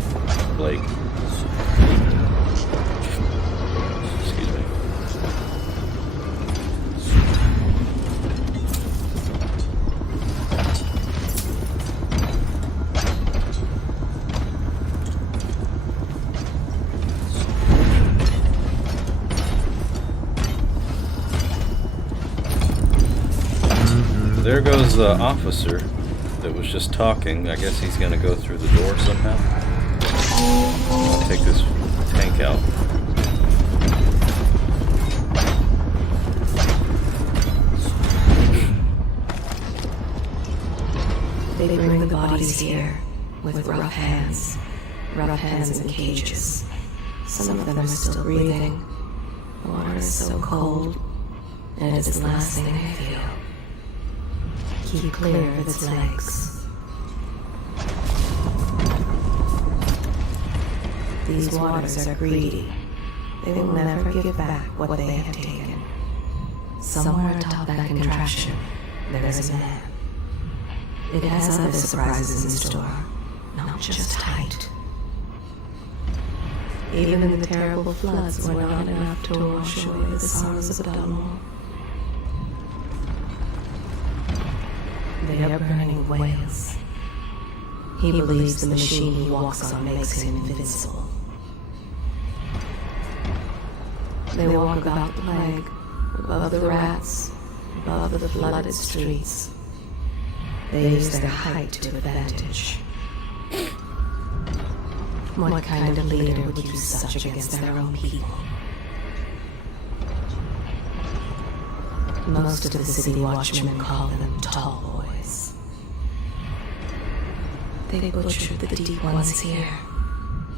Blake. Excuse me. was the officer that was just talking. I guess he's gonna go through the door somehow. I'll take this tank out. They bring the bodies here with rough hands in cages. Some of them are still breathing. The water is so cold, and it's the last thing they feel. Keep clear of its legs. These waters are greedy. They will never give back what they have taken. Somewhere atop that contraption, there is a man. It has other surprises in store, not just height. Even the terrible floods were not enough to wash away the sorrows of Dunmore. They are burning whales. He believes the machine he walks on makes him invincible. They walk about the plague, above the rats, above the flooded streets. They use their height to advantage. What kind of leader would use such against their own people? Most of the city watchmen call them tall boys. They butchered the deep ones here,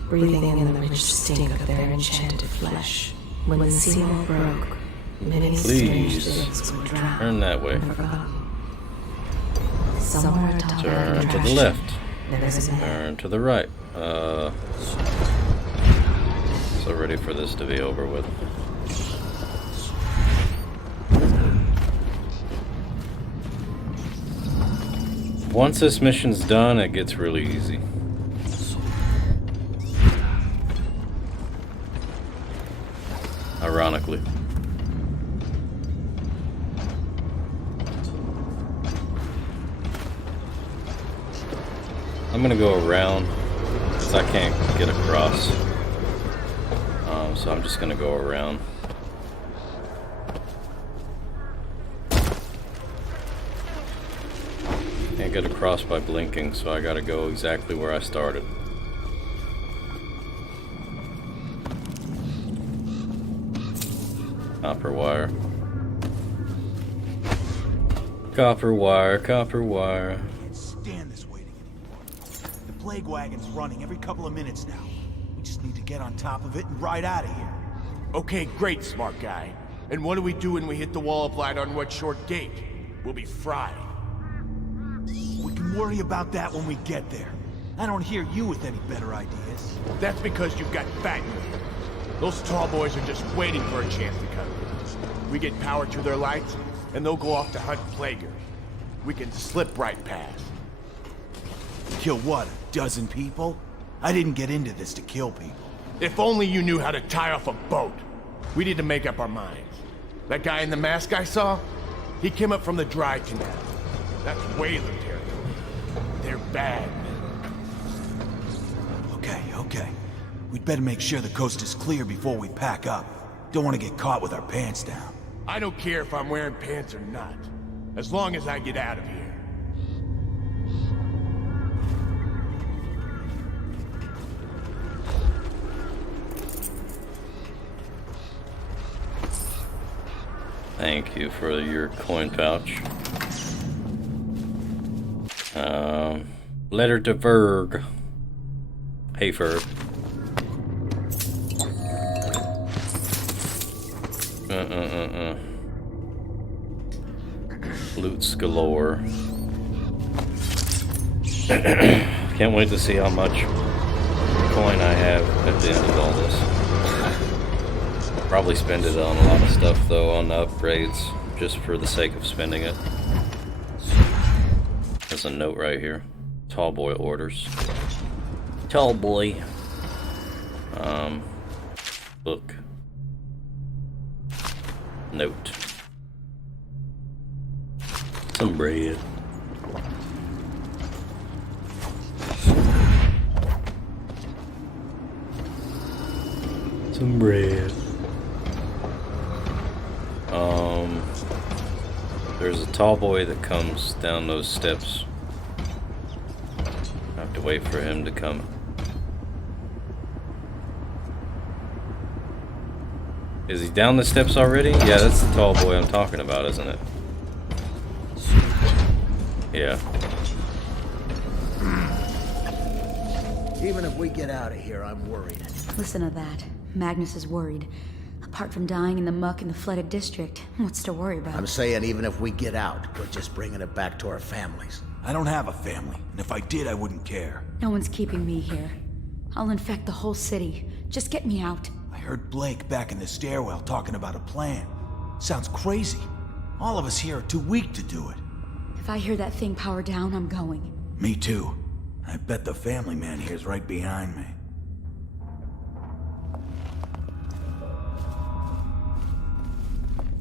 breathing in the rich stink of their enchanted flesh. When the seawall broke, many strange things were drowned. Turn that way. Somewhere atop Turn to the left. Turn to the right. So ready for this to be over with. Once this mission's done, it gets really easy. Ironically. I'm gonna go around because I can't get across. So I'm just gonna go around. Can't get across by blinking, so I gotta go exactly where I started. Copper wire. Copper wire, copper wire. Can't stand this waiting anymore. The plague wagon's running every couple of minutes now. We just need to get on top of it and ride out of here. Okay, great, smart guy. And what do we do when we hit the wall of light on Red Short Gate? We'll be fried. We can worry about that when we get there. I don't hear you with any better ideas. That's because you've got fat in your head. Those tall boys are just waiting for a chance to cut loose. We get power to their lights, and they'll go off to hunt plaguers. We can slip right past. Kill what, a dozen people? I didn't get into this to kill people. If only you knew how to tie off a boat. We need to make up our minds. That guy in the mask I saw, he came up from the dry canal. That's Whaler territory. They're bad. Okay. We'd better make sure the coast is clear before we pack up. Don't want to get caught with our pants down. I don't care if I'm wearing pants or not, as long as I get out of here. Thank you for your coin pouch. Letter to Ferg. Hey, Ferg. Loots galore. Can't wait to see how much coin I have at the end of all this. Probably spend it on a lot of stuff though, on the upgrades, just for the sake of spending it. There's a note right here. Tall boy orders. Tall boy. Book. Note. Some bread. Some bread. There's a tall boy that comes down those steps. I have to wait for him to come. Is he down the steps already? Yeah, that's the tall boy I'm talking about, isn't it? Yeah. Even if we get out of here, I'm worried. Listen to that. Magnus is worried. Apart from dying in the muck in the flooded district, what's to worry about? I'm saying even if we get out, we're just bringing it back to our families. I don't have a family, and if I did, I wouldn't care. No one's keeping me here. I'll infect the whole city. Just get me out. I heard Blake back in the stairwell talking about a plan. Sounds crazy. All of us here are too weak to do it. If I hear that thing power down, I'm going. Me too. I bet the family man here's right behind me.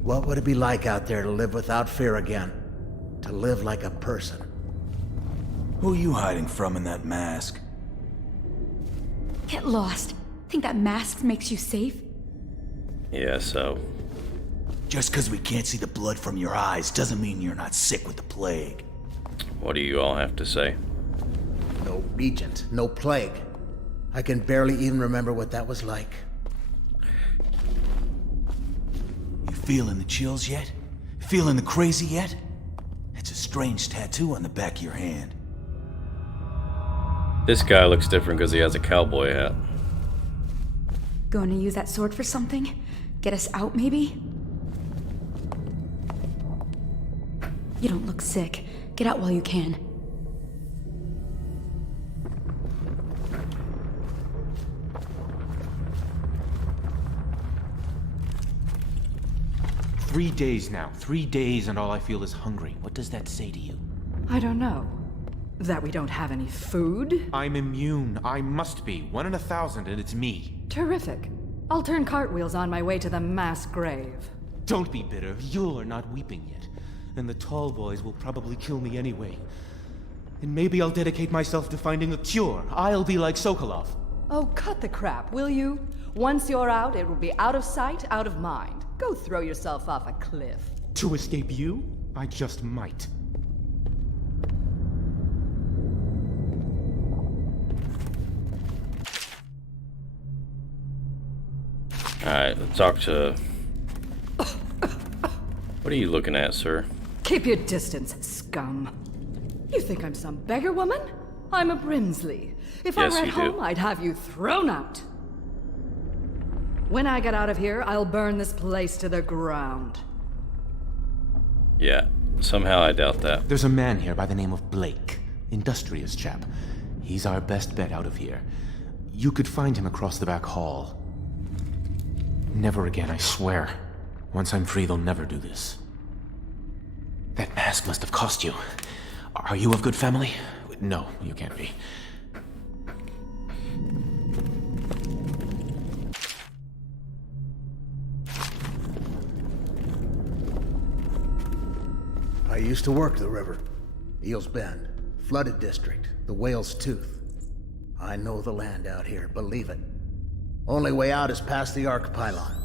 What would it be like out there to live without fear again? To live like a person? Who are you hiding from in that mask? Get lost. Think that mask makes you safe? Yeah, so. Just because we can't see the blood from your eyes doesn't mean you're not sick with the plague. What do you all have to say? No regent, no plague. I can barely even remember what that was like. You feeling the chills yet? Feeling the crazy yet? It's a strange tattoo on the back of your hand. This guy looks different because he has a cowboy hat. Going to use that sword for something? Get us out, maybe? You don't look sick. Get out while you can. Three days now. 3 days and all I feel is hungry. What does that say to you? I don't know. That we don't have any food? I'm immune. I must be. 1 in 1,000 and it's me. Terrific. I'll turn cartwheels on my way to the mass grave. Don't be bitter. You're not weeping yet. And the tall boys will probably kill me anyway. And maybe I'll dedicate myself to finding a cure. I'll be like Sokolov. Oh, cut the crap, will you? Once you're out, it will be out of sight, out of mind. Go throw yourself off a cliff. To escape you? I just might. Alright, let's talk to... What are you looking at, sir? Keep your distance, scum. You think I'm some beggar woman? I'm a Brimsley. If I were at home, I'd have you thrown out. When I get out of here, I'll burn this place to the ground. Yeah, somehow I doubt that. There's a man here by the name of Blake. Industrious chap. He's our best bet out of here. You could find him across the back hall. Never again, I swear. Once I'm free, they'll never do this. That mask must have cost you. Are you of good family? No, you can't be. I used to work the river. Eel's Bend, flooded district, the Whale's Tooth. I know the land out here, believe it. Only way out is past the Arc Pylon.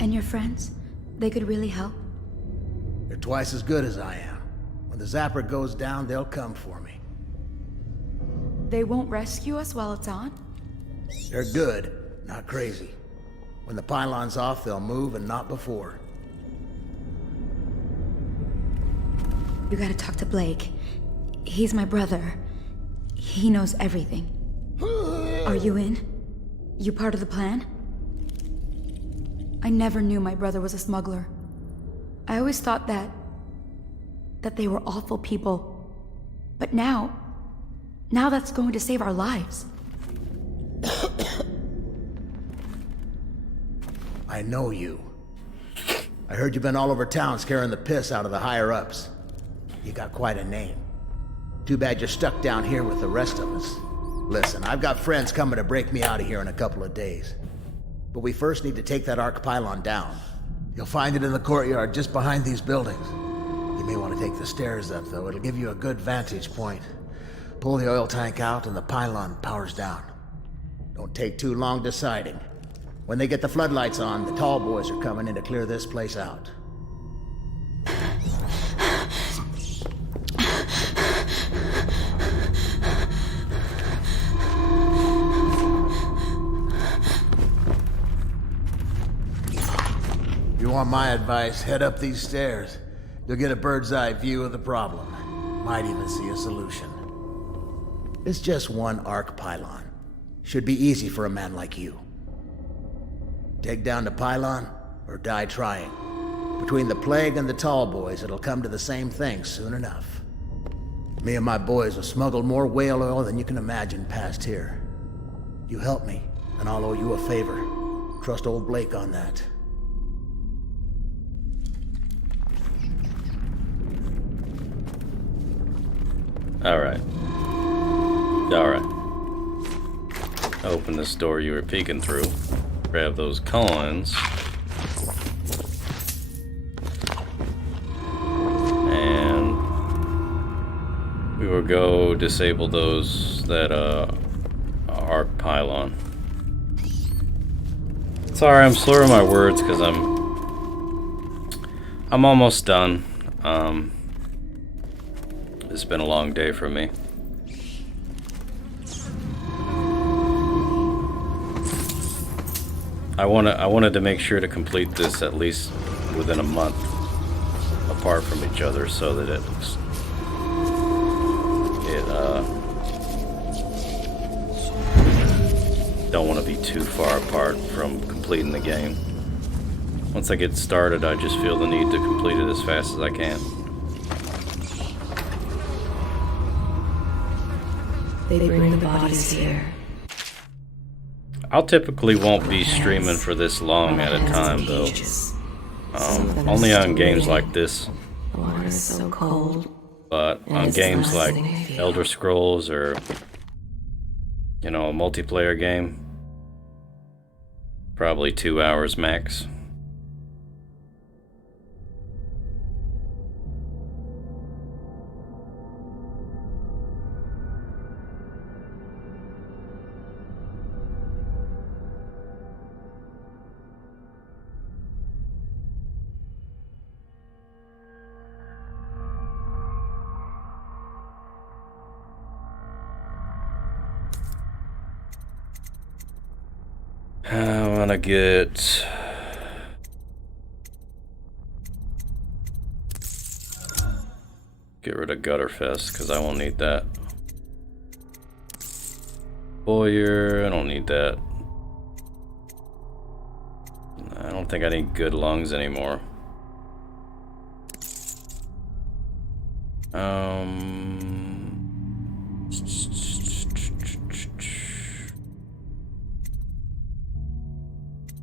And your friends? They could really help? They're twice as good as I am. When the zapper goes down, they'll come for me. They won't rescue us while it's on? They're good, not crazy. When the pylon's off, they'll move and not before. You gotta talk to Blake. He's my brother. He knows everything. Are you in? You part of the plan? I never knew my brother was a smuggler. I always thought that they were awful people. But now that's going to save our lives. I know you. I heard you've been all over town scaring the piss out of the higher-ups. You got quite a name. Too bad you're stuck down here with the rest of us. Listen, I've got friends coming to break me out of here in a couple of days. But we first need to take that Arc Pylon down. You'll find it in the courtyard just behind these buildings. You may want to take the stairs up, though. It'll give you a good vantage point. Pull the oil tank out and the pylon powers down. Don't take too long deciding. When they get the floodlights on, the tall boys are coming in to clear this place out. you want my advice, head up these stairs. You'll get a bird's eye view of the problem. Might even see a solution. It's just one arc pylon. Should be easy for a man like you. Take down the pylon, or die trying. Between the plague and the tall boys, it'll come to the same thing soon enough. Me and my boys have smuggled more whale oil than you can imagine past here. You help me, and I'll owe you a favor. Trust old Blake on that. Alright. Alright. Open this door you were peeking through. Grab those coins. And we will go disable that arc pylon. Sorry, I'm slurring my words because I'm almost done. It's been a long day for me. I wanted to make sure to complete this at least within a month apart from each other, so that it don't want to be too far apart from completing the game. Once I get started, I just feel the need to complete it as fast as I can. They bring the bodies here. I'll typically won't be streaming for this long at a time, though. Only on games like this. The water is so cold. But on games like Elder Scrolls or, you know, a multiplayer game, probably 2 hours max. I want to get rid of Gutterfest because I won't need that. Boyer, I don't need that. I don't think I need good lungs anymore.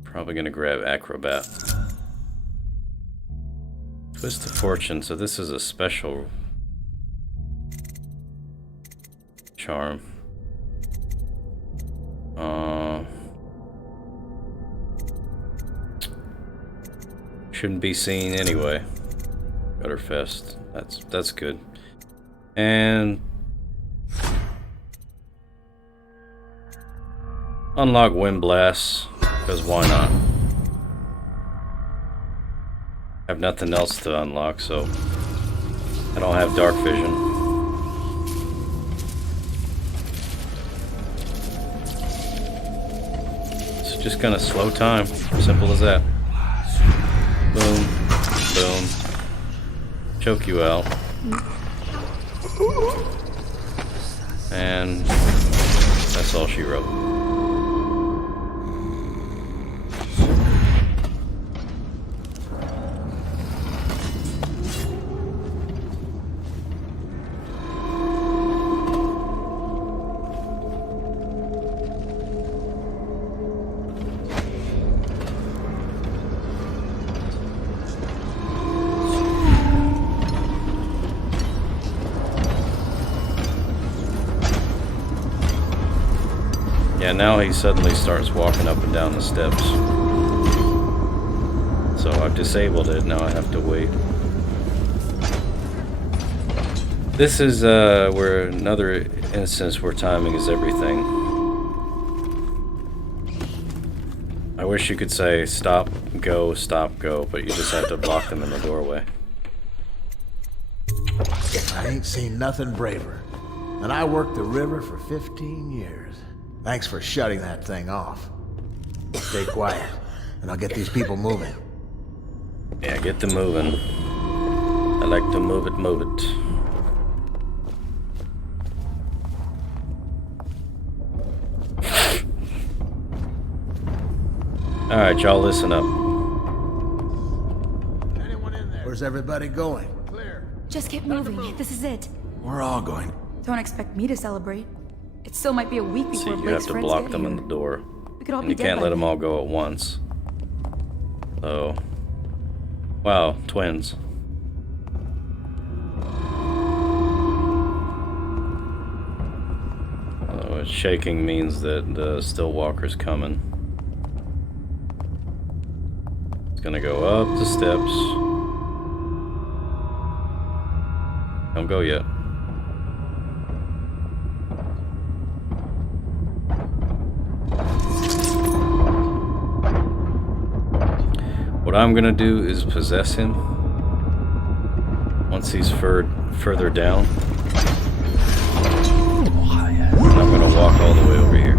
Probably gonna grab Acrobat. Twist of Fortune, so this is a special charm. Shouldn't be seen anyway. Gutterfest, that's good. And unlock Wind Blast. Because why not? I have nothing else to unlock, so I don't have dark vision. It's just gonna slow time. Simple as that. Boom, boom. Choke you out. And that's all she wrote. Yeah, now he suddenly starts walking up and down the steps. So I've disabled it, now I have to wait. This is where another instance where timing is everything. I wish you could say stop, go, but you just have to block them in the doorway. I ain't seen nothing braver. And I worked the river for 15 years. Thanks for shutting that thing off. Stay quiet, and I'll get these people moving. Yeah, get them moving. I like to move it, move it. Alright, y'all listen up. Where's everybody going? Just get moving. This is it. We're all going. Don't expect me to celebrate. It still might be a week See, before you Blake's have to friends block get them here. in the door. We could all And be you dead can't by let them then. all go at once. Oh. Wow, twins. Oh, shaking means that the Stillwalker's coming. It's gonna go up the steps. Don't go yet. What I'm gonna do is possess him once he's further down. And I'm gonna walk all the way over here.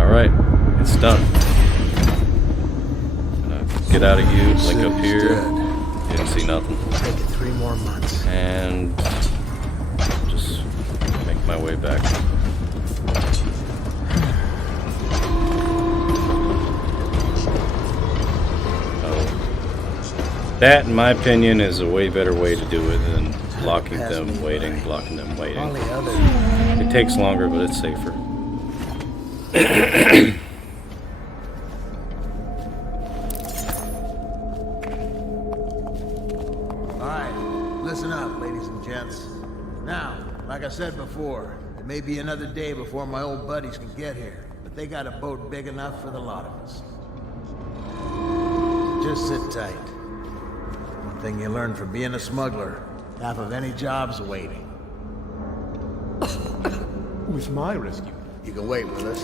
Alright, it's done. Get out of you, link up here. You didn't see nothing. Take it 3 more months. And just make my way back. That, in my opinion, is a way better way to do it than blocking them waiting, blocking them waiting. It takes longer, but it's safer. Alright, listen up, ladies and gents. Now, like I said before, it may be another day before my old buddies can get here, but they got a boat big enough for the lot of us. Just sit tight. One thing you learn from being a smuggler, half of any job's waiting. With my rescue. You can wait with us,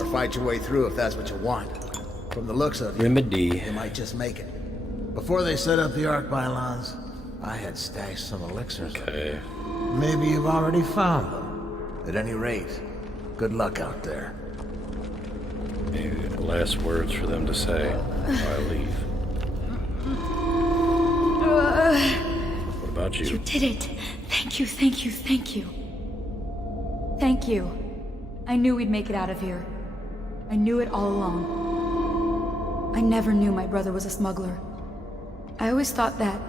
or fight your way through if that's what you want. From the looks of it, Remedy. you might just make it. Before they set up the arc pylons, I had stashed some elixirs. Okay. Maybe you've already found them. At any rate, good luck out there. Maybe the last words for them to say before I leave. What about you? You did it. Thank you, thank you, thank you. Thank you. I knew we'd make it out of here. I knew it all along. I never knew my brother was a smuggler. I always thought that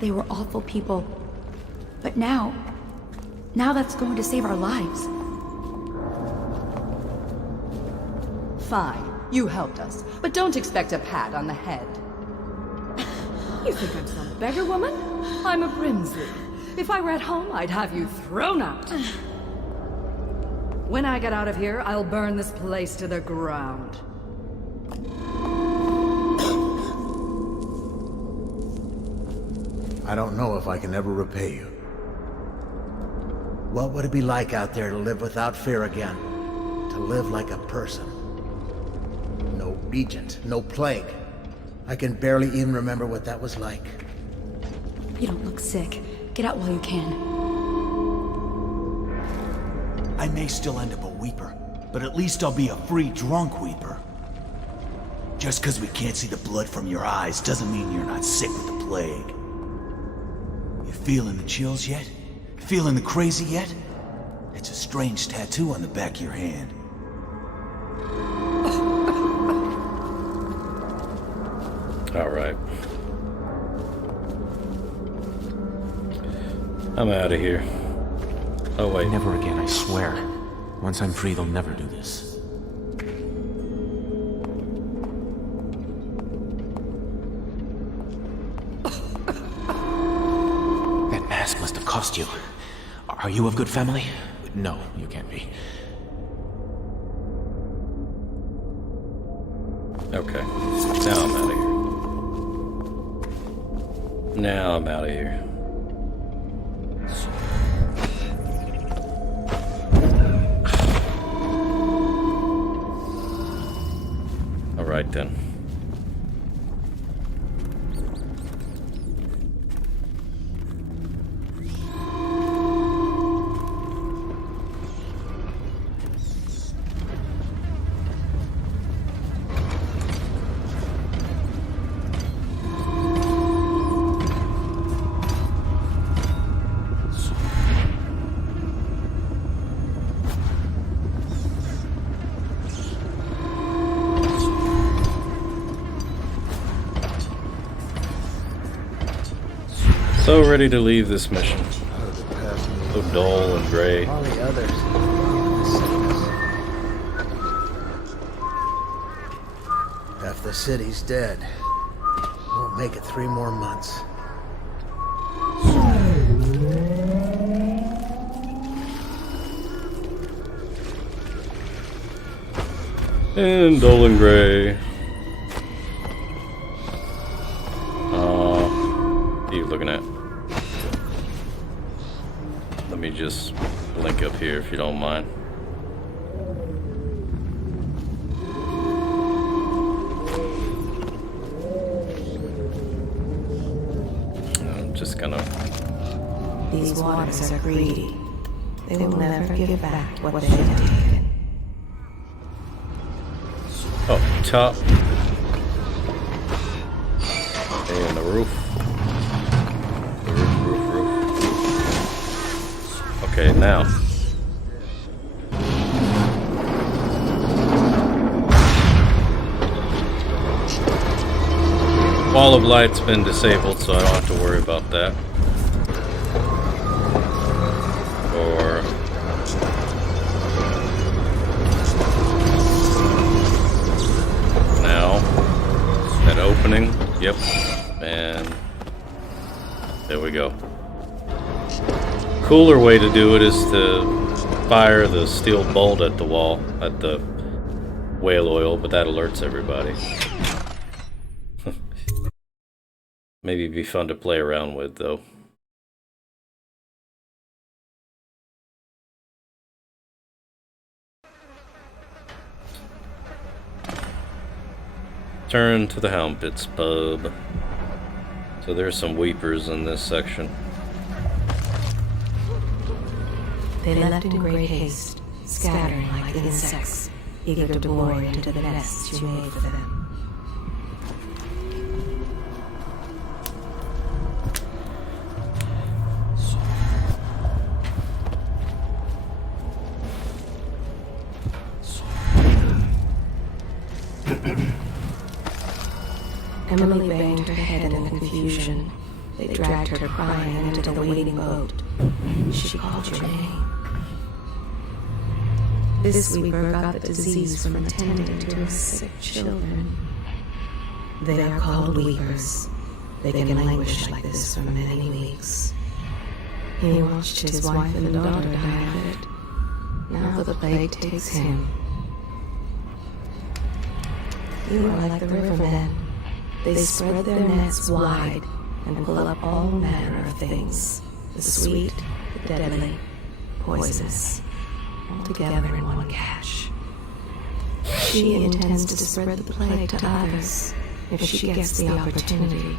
they were awful people. But now that's going to save our lives. Fine, you helped us, but don't expect a pat on the head. You think I'm some beggar woman? I'm a Brimsley. If I were at home, I'd have you thrown out. When I get out of here, I'll burn this place to the ground. I don't know if I can ever repay you. What would it be like out there to live without fear again? To live like a person? No regent, no plague. I can barely even remember what that was like. You don't look sick. Get out while you can. I may still end up a Weeper, but at least I'll be a free drunk Weeper. Just because we can't see the blood from your eyes doesn't mean you're not sick with the plague. You feeling the chills yet? Feeling the crazy yet? It's a strange tattoo on the back of your hand. All right. I'm out of here. Oh, wait. Never again, I swear. Once I'm free, they'll never do this. That mask must have cost you. Are you of good family? No, you can't be. Okay. Now I'm out of here. Now I'm out of here. Alright then. So ready to leave this mission. So dull and gray. All the others. Half the city's dead. Won't make it 3 more months. And dull and gray. What are you looking at? Let me just link up here if you don't mind. I'm just gonna... These waters are greedy. They will never give back what they have taken. Up top. And the roof. The roof. Okay, now. Wall of light's been disabled, so I don't have to worry about that. Or... now. That opening. Yep. And... there we go. Cooler way to do it is to fire the steel bolt at the wall, at the whale oil, but that alerts everybody. Maybe it'd be fun to play around with, though. Turn to the Hound Pits pub. So there's some weepers in this section. They left in great haste, scattering like insects, eager to bore into the nests you made for them. Emily banged her head in the confusion. They dragged her crying into the waiting boat. She called your name. This weeper got the disease from attending to her sick children. They are called weepers. They can languish like this for many weeks. He watched his wife and daughter die of it. Now the plague takes him. You are like the rivermen. They spread their nets wide and pull up all manner of things. The sweet, the deadly, poisonous, all together in one catch. She intends to spread the plague to others if she gets the opportunity.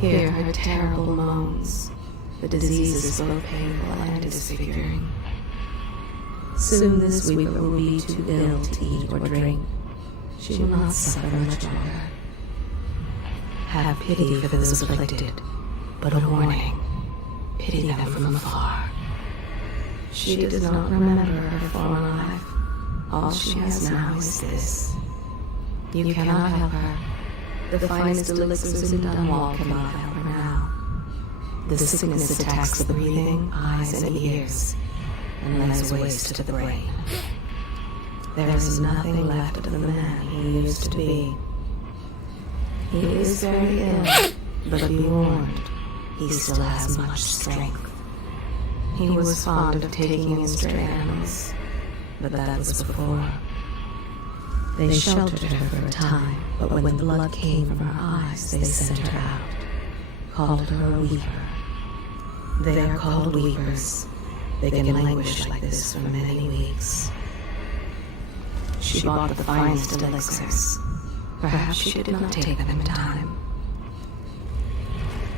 Hear her terrible moans. The disease is both painful and disfiguring. Soon this weeper will be too ill to eat or drink. She will not suffer much longer. Have pity for those afflicted, but a warning. Pity them from afar. She does not remember her former life. All she has now is this. You cannot help her. The finest elixirs in Dunwall cannot help her now. The sickness attacks the breathing, eyes, and ears, and lays waste to the brain. There is nothing left of the man he used to be. He is very ill, but be warned, he still has much strength. He was fond of taking in stray animals, but that was before. They sheltered her for a time, but when the blood came from her eyes, they sent her out, called her a weeper. They are called weepers. They can languish like this for many weeks. She bought the finest elixirs. Perhaps she did not take them in time.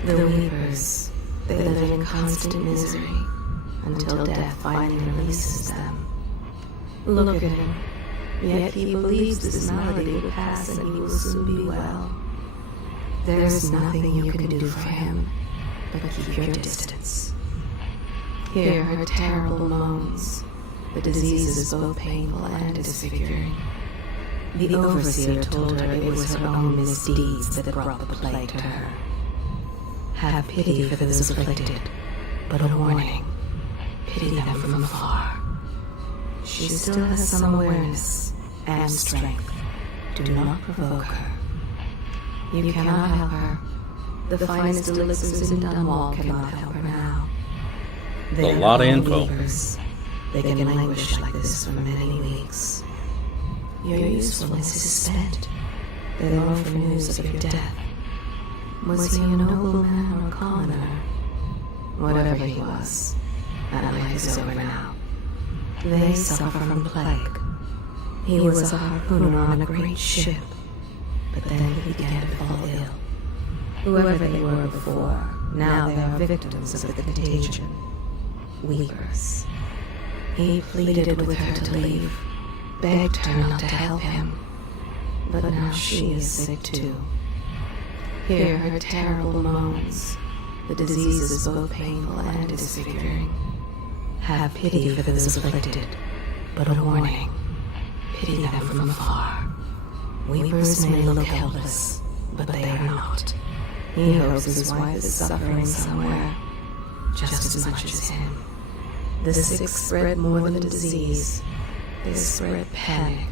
The weepers, they live in constant misery until death finally releases them. Look at him. Yet he believes this malady will pass and he will soon be well. There is nothing you can do for him but keep your distance. Hear her terrible moans. The disease is both painful and disfiguring. The overseer told her it was her own misdeeds that brought the plague to her. Have pity for those afflicted, but a warning. Pity them from afar. She still has some awareness and strength. Do not provoke her. You cannot help her. The finest elixirs in Dunwall cannot help her now. They A lot of are info. weavers. They can languish like this for many weeks. Your usefulness is spent. They long for news of your death. Was he a nobleman or a commoner? Whatever he was, that life is over now. They suffer from plague. He was a harpooner on a great ship, but then he began to fall ill. Whoever they were before, now they are victims of the contagion. Weepers. He pleaded with her to leave, begged her not to help him. But now she is sick too. Hear her terrible moans. The disease is both painful and disfiguring. Have pity for those afflicted, but a warning. Pity them from afar. Weepers may look helpless, but they are not. He hopes his wife is suffering somewhere, just as much as him. The sick spread more than the disease. They spread panic.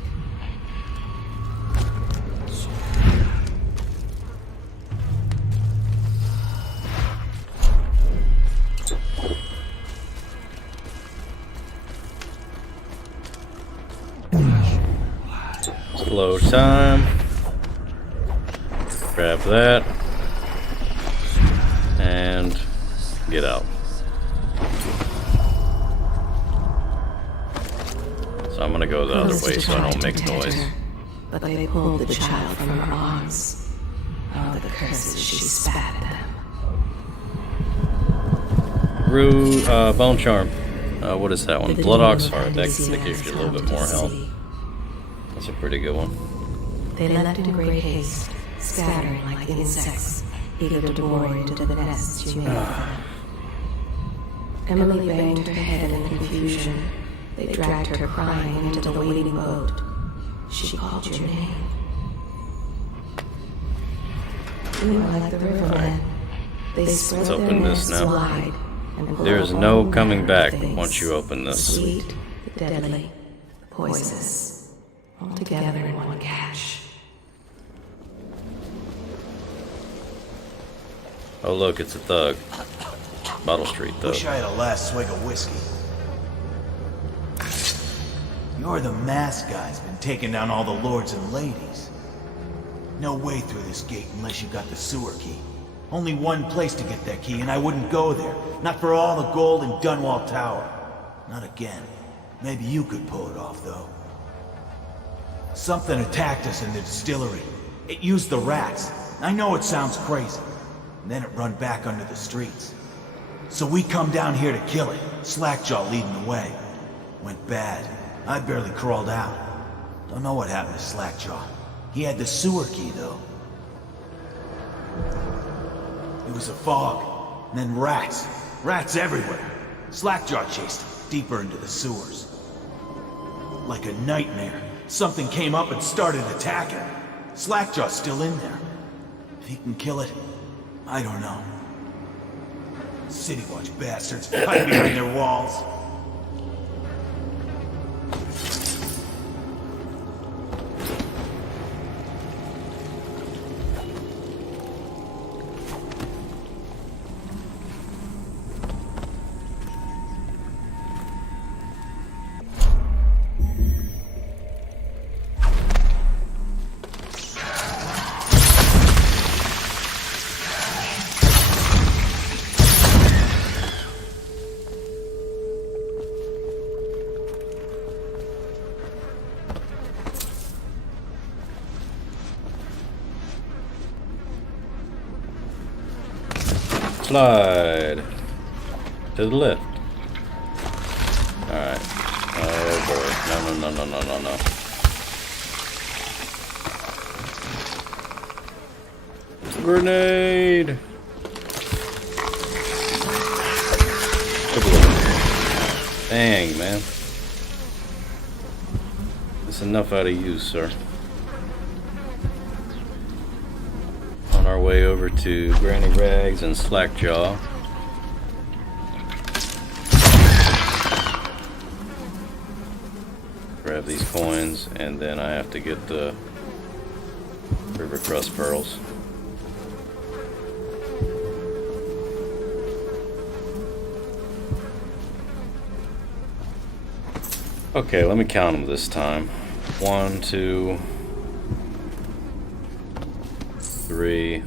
Slow time. Grab that. And get out. So I'm gonna go the other way so I don't make noise. But they pulled the child from her arms. Oh, the curses she spat at them. Rude, Bone Charm. What is that one? Blood Ox Heart. That gives you a little bit more health. That's a pretty good one. They left in great haste, scattering like insects, eager to bore into the nests you made for them. Emily banged her head in confusion. They dragged her crying into the waiting boat. She called your name. You were like the river then. They spread Let's their open this nests now. wide and pulled There's up no all coming manner back of things. once you open The this. sweet, the deadly, the poisonous, all together in one catch. Oh look, it's a thug. Bottle Street thug. Wish I had a last swig of whiskey. You're the masked guy's been taking down all the lords and ladies. No way through this gate unless you got the sewer key. Only one place to get that key, and I wouldn't go there. Not for all the gold in Dunwall Tower. Not again. Maybe you could pull it off, though. Something attacked us in the distillery. It used the rats. I know it sounds crazy. And then it run back under the streets. So we come down here to kill it. Slackjaw leading the way. Went bad. I barely crawled out. Don't know what happened to Slackjaw. He had the sewer key, though. It was a fog, and then rats. Rats everywhere. Slackjaw chased him deeper into the sewers. Like a nightmare, something came up and started attacking. Slackjaw's still in there. If he can kill it, I don't know. City Watch bastards, hide behind their walls. Slide to the left. Alright. Oh boy. No. Grenade! Dang, man. That's enough out of you, sir. On our way over to Granny Rags and Slackjaw. Grab these coins, and then I have to get the River Crust Pearls. Okay, let me count them this time. 1, 2, 3.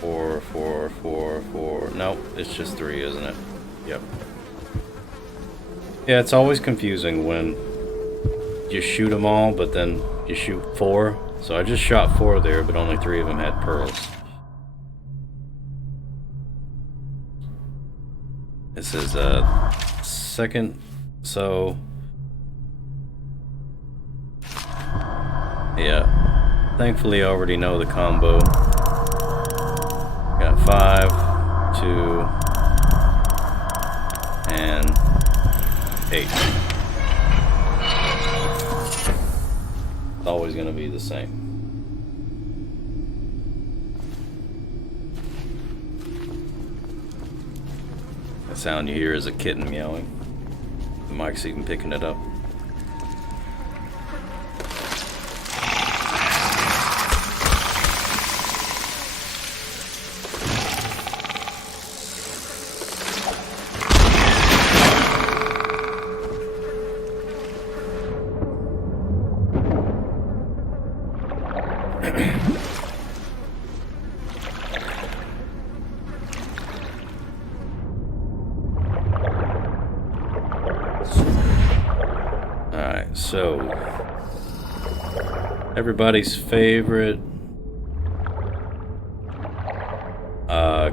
4, 4, 4, 4. Nope, it's just 3, isn't it? Yep. Yeah, it's always confusing when you shoot them all, but then you shoot 4. So I just shot 4 there, but only 3 of them had pearls. This is second, so yeah. Thankfully, I already know the combo. Got 5, 2, and 8. It's always gonna be the same. The sound you hear is a kitten meowing. The mic's even picking it up. So, everybody's favorite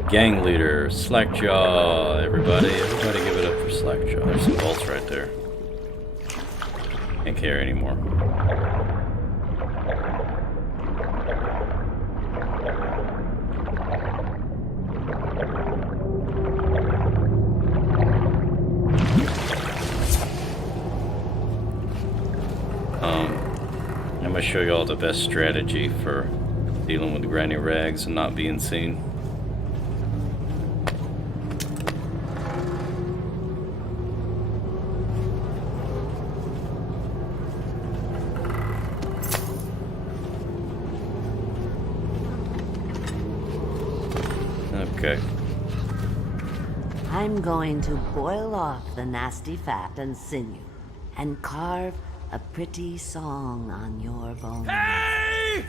gang leader, Slackjaw. Everybody give it up for Slackjaw. There's some bolts right there. Can't care anymore. I'm gonna show you all the best strategy for dealing with Granny Rags and not being seen. Okay. I'm going to boil off the nasty fat and sinew and carve a pretty song on your bones. Hey!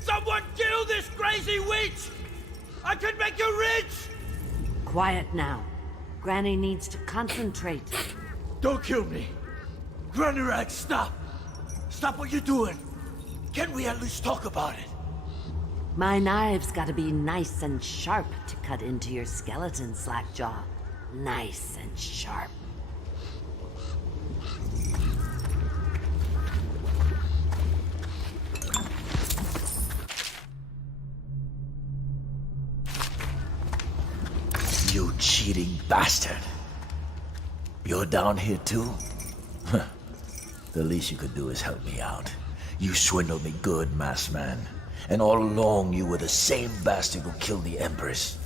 Someone kill this crazy witch! I could make you rich! Quiet now. Granny needs to concentrate. Don't kill me! Granny Rag, stop! Stop what you're doing! Can we at least talk about it? My knives gotta be nice and sharp to cut into your skeleton, Slackjaw. Nice and sharp. You cheating bastard. You're down here too? The least you could do is help me out. You swindled me good, masked man. And all along you were the same bastard who killed the Empress.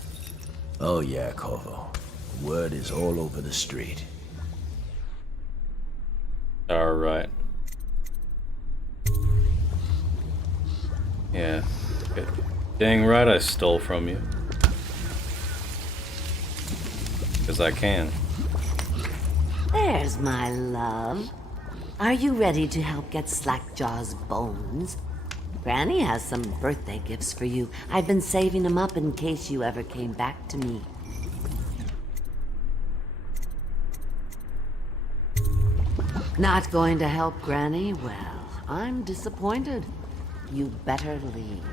Oh yeah, Corvo. Word is all over the street. Alright. Yeah. Dang right I stole from you. Because I can. There's my love. Are you ready to help get Slackjaw's bones? Granny has some birthday gifts for you. I've been saving them up in case you ever came back to me. Not going to help Granny? Well, I'm disappointed. You better leave.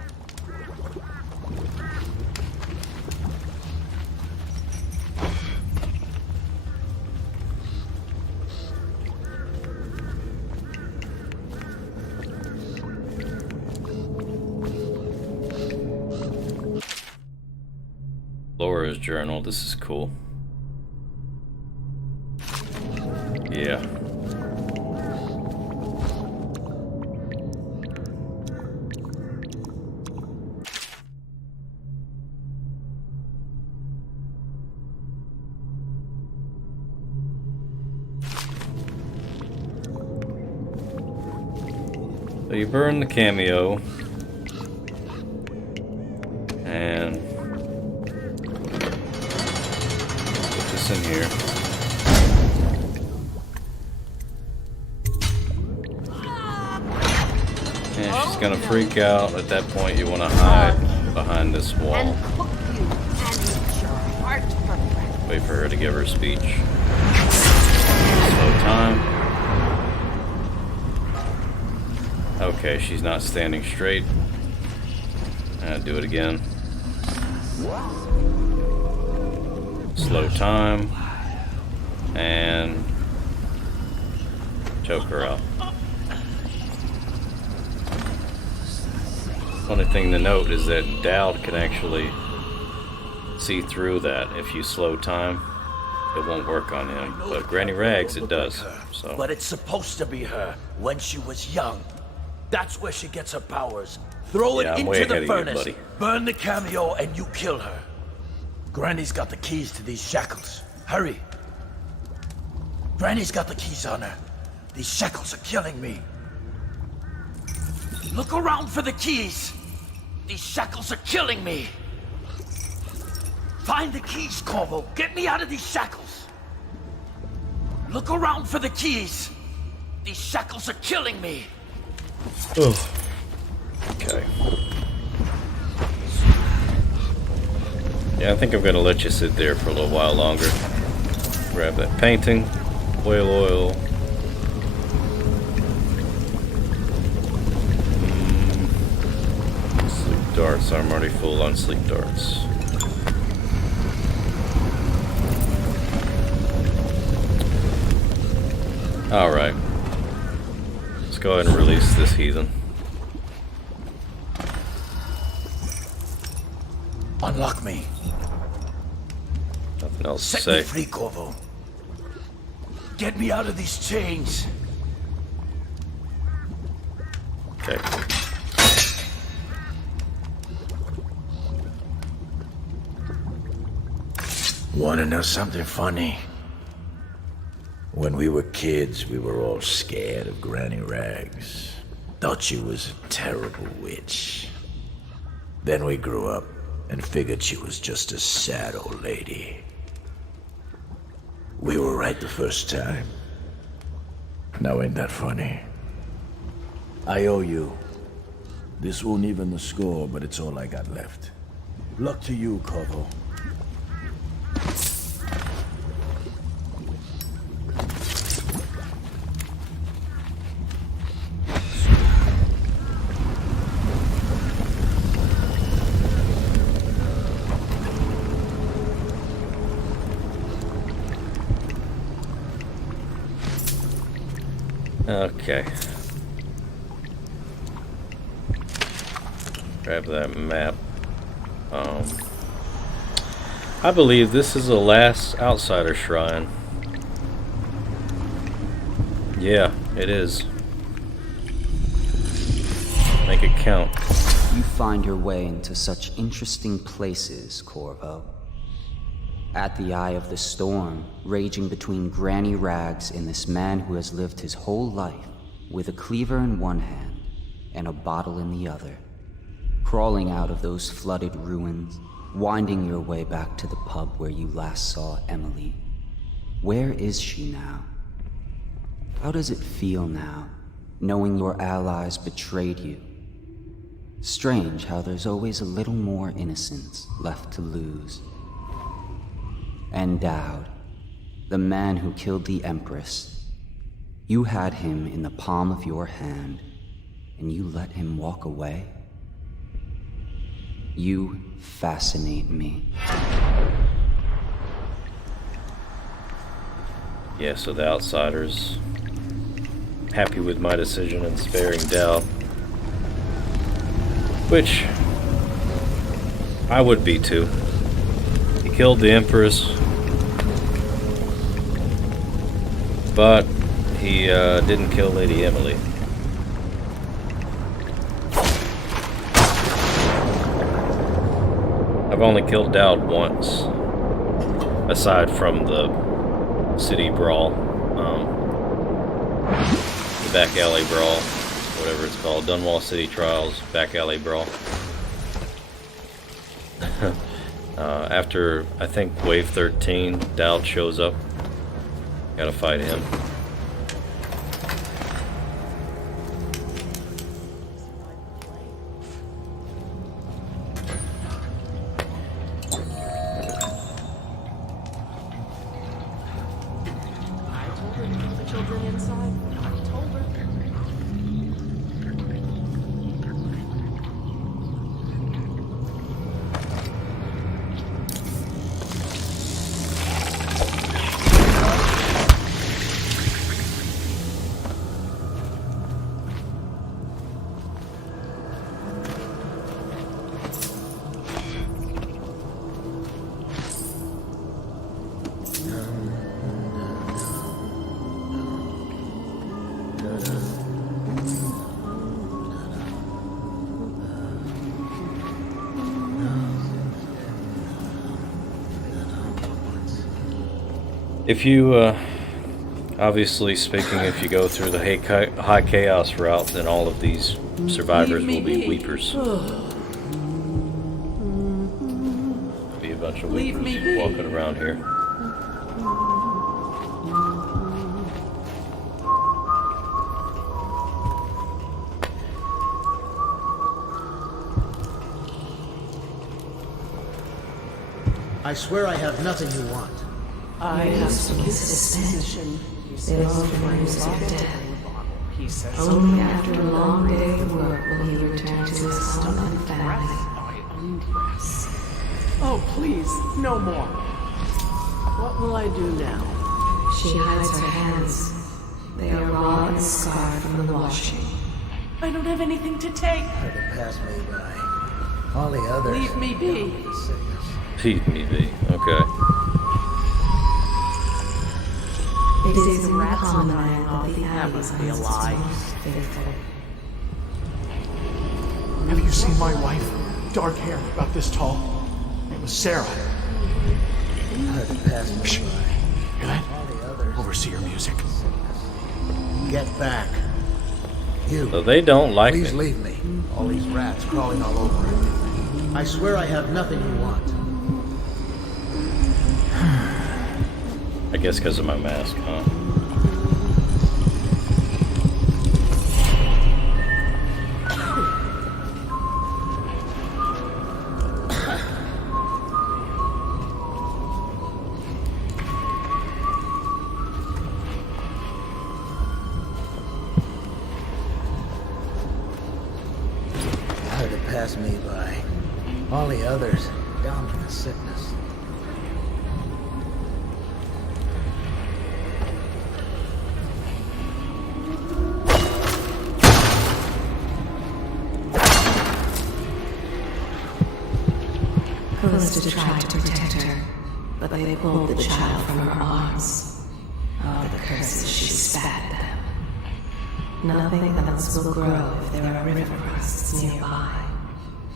Laura's journal, this is cool. Yeah. So you burn the cameo. And put this in here. And she's gonna freak out. At that point, you want to hide behind this wall. And cook you and eat your heart for breakfast. Wait for her to give her speech. Slow time. Okay, she's not standing straight. Do it again. Slow time. And choke her out. Funny thing to note is that Dowd can actually see through that. If you slow time, it won't work on him. But Granny Rags, it does. So. But it's supposed to be her when she was young. That's where she gets her powers. Throw it I'm way into ahead the of you, furnace, buddy. burn the cameo, and you kill her. Granny's got the keys to these shackles. Hurry. Granny's got the keys on her. These shackles are killing me. Look around for the keys. These shackles are killing me. Find the keys, Corvo. Get me out of these shackles. Look around for the keys. These shackles are killing me. Ugh. Okay. Yeah, I think I'm gonna let you sit there for a little while longer. Grab that painting, whale oil. Sleep darts. I'm already full on sleep darts. All right. Let's go ahead and release this heathen. Unlock me. Nothing else to Set me say. free, Corvo. Get me out of these chains. Okay. Wanna know something funny? When we were kids, we were all scared of Granny Rags. Thought she was a terrible witch. Then we grew up and figured she was just a sad old lady. We were right the first time. Now ain't that funny? I owe you. This won't even the score, but it's all I got left. Luck to you, Corvo. Okay. Grab that map. I believe this is the last outsider shrine. Yeah, it is. Make it count. You find your way into such interesting places, Corvo. At the eye of the storm, raging between Granny Rags and this man who has lived his whole life with a cleaver in one hand and a bottle in the other. Crawling out of those flooded ruins, winding your way back to the pub where you last saw Emily. Where is she now? How does it feel now, knowing your allies betrayed you? Strange how there's always a little more innocence left to lose. And Dowd, the man who killed the Empress. You had him in the palm of your hand, and you let him walk away? You fascinate me. Yeah, so the outsiders happy with my decision in sparing Dowd. Which I would be too. He killed the Empress, but he didn't kill Lady Emily. I've only killed Dowd once, aside from the city brawl, the back alley brawl. whatever it's called, Dunwall City Trials Back Alley Brawl. After, I think, Wave 13, Dowd shows up. Gotta fight him. If you, obviously speaking, if you go through the high chaos route, then all of these survivors will be weepers. Be a bunch of weepers walking around here. I swear I have nothing you want. I have some suspicion. They won't find dead. Only after a long day of work will he return to his home and family. Oh, please, no more. What will I do now? She hides her hands. They are raw and scarred from the washing. I don't have anything to take. Let it pass me by. All the others. Leave me be. Leave me be. Okay. It is uncommon that the That must be a lie. faithful. Have you seen my wife? Dark hair, about this tall. It was Sarah. Let it pass me Shh. by. Hear that? All the others. Overseer music. Get back. You. So they don't like Please me. leave me. All these rats crawling all over everything. I swear I have nothing you want. I guess because of my mask, huh? Let it pass me by. All the others down with the sickness. Callista tried to protect her, but they pulled the child from her arms. Oh, the curses she spat at them. Nothing else will grow if there are river crusts nearby.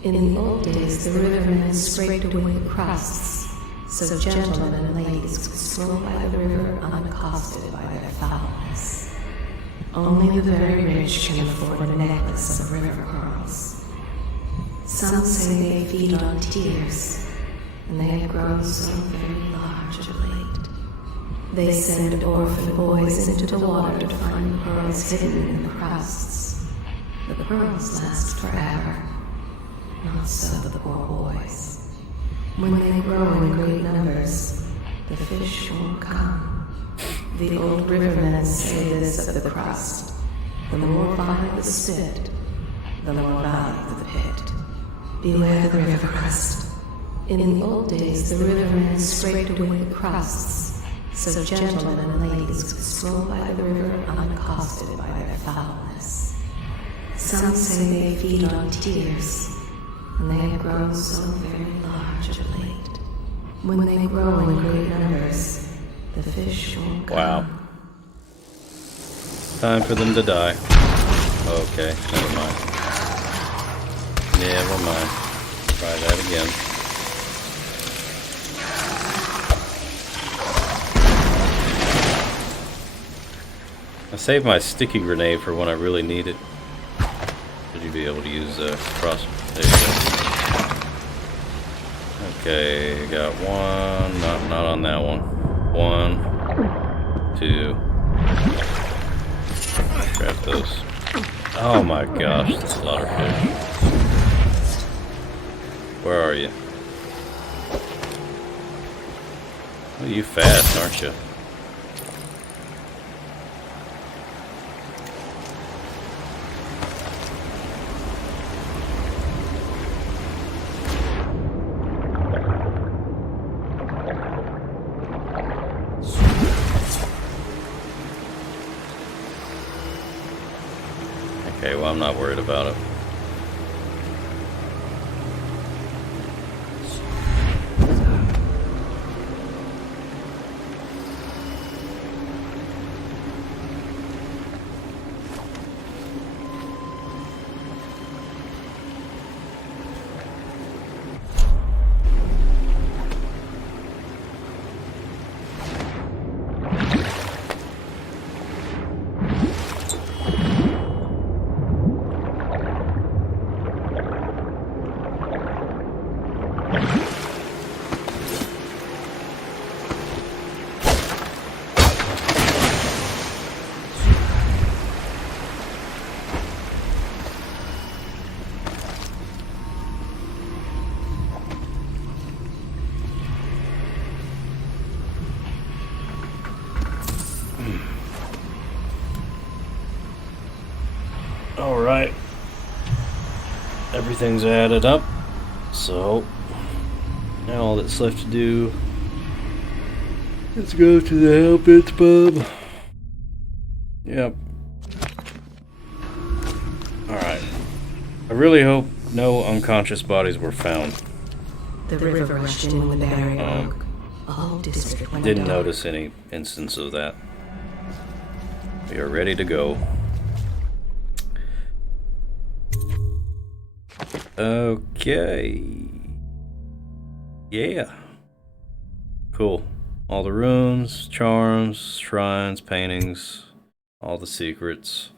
In the old days, the rivermen scraped away the crusts, so gentlemen and ladies could stroll by the river unaccosted by their foulness. Only the very rich can afford a necklace of river pearls. Some say they feed on tears, and they have grown so very large of late. They send orphan boys into the water to find pearls hidden in the crusts. The pearls last forever, not so the poor boys. When they grow in great numbers, the fish won't come. The old rivermen say this of the crust. The more vile the spit, the more value the pit. Beware the river crust. In the old days, the rivermen scraped away the crusts, so gentlemen and ladies could stroll by the river unaccosted by their foulness. Some say they feed on tears, and they have grown so very large of late. When they grow in great numbers, the fish won't come. Wow. Time for them to die. Okay, never mind. Never mind. Try that again. I saved my sticky grenade for when I really need it. you be able to use the cross. There you go. Okay, got one. Not on that one. 1, 2. Grab those. Oh my gosh, the slaughterfish. Where are you? Well, you fast, aren't you? Okay, well, I'm not worried about it. Alright. Everything's added up. So, now all that's left to do, let's go to the Hellpits pub. Yep. Alright. I really hope no unconscious bodies were found. The river rushed in with the buried oak. A whole district went Didn't down. notice any instance of that. We are ready to go. Okay. Yeah. Cool. All the runes, charms, shrines, paintings, all the secrets.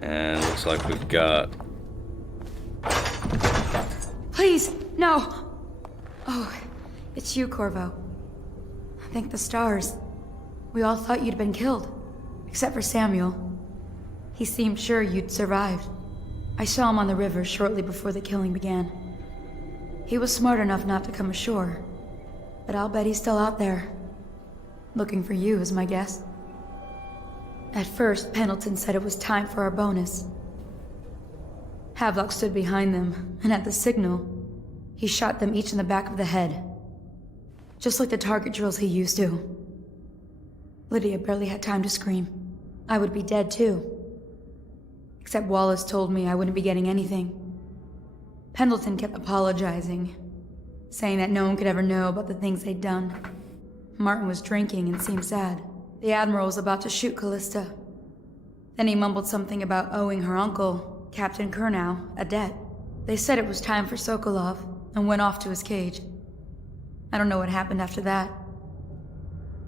And looks like we've got... Please, no! Oh, it's you, Corvo. Thank the stars. We all thought you'd been killed. Except for Samuel. He seemed sure you'd survived. I saw him on the river shortly before the killing began. He was smart enough not to come ashore. But I'll bet he's still out there. Looking for you, is my guess. At first, Pendleton said it was time for our bonus. Havelock stood behind them, and at the signal, he shot them each in the back of the head. Just like the target drills he used to. Lydia barely had time to scream. I would be dead too. Except Wallace told me I wouldn't be getting anything. Pendleton kept apologizing, saying that no one could ever know about the things they'd done. Martin was drinking and seemed sad. The Admiral was about to shoot Callista. Then he mumbled something about owing her uncle, Captain Kurnow, a debt. They said it was time for Sokolov, and went off to his cage. I don't know what happened after that.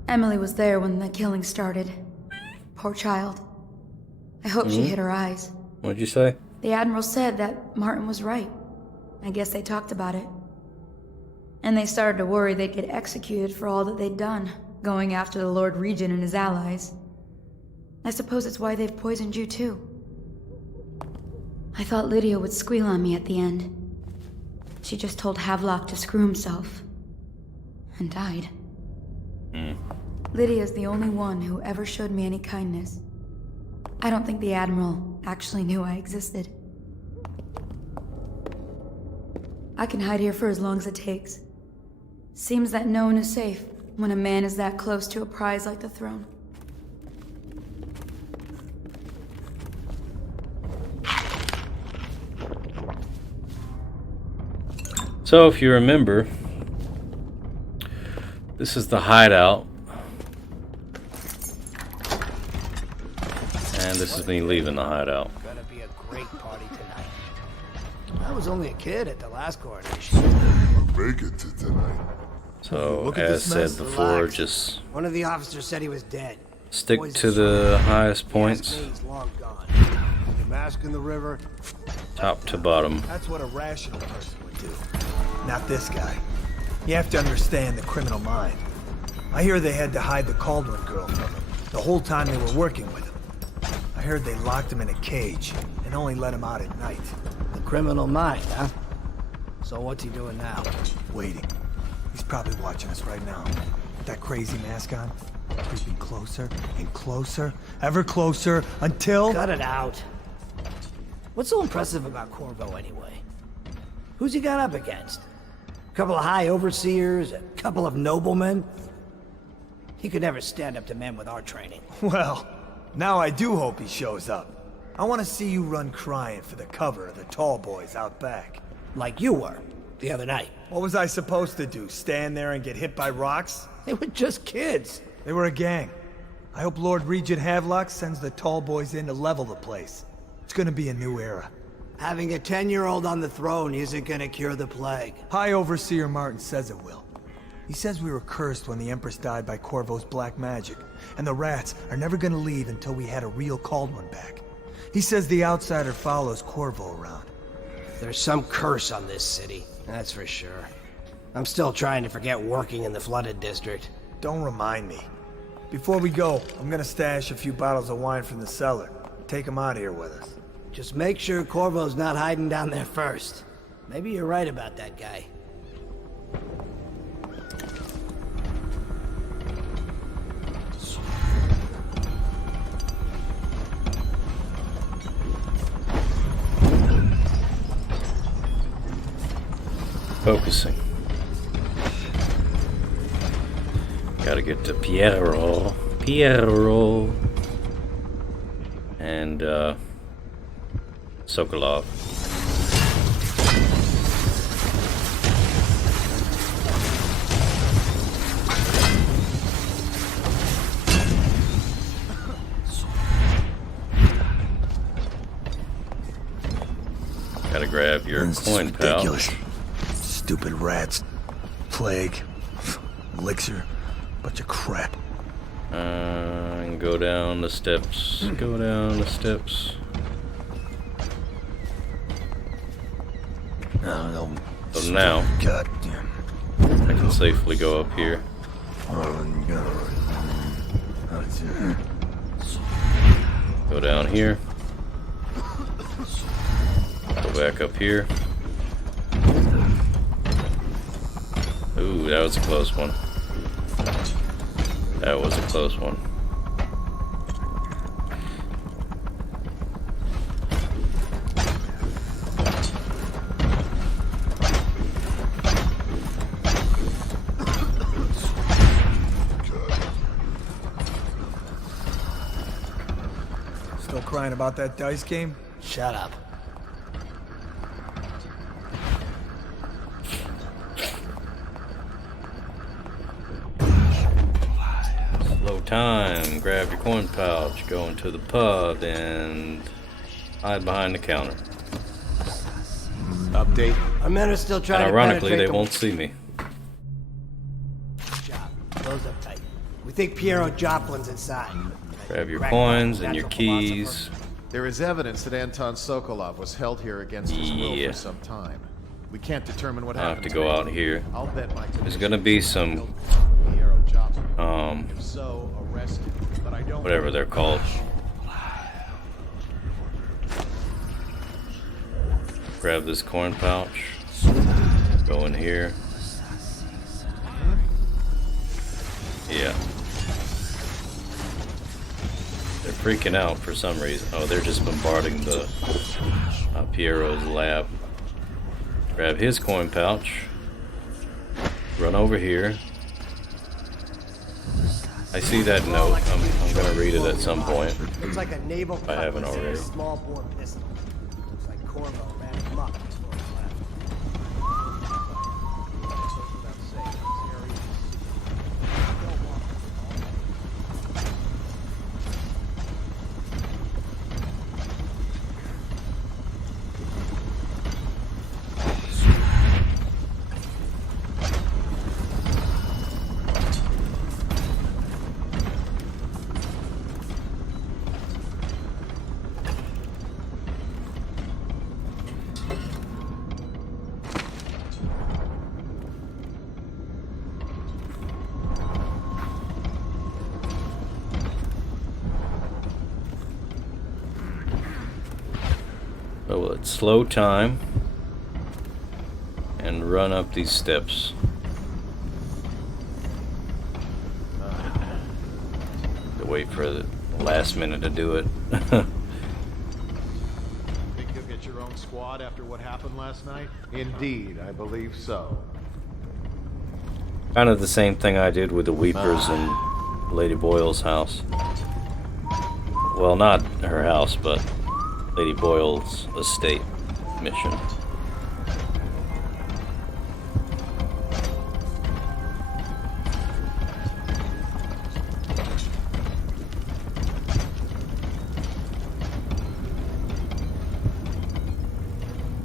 Emily was there when the killing started. Poor child. I hope she hit her eyes. What'd you say? The Admiral said that Martin was right. I guess they talked about it. And they started to worry they'd get executed for all that they'd done, going after the Lord Regent and his allies. I suppose it's why they've poisoned you too. I thought Lydia would squeal on me at the end. She just told Havelock to screw himself. And died. Lydia's the only one who ever showed me any kindness. I don't think the Admiral actually knew I existed. I can hide here for as long as it takes. Seems that no one is safe when a man is that close to a prize like the throne. So, if you remember, this is the hideout. And this is me leaving the hideout. Gonna be a great party tonight. I was only a kid at the last coronation. Make it to tonight. So, as said before, just One of the officers said he was dead. stick to the highest points, He's long gone. The mask in the river. top to bottom. That's what a rational person would do. Not this guy. You have to understand the criminal mind. I hear they had to hide the Cauldron girl from him the whole time they were working with him. I heard they locked him in a cage and only let him out at night. The criminal mind, huh? So what's he doing now? Waiting. He's probably watching us right now. With that crazy mask on. Creeping closer and closer, ever closer, until... Cut it out. What's so impressive about Corvo anyway? Who's he got up against? A couple of high overseers, a couple of noblemen? He could never stand up to men with our training. Well, now I do hope he shows up. I want to see you run crying for the cover of the tall boys out back. Like you were, the other night. What was I supposed to do, stand there and get hit by rocks? They were just kids. They were a gang. I hope Lord Regent Havelock sends the tall boys in to level the place. It's gonna be a new era. Having a 10-year-old on the throne isn't gonna cure the plague. High Overseer Martin says it will. He says we were cursed when the Empress died by Corvo's black magic, and the rats are never gonna leave until we had a real Cauldron back. He says the outsider follows Corvo around. There's some curse on this city, that's for sure. I'm still trying to forget working in the flooded district. Don't remind me. Before we go, I'm gonna stash a few bottles of wine from the cellar. Take them out of here with us. Just make sure Corvo's not hiding down there first. Maybe you're right about that guy. Focusing. Gotta get to Piero. And, Sokolov. Gotta grab your coin pouch. Stupid rats. Plague. Elixir. Bunch of crap. And go down the steps. Go down the steps. So now, I can safely go up here. Go down here. Go back up here. Ooh, that was a close one. That was a close one. Still crying about that dice game? Shut up. Slow time. Grab your coin pouch. Go into the pub and hide behind the counter. Update. Our men are still trying And to ironically, penetrate they won't see me. Good job. Close up tight. We think Piero Joplin's inside. Grab your coins and your keys. There is evidence that Anton Sokolov was held here against his will for some time. We can't determine what happened. I have to go out here. I'll bet my There's gonna be some, If so, arrest him. But I don't whatever they're called. Grab this coin pouch. Go in here. Yeah. They're freaking out for some reason. Oh, they're just bombarding the Piero's lab. Grab his coin pouch. Run over here. I see that note. I'm gonna read it at some point. Looks like a naval If I haven't cutlass and a already. small bore pistol. Looks like Corvo ran him up before he left. So let's slow time and run up these steps. To wait for the last minute to do it. Think you'll get your own squad after what happened last night? Indeed, I believe so. Kind of the same thing I did with the Weepers in Lady Boyle's house. Well, not her house, but Lady Boyle's estate mission.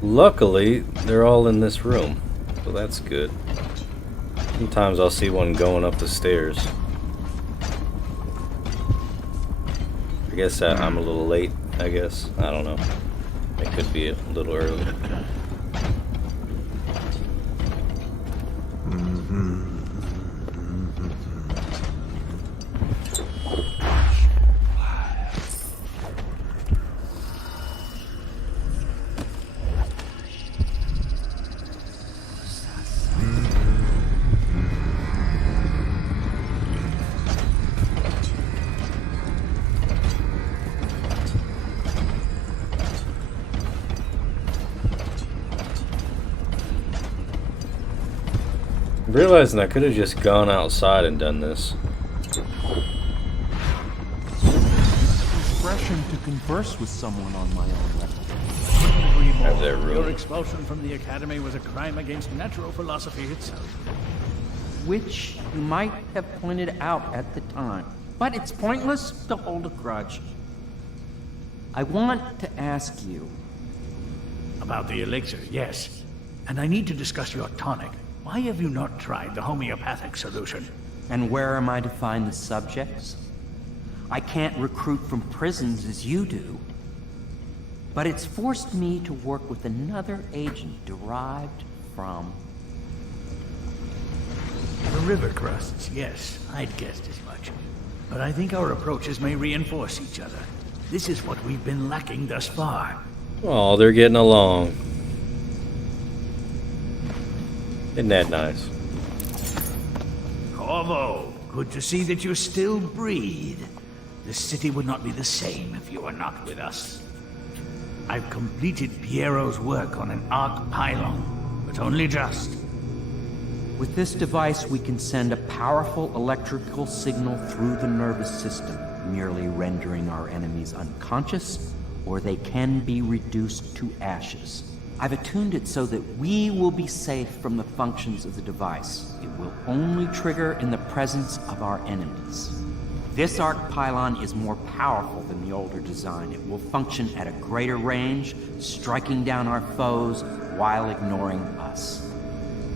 Luckily, they're all in this room, so that's good. Sometimes I'll see one going up the stairs. I guess I'm a little late, I guess. I don't know. It could be a little early. Realizing I could have just gone outside and done this. It's refreshing to converse with someone on my own level. Have their room. Your expulsion from the academy was a crime against natural philosophy itself. Which you might have pointed out at the time. But it's pointless to hold a grudge. I want to ask you... About the elixir, yes. And I need to discuss your tonic. Why have you not tried the homeopathic solution? And where am I to find the subjects? I can't recruit from prisons as you do. But it's forced me to work with another agent derived from... The river crusts, yes. I'd guessed as much. But I think our approaches may reinforce each other. This is what we've been lacking thus far. Oh, they're getting along. Isn't that nice? Corvo, good to see that you still breathe. The city would not be the same if you were not with us. I've completed Piero's work on an arc pylon, but only just. With this device, we can send a powerful electrical signal through the nervous system, merely rendering our enemies unconscious, or they can be reduced to ashes. I've attuned it so that we will be safe from the functions of the device. It will only trigger in the presence of our enemies. This arc pylon is more powerful than the older design. It will function at a greater range, striking down our foes while ignoring us.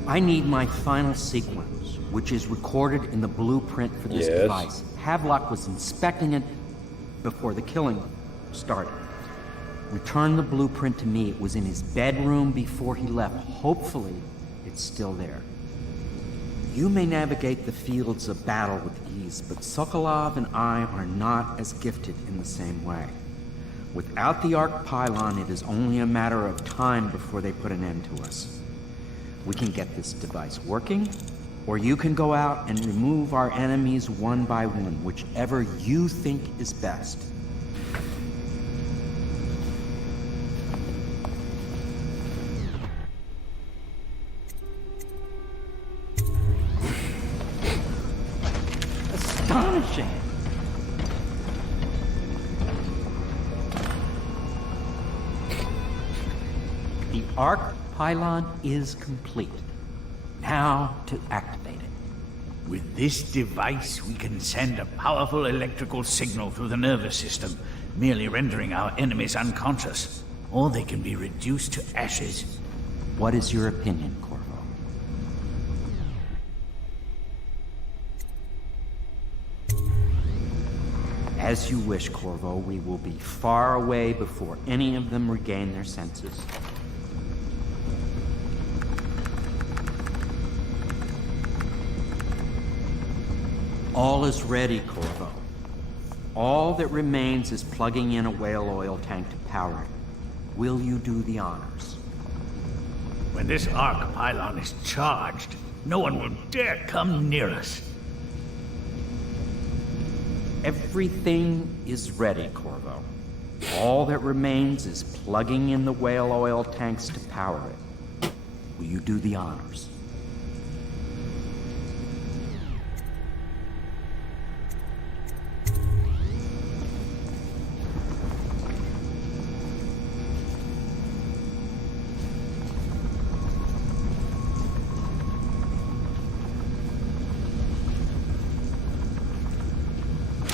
I need my final sequence, which is recorded in the blueprint for this device. Havelock was inspecting it before the killing started. Return the blueprint to me. It was in his bedroom before he left. Hopefully, it's still there. You may navigate the fields of battle with ease, but Sokolov and I are not as gifted in the same way. Without the arc pylon, it is only a matter of time before they put an end to us. We can get this device working, or you can go out and remove our enemies one by one, whichever you think is best. Astonishing! The arc pylon is complete. Now to activate it. With this device, we can send a powerful electrical signal through the nervous system, merely rendering our enemies unconscious, or they can be reduced to ashes. What is your opinion, Corvo? As you wish, Corvo. We will be far away before any of them regain their senses. All is ready, Corvo. All that remains is plugging in a whale oil tank to power it. Will you do the honors? When this arc pylon is charged, no one will dare come near us. Everything is ready, Corvo. All that remains is plugging in the whale oil tanks to power it. Will you do the honors?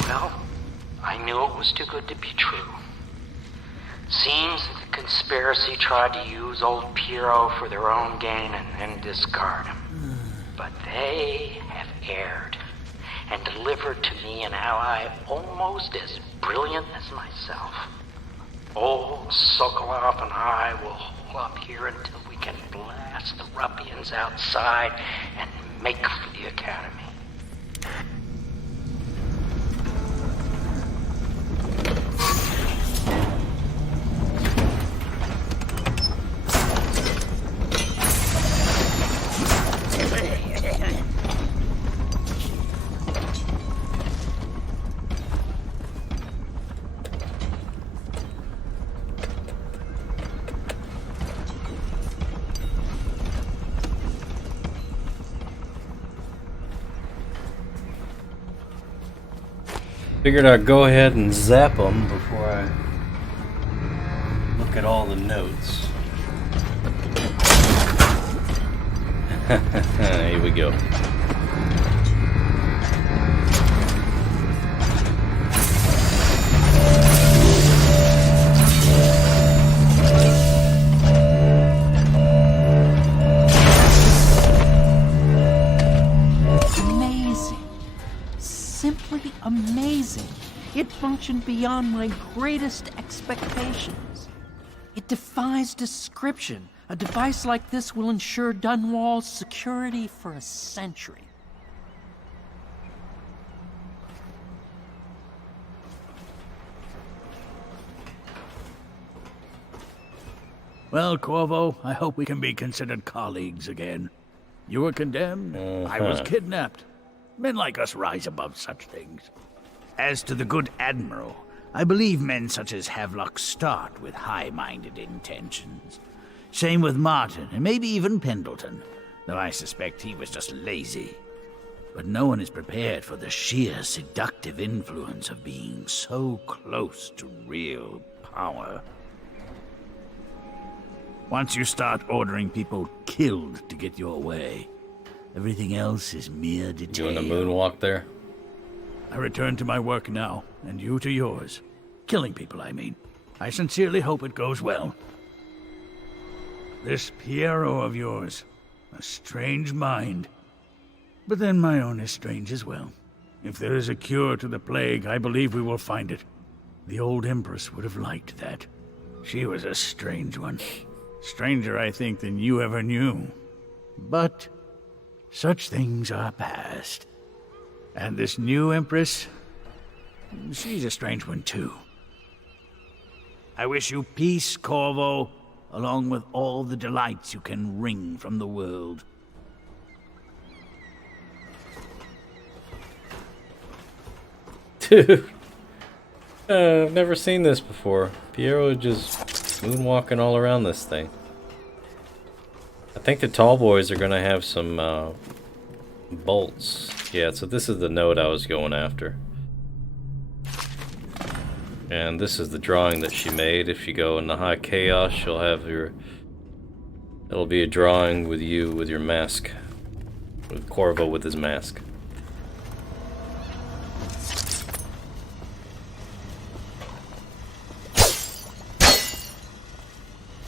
Well, I knew it was too good to be true. Seems that the conspiracy tried to use old Piero for their own gain and then discard him. But they have erred and delivered to me an ally almost as brilliant as myself. Old Sokolov and I will hold up here until we can blast the ruffians outside and make for the Academy. Figured I'd go ahead and zap them before I look at all the notes. Here we go. Amazing. It functioned beyond my greatest expectations. It defies description. A device like this will ensure Dunwall's security for a century. Well, Corvo, I hope we can be considered colleagues again. You were condemned, I was kidnapped. Men like us rise above such things. As to the good Admiral, I believe men such as Havelock start with high-minded intentions. Same with Martin, and maybe even Pendleton, though I suspect he was just lazy. But no one is prepared for the sheer seductive influence of being so close to real power. Once you start ordering people killed to get your way, everything else is mere detail. Doing the moonwalk there? I return to my work now, and you to yours. Killing people, I mean. I sincerely hope it goes well. This Piero of yours, a strange mind. But then my own is strange as well. If there is a cure to the plague, I believe we will find it. The old Empress would have liked that. She was a strange one. Stranger, I think, than you ever knew. But such things are past. And this new Empress, she's a strange one too. I wish you peace, Corvo, along with all the delights you can wring from the world. Dude, I've never seen this before. Piero just moonwalking all around this thing. I think the tall boys are gonna have some bolts. Yeah, so this is the note I was going after. And this is the drawing that she made. If you go into High Chaos, she'll have your... It'll be a drawing with you with your mask. With Corvo with his mask.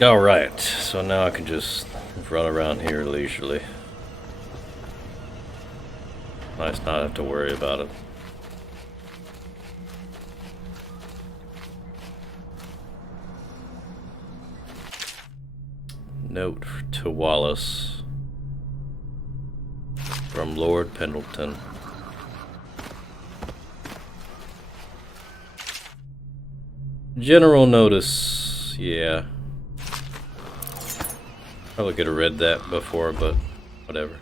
Alright, so now I can just run around here leisurely. Nice not have to worry about it. Note to Wallace from Lord Pendleton. General notice, yeah. Probably could have read that before, but whatever.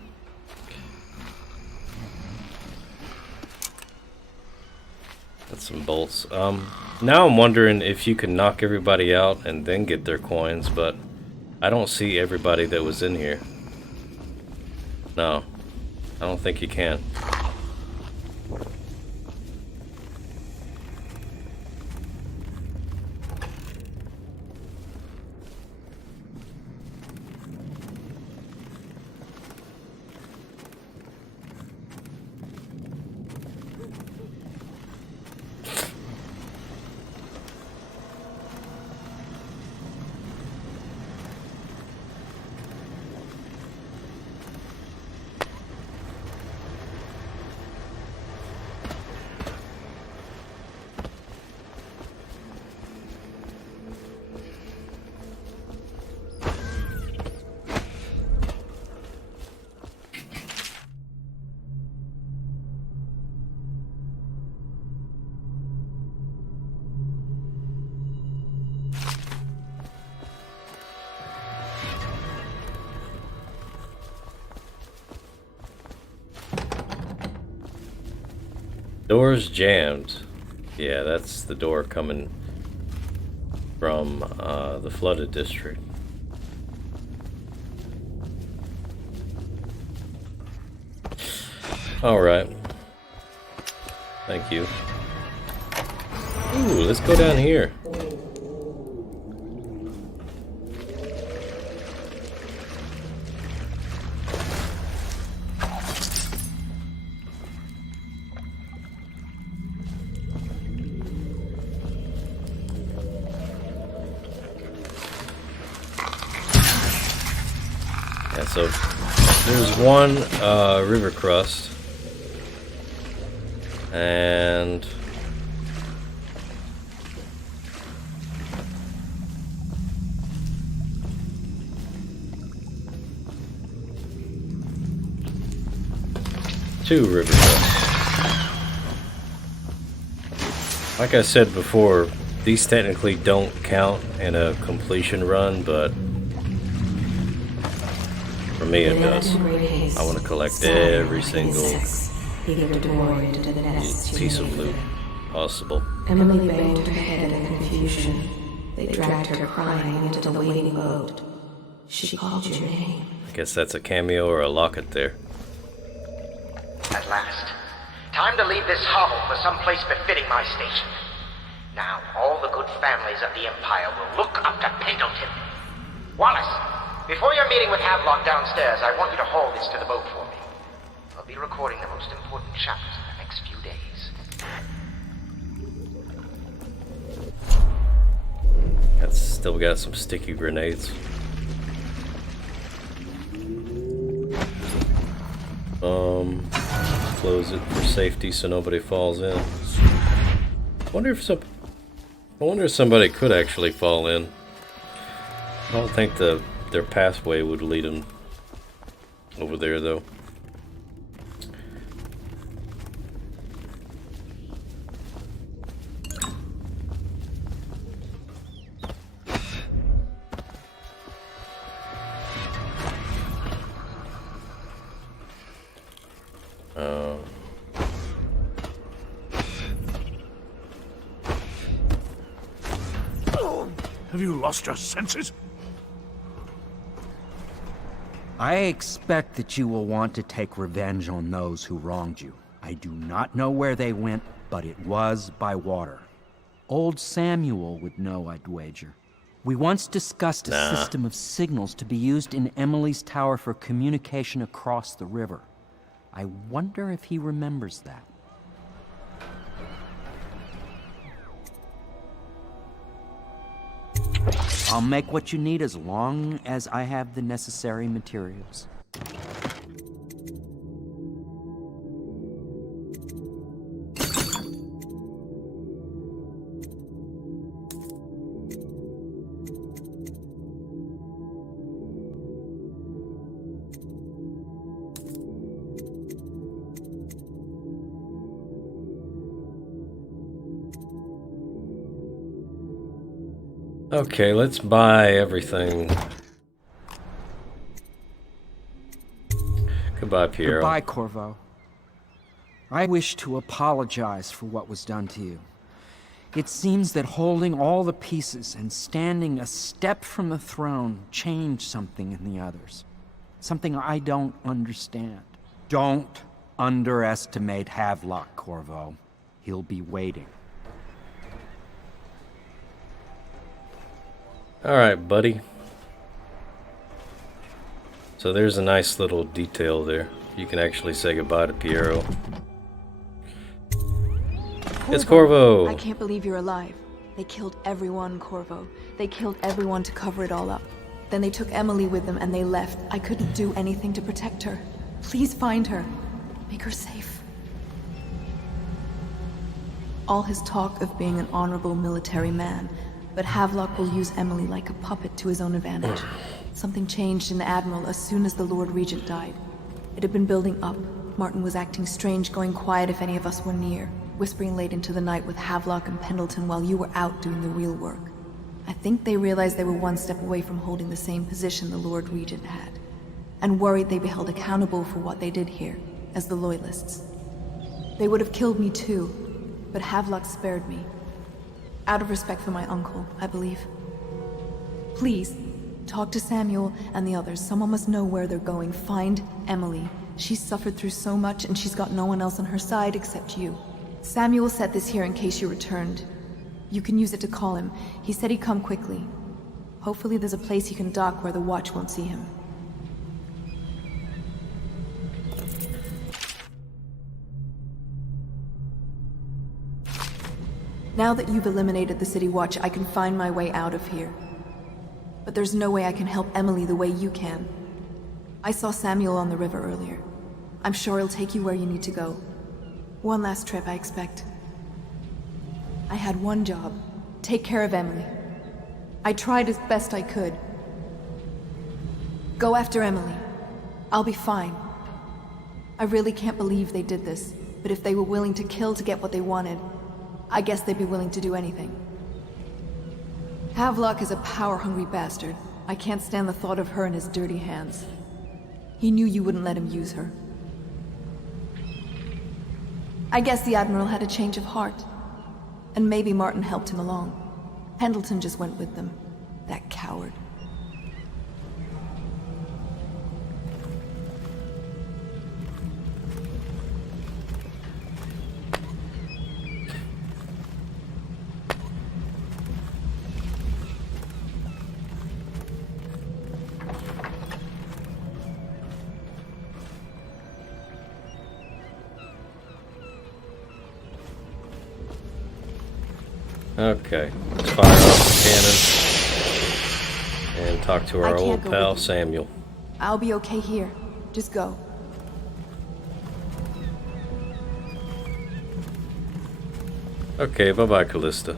Got some bolts. Now I'm wondering if you can knock everybody out and then get their coins, but I don't see everybody that was in here. No, I don't think you can. Door's jammed. Yeah, that's the door coming from the flooded district. Alright. Thank you. Ooh, let's go down here. Yeah, so there's one river crust. And two river crusts. Like I said before, these technically don't count in a completion run, but for me it does. I want to collect every single piece of loot possible. Emily banged her head in confusion. They dragged her crying into the waiting boat. She called your name. I guess that's a cameo or a locket there. At last. Time to leave this hovel for some place befitting my station. Now, all the good families of the Empire will look up to Pendleton. Wallace, before your meeting with Havelock downstairs, I want you to haul this to the boat for me. I'll be recording the most important chapters in the next few days. That's still got some sticky grenades. Close it for safety so nobody falls in. I wonder if somebody could actually fall in. I don't think their pathway would lead them over there though. Have you lost your senses? I expect that you will want to take revenge on those who wronged you. I do not know where they went, but it was by water. Old Samuel would know, I'd wager. We once discussed a system of signals to be used in Emily's tower for communication across the river. I wonder if he remembers that. I'll make what you need as long as I have the necessary materials. Okay, let's buy everything Goodbye, Piero. Goodbye, Corvo. I wish to apologize for what was done to you. It seems that holding all the pieces and standing a step from the throne changed something in the others. Something I don't understand. Don't underestimate Havelock, Corvo. He'll be waiting. Alright, buddy. So there's a nice little detail there. You can actually say goodbye to Piero. It's Corvo! I can't believe you're alive. They killed everyone, Corvo. They killed everyone to cover it all up. Then they took Emily with them and they left. I couldn't do anything to protect her. Please find her. Make her safe. All his talk of being an honorable military man, but Havelock will use Emily like a puppet to his own advantage. Something changed in the Admiral as soon as the Lord Regent died. It had been building up. Martin was acting strange, going quiet if any of us were near, whispering late into the night with Havelock and Pendleton while you were out doing the real work. I think they realized they were one step away from holding the same position the Lord Regent had, and worried they'd be held accountable for what they did here, as the Loyalists. They would have killed me too, but Havelock spared me. Out of respect for my uncle, I believe. Please, talk to Samuel and the others. Someone must know where they're going. Find Emily. She's suffered through so much and she's got no one else on her side except you. Samuel set this here in case you returned. You can use it to call him. He said he'd come quickly. Hopefully there's a place he can dock where the watch won't see him. Now that you've eliminated the City Watch, I can find my way out of here. But there's no way I can help Emily the way you can. I saw Samuel on the river earlier. I'm sure he'll take you where you need to go. One last trip, I expect. I had one job. Take care of Emily. I tried as best I could. Go after Emily. I'll be fine. I really can't believe they did this, but if they were willing to kill to get what they wanted, I guess they'd be willing to do anything. Havelock is a power-hungry bastard. I can't stand the thought of her in his dirty hands. He knew you wouldn't let him use her. I guess the Admiral had a change of heart. And maybe Martin helped him along. Pendleton just went with them. That coward. Okay, let's fire off the cannon and talk to our old pal Samuel. I'll be okay here. Just go. Okay, bye-bye, Callista.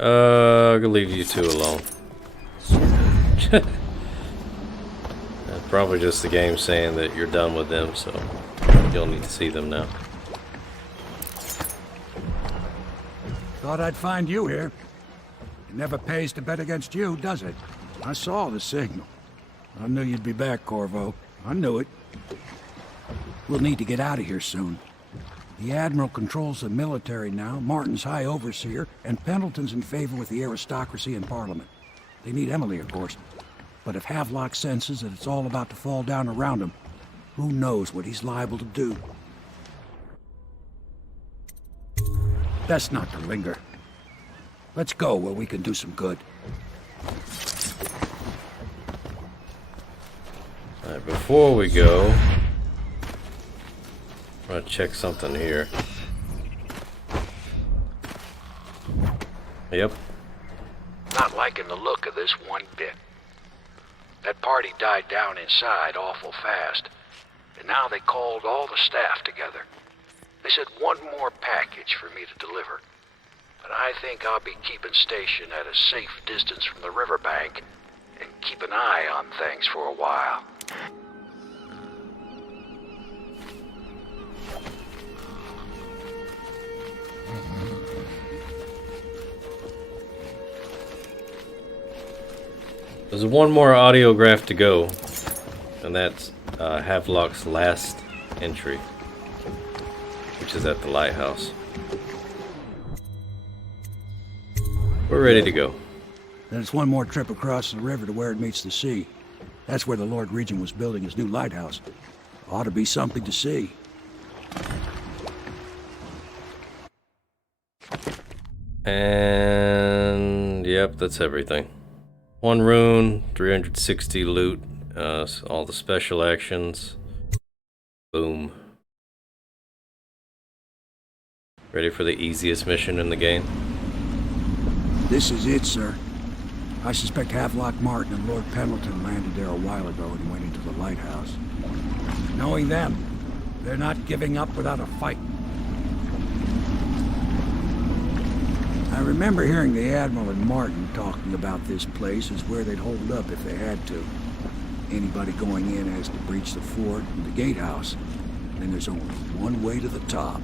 I'll leave you two alone. That's probably just the game saying that you're done with them, so you don't need to see them now. Thought I'd find you here. It never pays to bet against you, does it? I saw the signal. I knew you'd be back, Corvo. I knew it. We'll need to get out of here soon. The Admiral controls the military now, Martin's High Overseer, and Pendleton's in favor with the aristocracy and Parliament. They need Emily, of course. But if Havelock senses that it's all about to fall down around him, who knows what he's liable to do. Best not to linger. Let's go where we can do some good. Alright, before we go, I'm gonna check something here. Yep. Not liking the look of this one bit. That party died down inside awful fast, and now they called all the staff together. They said one more package for me to deliver, but I think I'll be keeping station at a safe distance from the riverbank and keep an eye on things for a while. There's one more audiograph to go, and that's Havelock's last entry, which is at the lighthouse. We're ready to go. Then it's one more trip across the river to where it meets the sea. That's where the Lord Regent was building his new lighthouse. Ought to be something to see. And yep, that's everything. 1 rune, 360 loot, all the special actions. Boom. Ready for the easiest mission in the game? This is it, sir. I suspect Havelock Martin and Lord Pendleton landed there a while ago and went into the lighthouse. Knowing them, they're not giving up without a fight. I remember hearing the Admiral and Martin talking about this place as where they'd hold up if they had to. Anybody going in has to breach the fort and the gatehouse. And there's only one way to the top.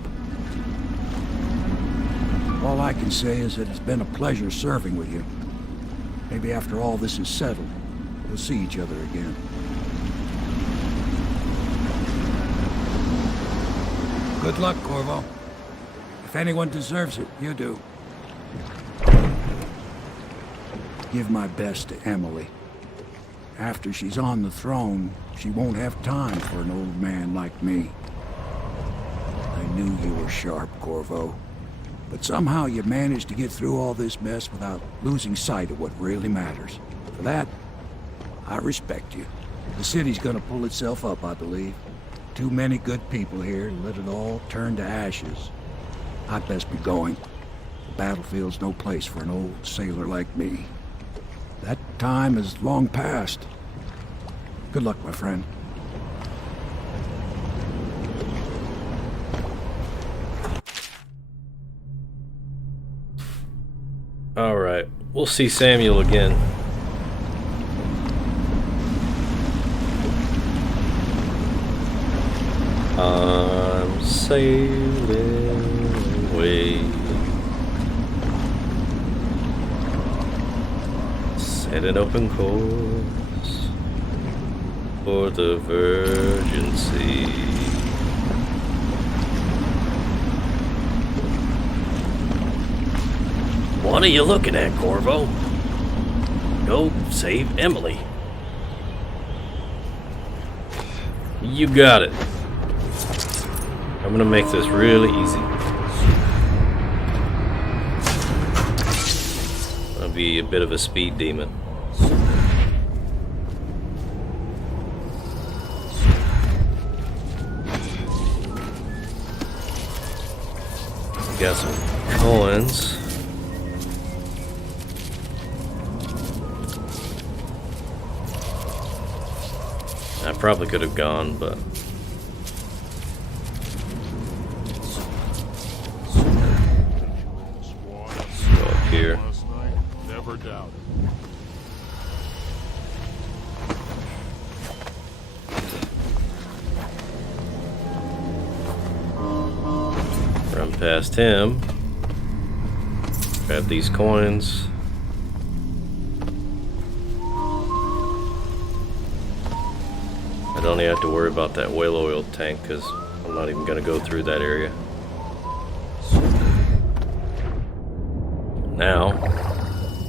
All I can say is that it's been a pleasure serving with you. Maybe after all this is settled, we'll see each other again. Good luck, Corvo. If anyone deserves it, you do. Give my best to Emily. After she's on the throne, she won't have time for an old man like me. I knew you were sharp, Corvo. But somehow you managed to get through all this mess without losing sight of what really matters. For that, I respect you. The city's gonna pull itself up, I believe. Too many good people here to let it all turn to ashes. I'd best be going. The battlefield's no place for an old sailor like me. That time is long past. Good luck, my friend. Alright, we'll see Samuel again. I'm sailing away, set an open course for the Virgin Sea. What are you looking at, Corvo? Go save Emily. You got it. I'm gonna make this really easy. I'll be a bit of a speed demon. Got some coins. I probably could have gone, but go up here. Never doubted. Run past him. Grab these coins. I don't even have to worry about that whale oil tank because I'm not even going to go through that area. Now,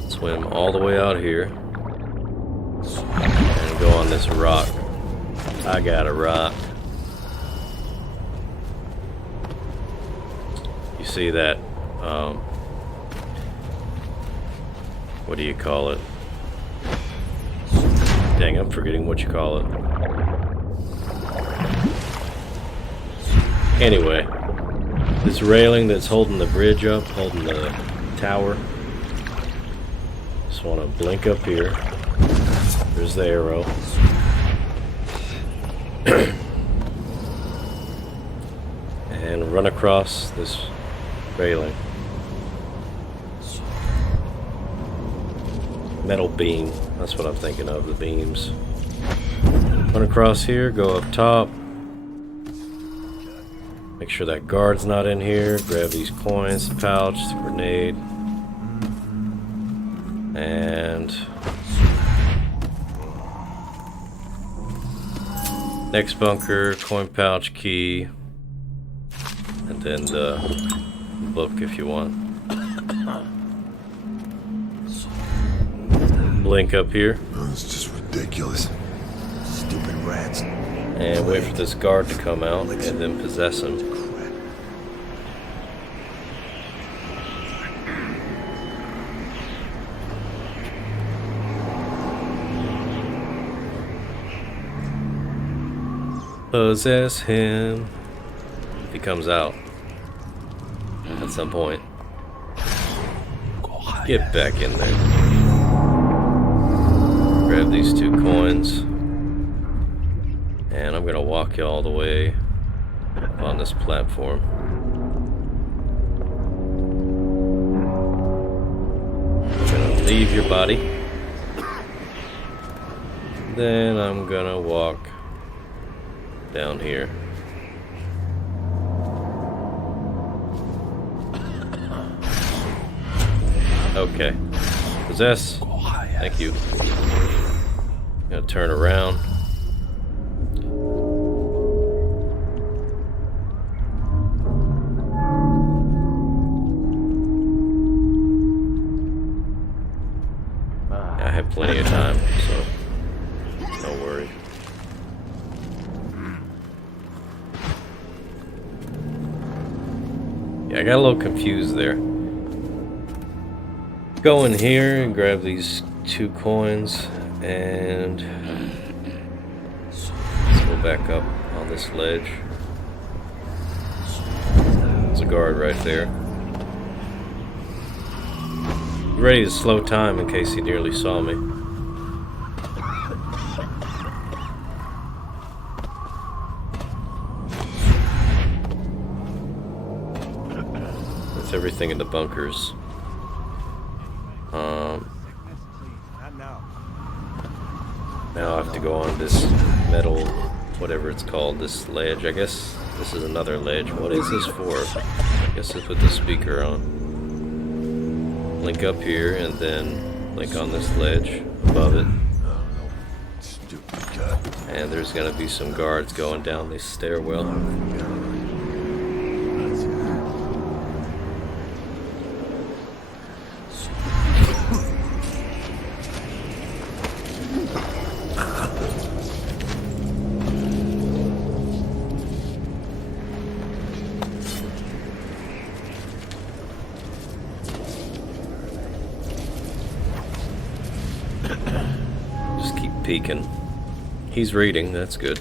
swim all the way out here and go on this rock. I got a rock. You see that, what do you call it? Dang, I'm forgetting what you call it. Anyway, this railing that's holding the bridge up, holding the tower. Just want to blink up here. There's the arrow. And run across this railing. Metal beam. That's what I'm thinking of, the beams. Run across here, go up top. Make sure that guard's not in here. Grab these coins, the pouch, the grenade. And Next bunker, coin pouch, key, and then the book if you want. Blink up here. Oh, it's just ridiculous. Stupid rats. And wait for this guard to come out and then possess him. Possess him. If he comes out at some point. Get back in there. Grab these 2 coins. And I'm gonna walk you all the way up on this platform. I'm gonna leave your body. Then I'm gonna walk down here. Okay. Possess. Thank you. Gonna turn around. I have plenty of time, so don't worry. Yeah, I got a little confused there. Go in here and grab these 2 coins and go back up on this ledge. There's a guard right there. Ready to slow time in case he nearly saw me. That's everything in the bunkers. Now I have to go on this metal, whatever it's called, this ledge. I guess this is another ledge. What is this for? I guess to put the speaker on. Link up here and then link on this ledge above it. And there's gonna be some guards going down this stairwell. Peeking. He's reading, that's good.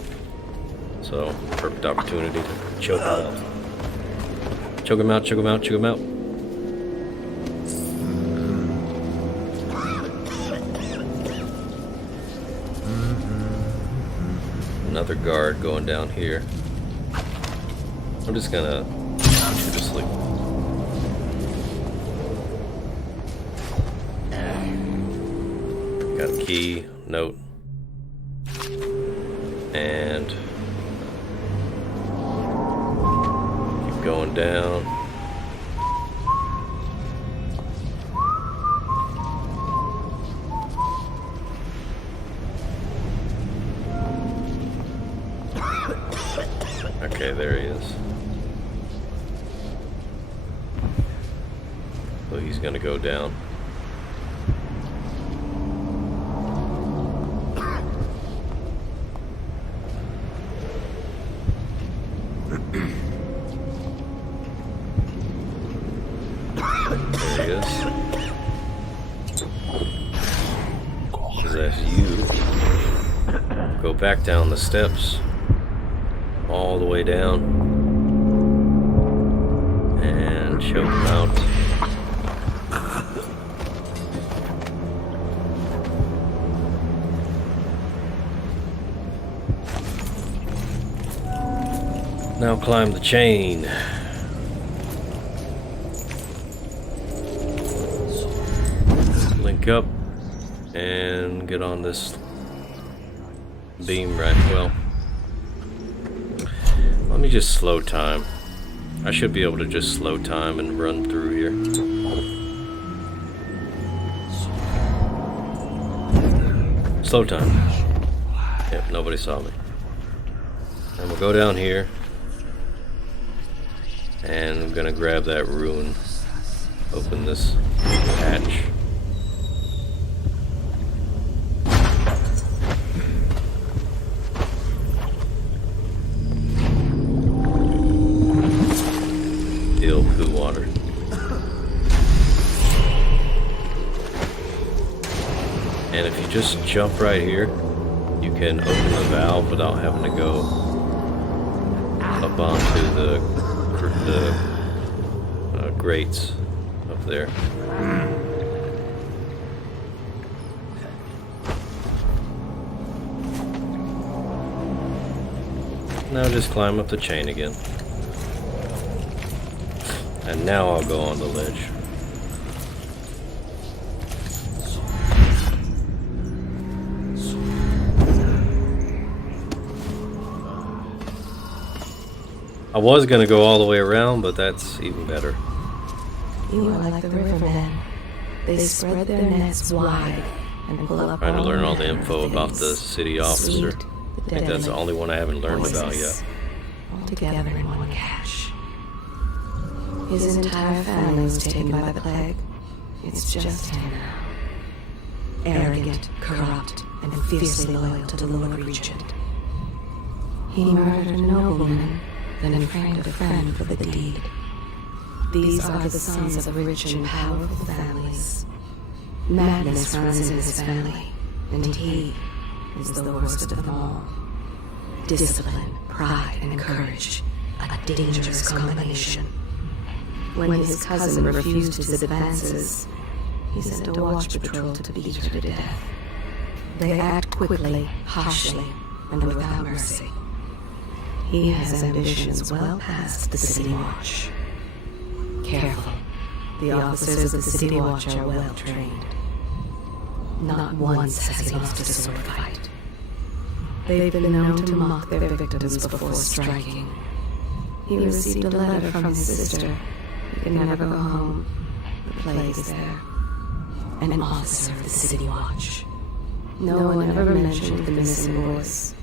So, perfect opportunity to choke him out. Choke him out, choke him out, choke him out. Another guard going down here. I'm just gonna put you to sleep. Got a key, note. And keep going down. Okay, there he is. So he's gonna go down. There he is. Possess you. Go back down the steps. All the way down. And choke him out. Now climb the chain. Link up and get on this beam right. Well, let me just slow time. I should be able to just slow time and run through here. Slow time. Yep, nobody saw me. And we'll go down here. And I'm gonna grab that rune. Open this hatch. Ill poo water. And if you just jump right here, you can open the valve without having to go up onto the grates up there. Now just climb up the chain again. And now I'll go on the ledge. I was gonna go all the way around, but that's even better. You are like the rivermen. They spread their nets wide and pull up. Trying to learn all the info about the city officer. I think that's the only one I haven't learned about yet. All together in one catch. His entire family was taken by the plague. It's just him now. Arrogant, corrupt, and fiercely loyal to the Lord Regent. He murdered a nobleman, then framed a friend for the deed. These are the sons of rich and powerful families. Madness runs in his family, and he is the worst of them all. Discipline, pride, and courage, a dangerous combination. When his cousin refused his advances, he sent a watch patrol to beat her to death. They act quickly, harshly, and without mercy. He has ambitions well past the City Watch. Careful. The officers of the City Watch are well trained. Not once has he lost a sword fight. They've been known to mock their victims before striking. He received a letter from his sister. He can never go home. The plague is there. An officer of the City Watch. No one ever mentioned the missing boys.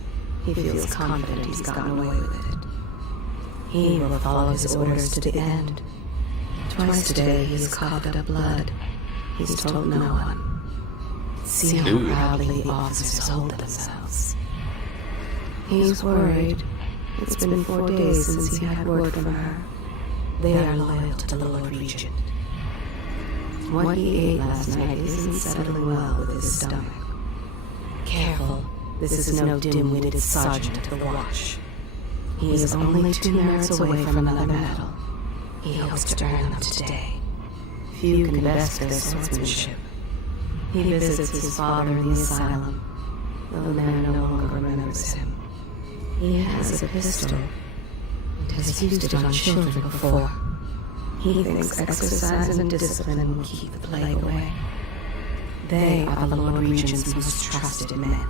He feels confident he's gotten away with it. He will follow his orders to the end. Twice today he's coughed up blood. He's told no one. See how proudly the officers hold themselves. He's worried. It's been 4 days since he had word from her. They are loyal to the Lord Regent. What he ate last night isn't settling well with his stomach. Careful, this is no dim-witted sergeant of the Watch. He is only 2 merits away from another medal. He hopes to earn them today. Few can best their swordsmanship. He visits his father in the asylum, though the man no longer remembers him. He has a pistol, and has used it on children before. He thinks exercise and discipline will keep the plague away. They are the Lord Regent's most trusted men.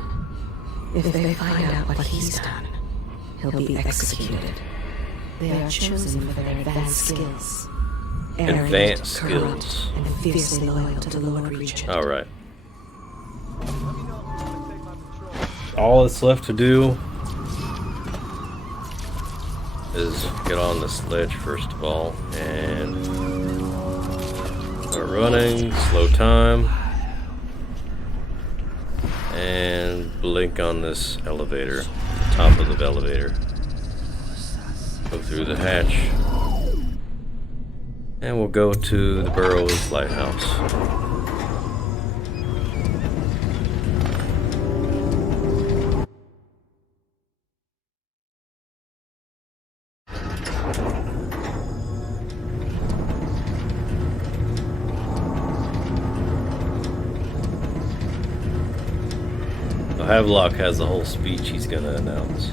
If they find out what he's done, he'll be executed. They are chosen for their advanced skills. Advanced skills. And fiercely loyal to the Lord Regent. Alright. All that's left to do is get on this ledge first of all and start running, slow time, and blink on this elevator, top of the elevator. Go through the hatch, and we'll go to the Burroughs Lighthouse. Havelock has a whole speech he's gonna announce.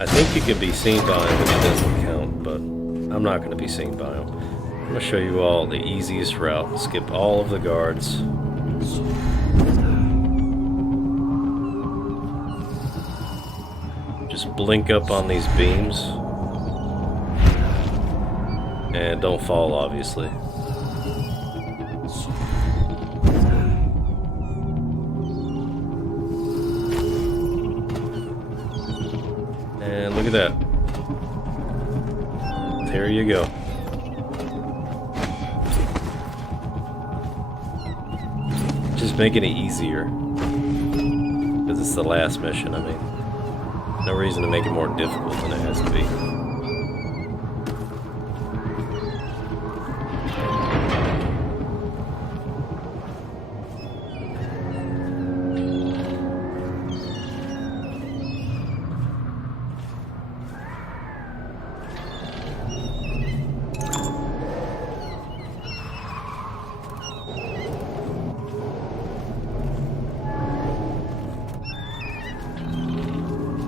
I think you can be seen by him, but it doesn't count, but I'm not gonna be seen by him. I'm gonna show you all the easiest route. Skip all of the guards. Just blink up on these beams. And don't fall, obviously. that. There you go. Just making it easier. Because it's the last mission, I mean. No reason to make it more difficult than it has to be.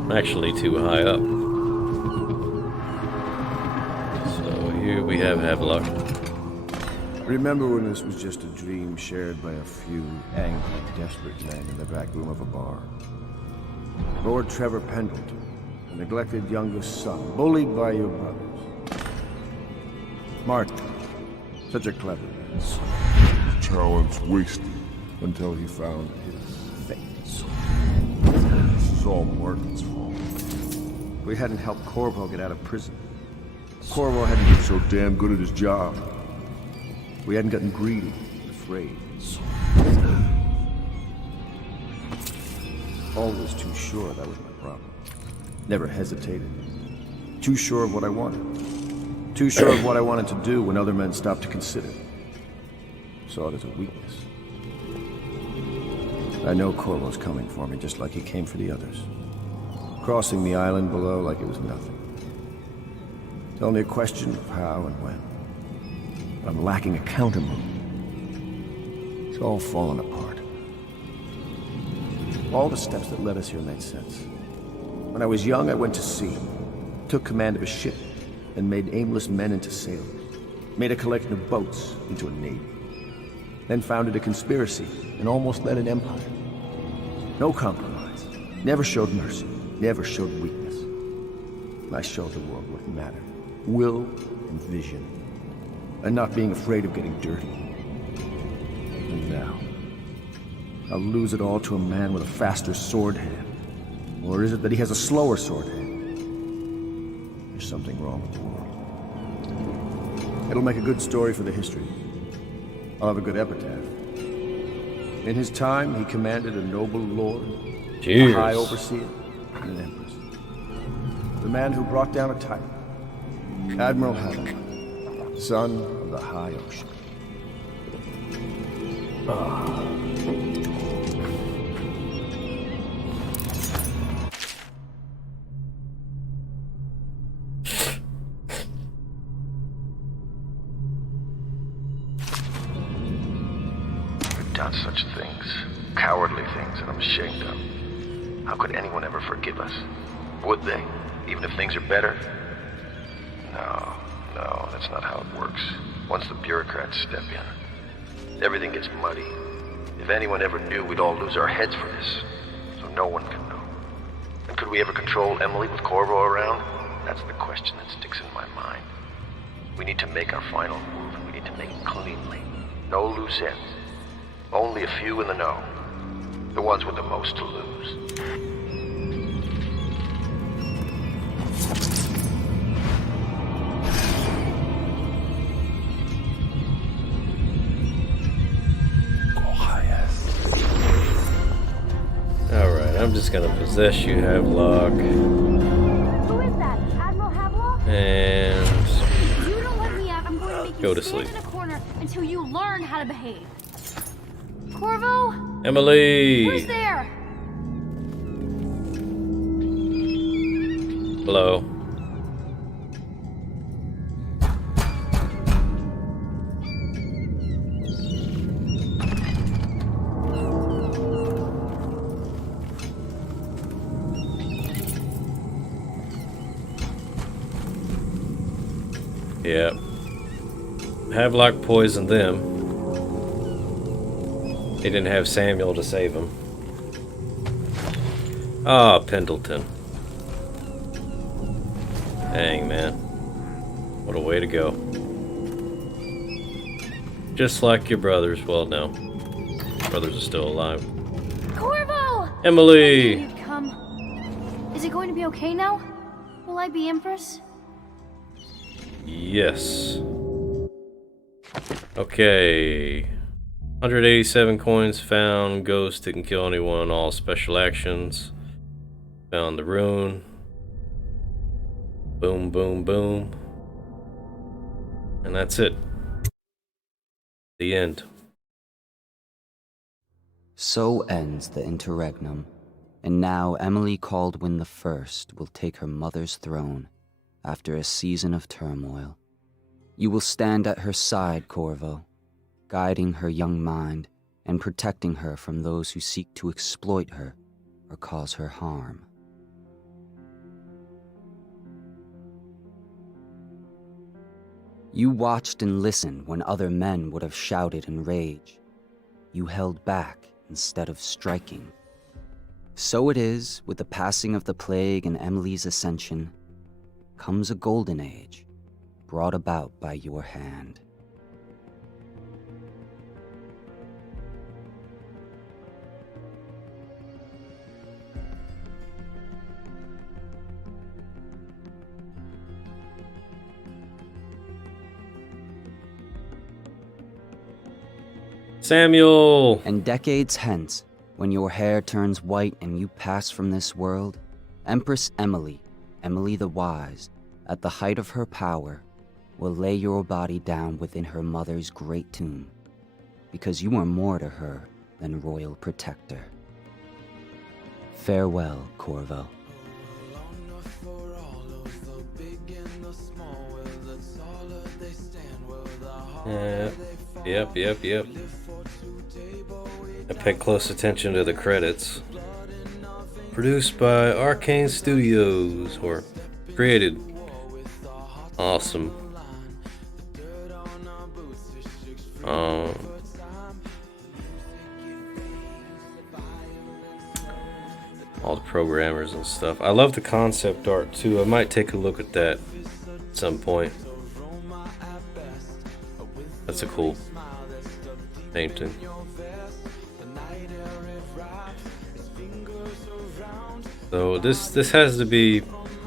Actually too high up. So here we have Havelock. Remember when this was just a dream shared by a few angry, desperate men in the back room of a bar? Lord Trevor Pendleton, a neglected youngest son, bullied by your brothers. Martin, such a clever man. His talents wasted until he found his fate. This is all Martin's fault. We hadn't helped Corvo get out of prison. Corvo hadn't been so damn good at his job. We hadn't gotten greedy, afraid. Always too sure that was my problem. Never hesitated. Too sure of what I wanted. Too sure of what I wanted to do when other men stopped to consider. Saw it as a weakness. I know Corvo's coming for me, just like he came for the others. Crossing the island below like it was nothing. It's only a question of how and when. But I'm lacking a counter move. It's all fallen apart. All the steps that led us here made sense. When I was young, I went to sea, took command of a ship, and made aimless men into sailors. Made a collection of boats into a navy. Then founded a conspiracy and almost led an empire. No compromise. Never showed mercy. Never showed weakness. I showed the world what mattered. Will and vision. And not being afraid of getting dirty. And now, I'll lose it all to a man with a faster sword hand. Or is it that he has a slower sword hand? There's something wrong with the world. It'll make a good story for the history. I'll have a good epitaph. In his time, he commanded a noble lord, Cheers. a high overseer, and an empress. The man who brought down a tyrant, Admiral Havelock, son of the high ocean. I've done such things, cowardly things that I'm ashamed of. How could anyone ever forgive us? Would they? Even if things are better? No, that's not how it works. Once the bureaucrats step in, everything gets muddy. If anyone ever knew, we'd all lose our heads for this. So no one can know. And could we ever control Emily with Corvo around? That's the question that sticks in my mind. We need to make our final move, and we need to make it cleanly. No loose ends. Only a few in the know. The ones with the most to lose. Alright, I'm just gonna possess you, Havelock. Who is that? Admiral Havelock? And If you don't let me out, I'm going to make go you to stand sleep. in a corner until you learn how to behave. Corvo? Emily! Who's there? Hello. Yeah. Havelock poisoned them. He didn't have Samuel to save him. Ah, Pendleton. Dang, man. What a way to go. Just like your brothers. Well, no. Brothers are still alive. Corvo! Emily! You'd come. Is it going to be okay now? Will Will I be Empress? Yes. Okay. 187 coins found. Ghost that can kill anyone. All special actions. Found the rune. Boom, boom, boom. And that's it. The end. So ends the interregnum, and now Emily Caldwin I will take her mother's throne after a season of turmoil. You will stand at her side, Corvo, guiding her young mind and protecting her from those who seek to exploit her or cause her harm. You watched and listened when other men would have shouted in rage. You held back instead of striking. So it is, with the passing of the plague and Emily's ascension, comes a golden age, brought about by your hand. Samuel! And decades hence, when your hair turns white and you pass from this world, Empress Emily, Emily the Wise, at the height of her power, will lay your body down within her mother's great tomb, because you are more to her than royal protector. Farewell, Corvo. Yep. I paid close attention to the credits. Produced by Arcane Studios, or created. Awesome. All the programmers and stuff. I love the concept art too. I might take a look at that at some point. That's a cool painting. So this has to be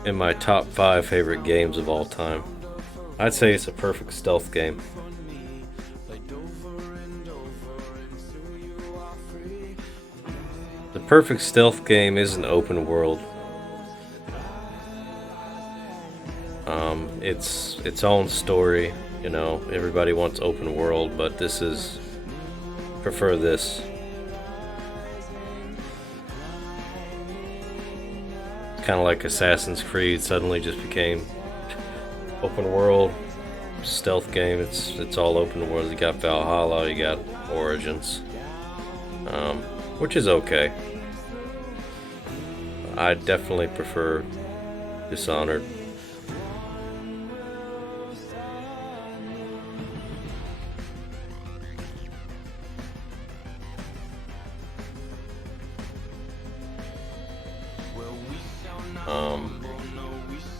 in my top 5 favorite games of all time. I'd say it's a perfect stealth game. The perfect stealth game isn't open world. It's its own story, you know. Everybody wants open world, but prefer this. Kind of like Assassin's Creed suddenly just became open world stealth game. It's all open world. You got Valhalla, you got Origins, which is okay. I definitely prefer Dishonored.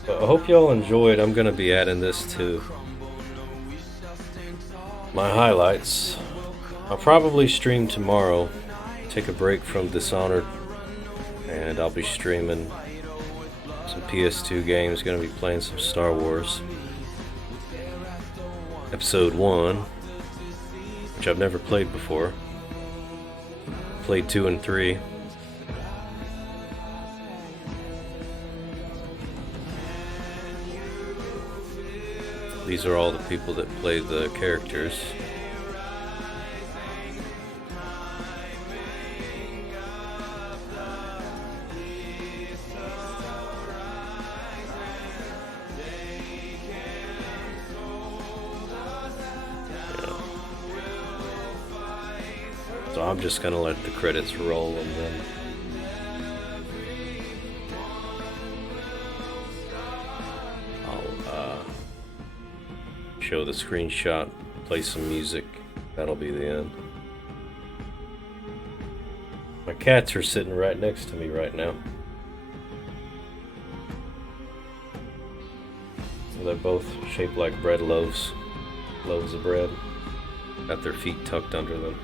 But I hope y'all enjoyed. I'm gonna be adding this to my highlights. I'll probably stream tomorrow. Take a break from Dishonored, and I'll be streaming some PS2 games. Gonna be playing some Star Wars Episode 1, which I've never played before. Played 2 and 3. These are all the people that play the characters. So I'm just gonna let the credits roll and then I'll show the screenshot, play some music. That'll be the end. My cats are sitting right next to me right now. They're both shaped like bread loaves. Loaves of bread. Got their feet tucked under them.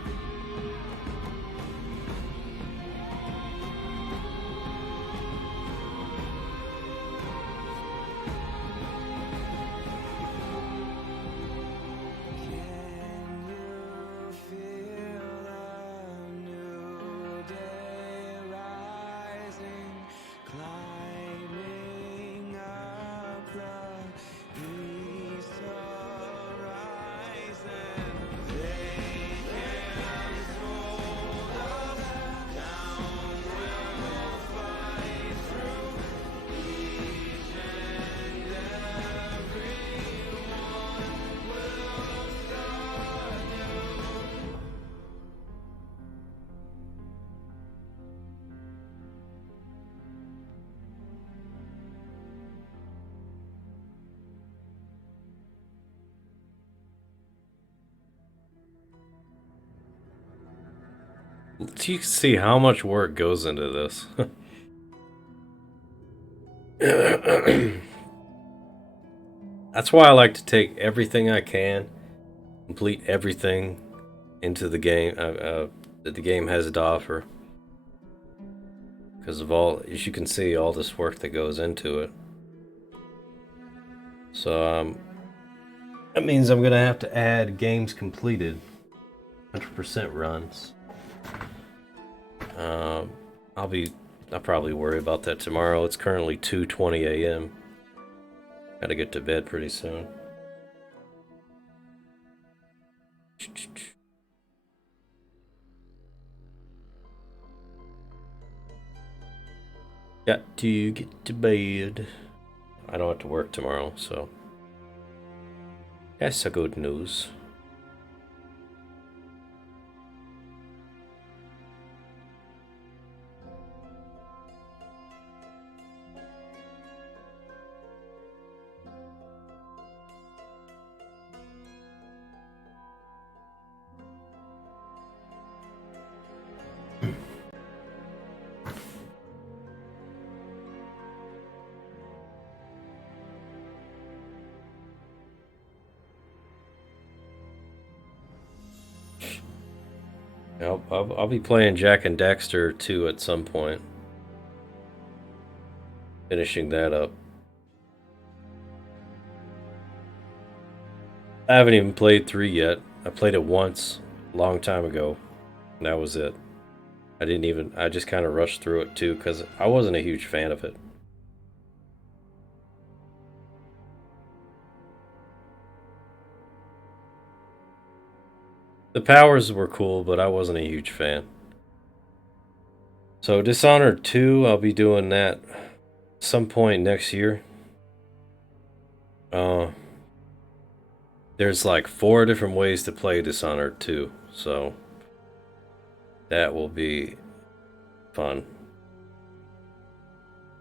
You can see how much work goes into this. That's why I like to take everything I can, complete everything into the game that the game has to offer. Because of all, as you can see, all this work that goes into it. So, that means I'm gonna have to add games completed, 100% runs. I'll probably worry about that tomorrow. It's currently 2:20 a.m. Gotta get to bed pretty soon. Got to get to bed. I don't have to work tomorrow, so that's a good news. I'll be playing Jack and Daxter 2 at some point. Finishing that up. I haven't even played 3 yet. I played it once, a long time ago, and that was it. I just kind of rushed through it too, because I wasn't a huge fan of it. The powers were cool, but I wasn't a huge fan. So Dishonored 2, I'll be doing that some point next year. There's like 4 different ways to play Dishonored 2, so that will be fun.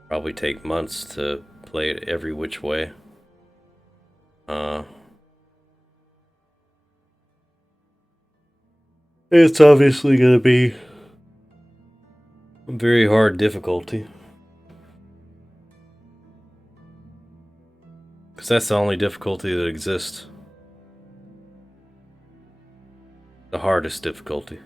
Probably take months to play it every which way. It's obviously gonna be a very hard difficulty. Because that's the only difficulty that exists. The hardest difficulty.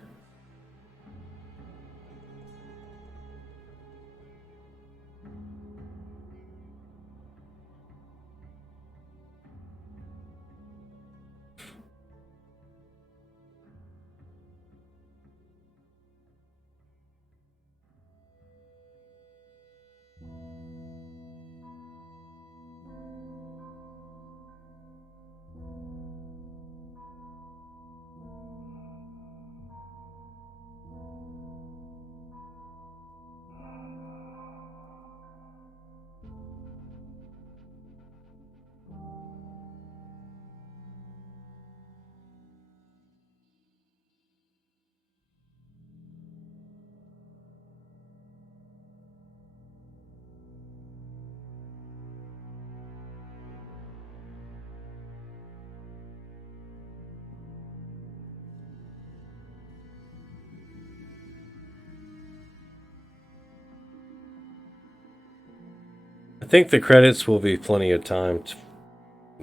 I think the credits will be plenty of time,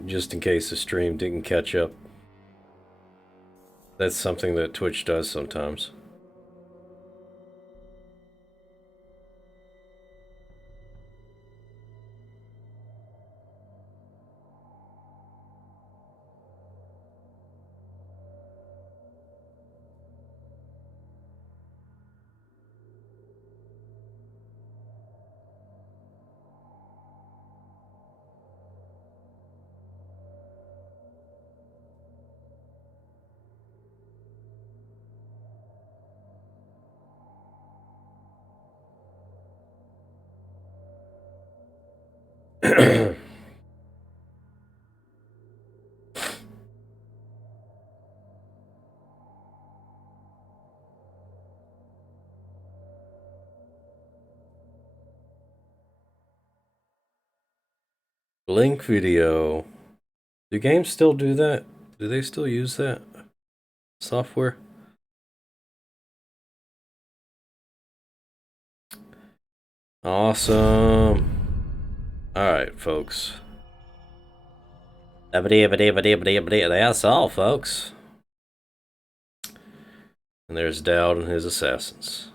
just in case the stream didn't catch up. That's something that Twitch does sometimes. Link video. Do games still do that? Do they still use that software? Awesome. Alright, folks. That's all, folks. And there's Dowd and his assassins.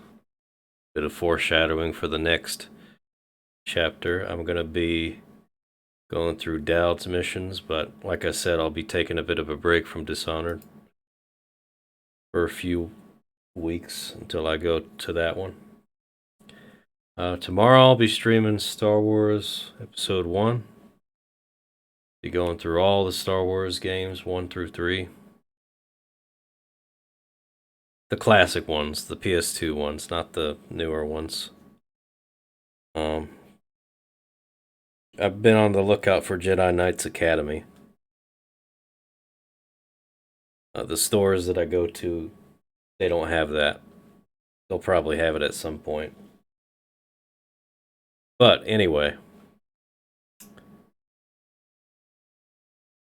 Bit of foreshadowing for the next chapter. I'm going to be going through Dowd's missions, but like I said, I'll be taking a bit of a break from Dishonored for a few weeks until I go to that one. Tomorrow I'll be streaming Star Wars Episode 1. Be going through all the Star Wars games, 1 through 3. The classic ones, the PS2 ones, not the newer ones. I've been on the lookout for Jedi Knights Academy. The stores that I go to, they don't have that. They'll probably have it at some point. But anyway,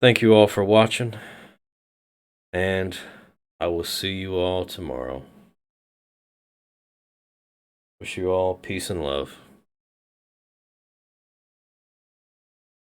thank you all for watching, and I will see you all tomorrow. Wish you all peace and love.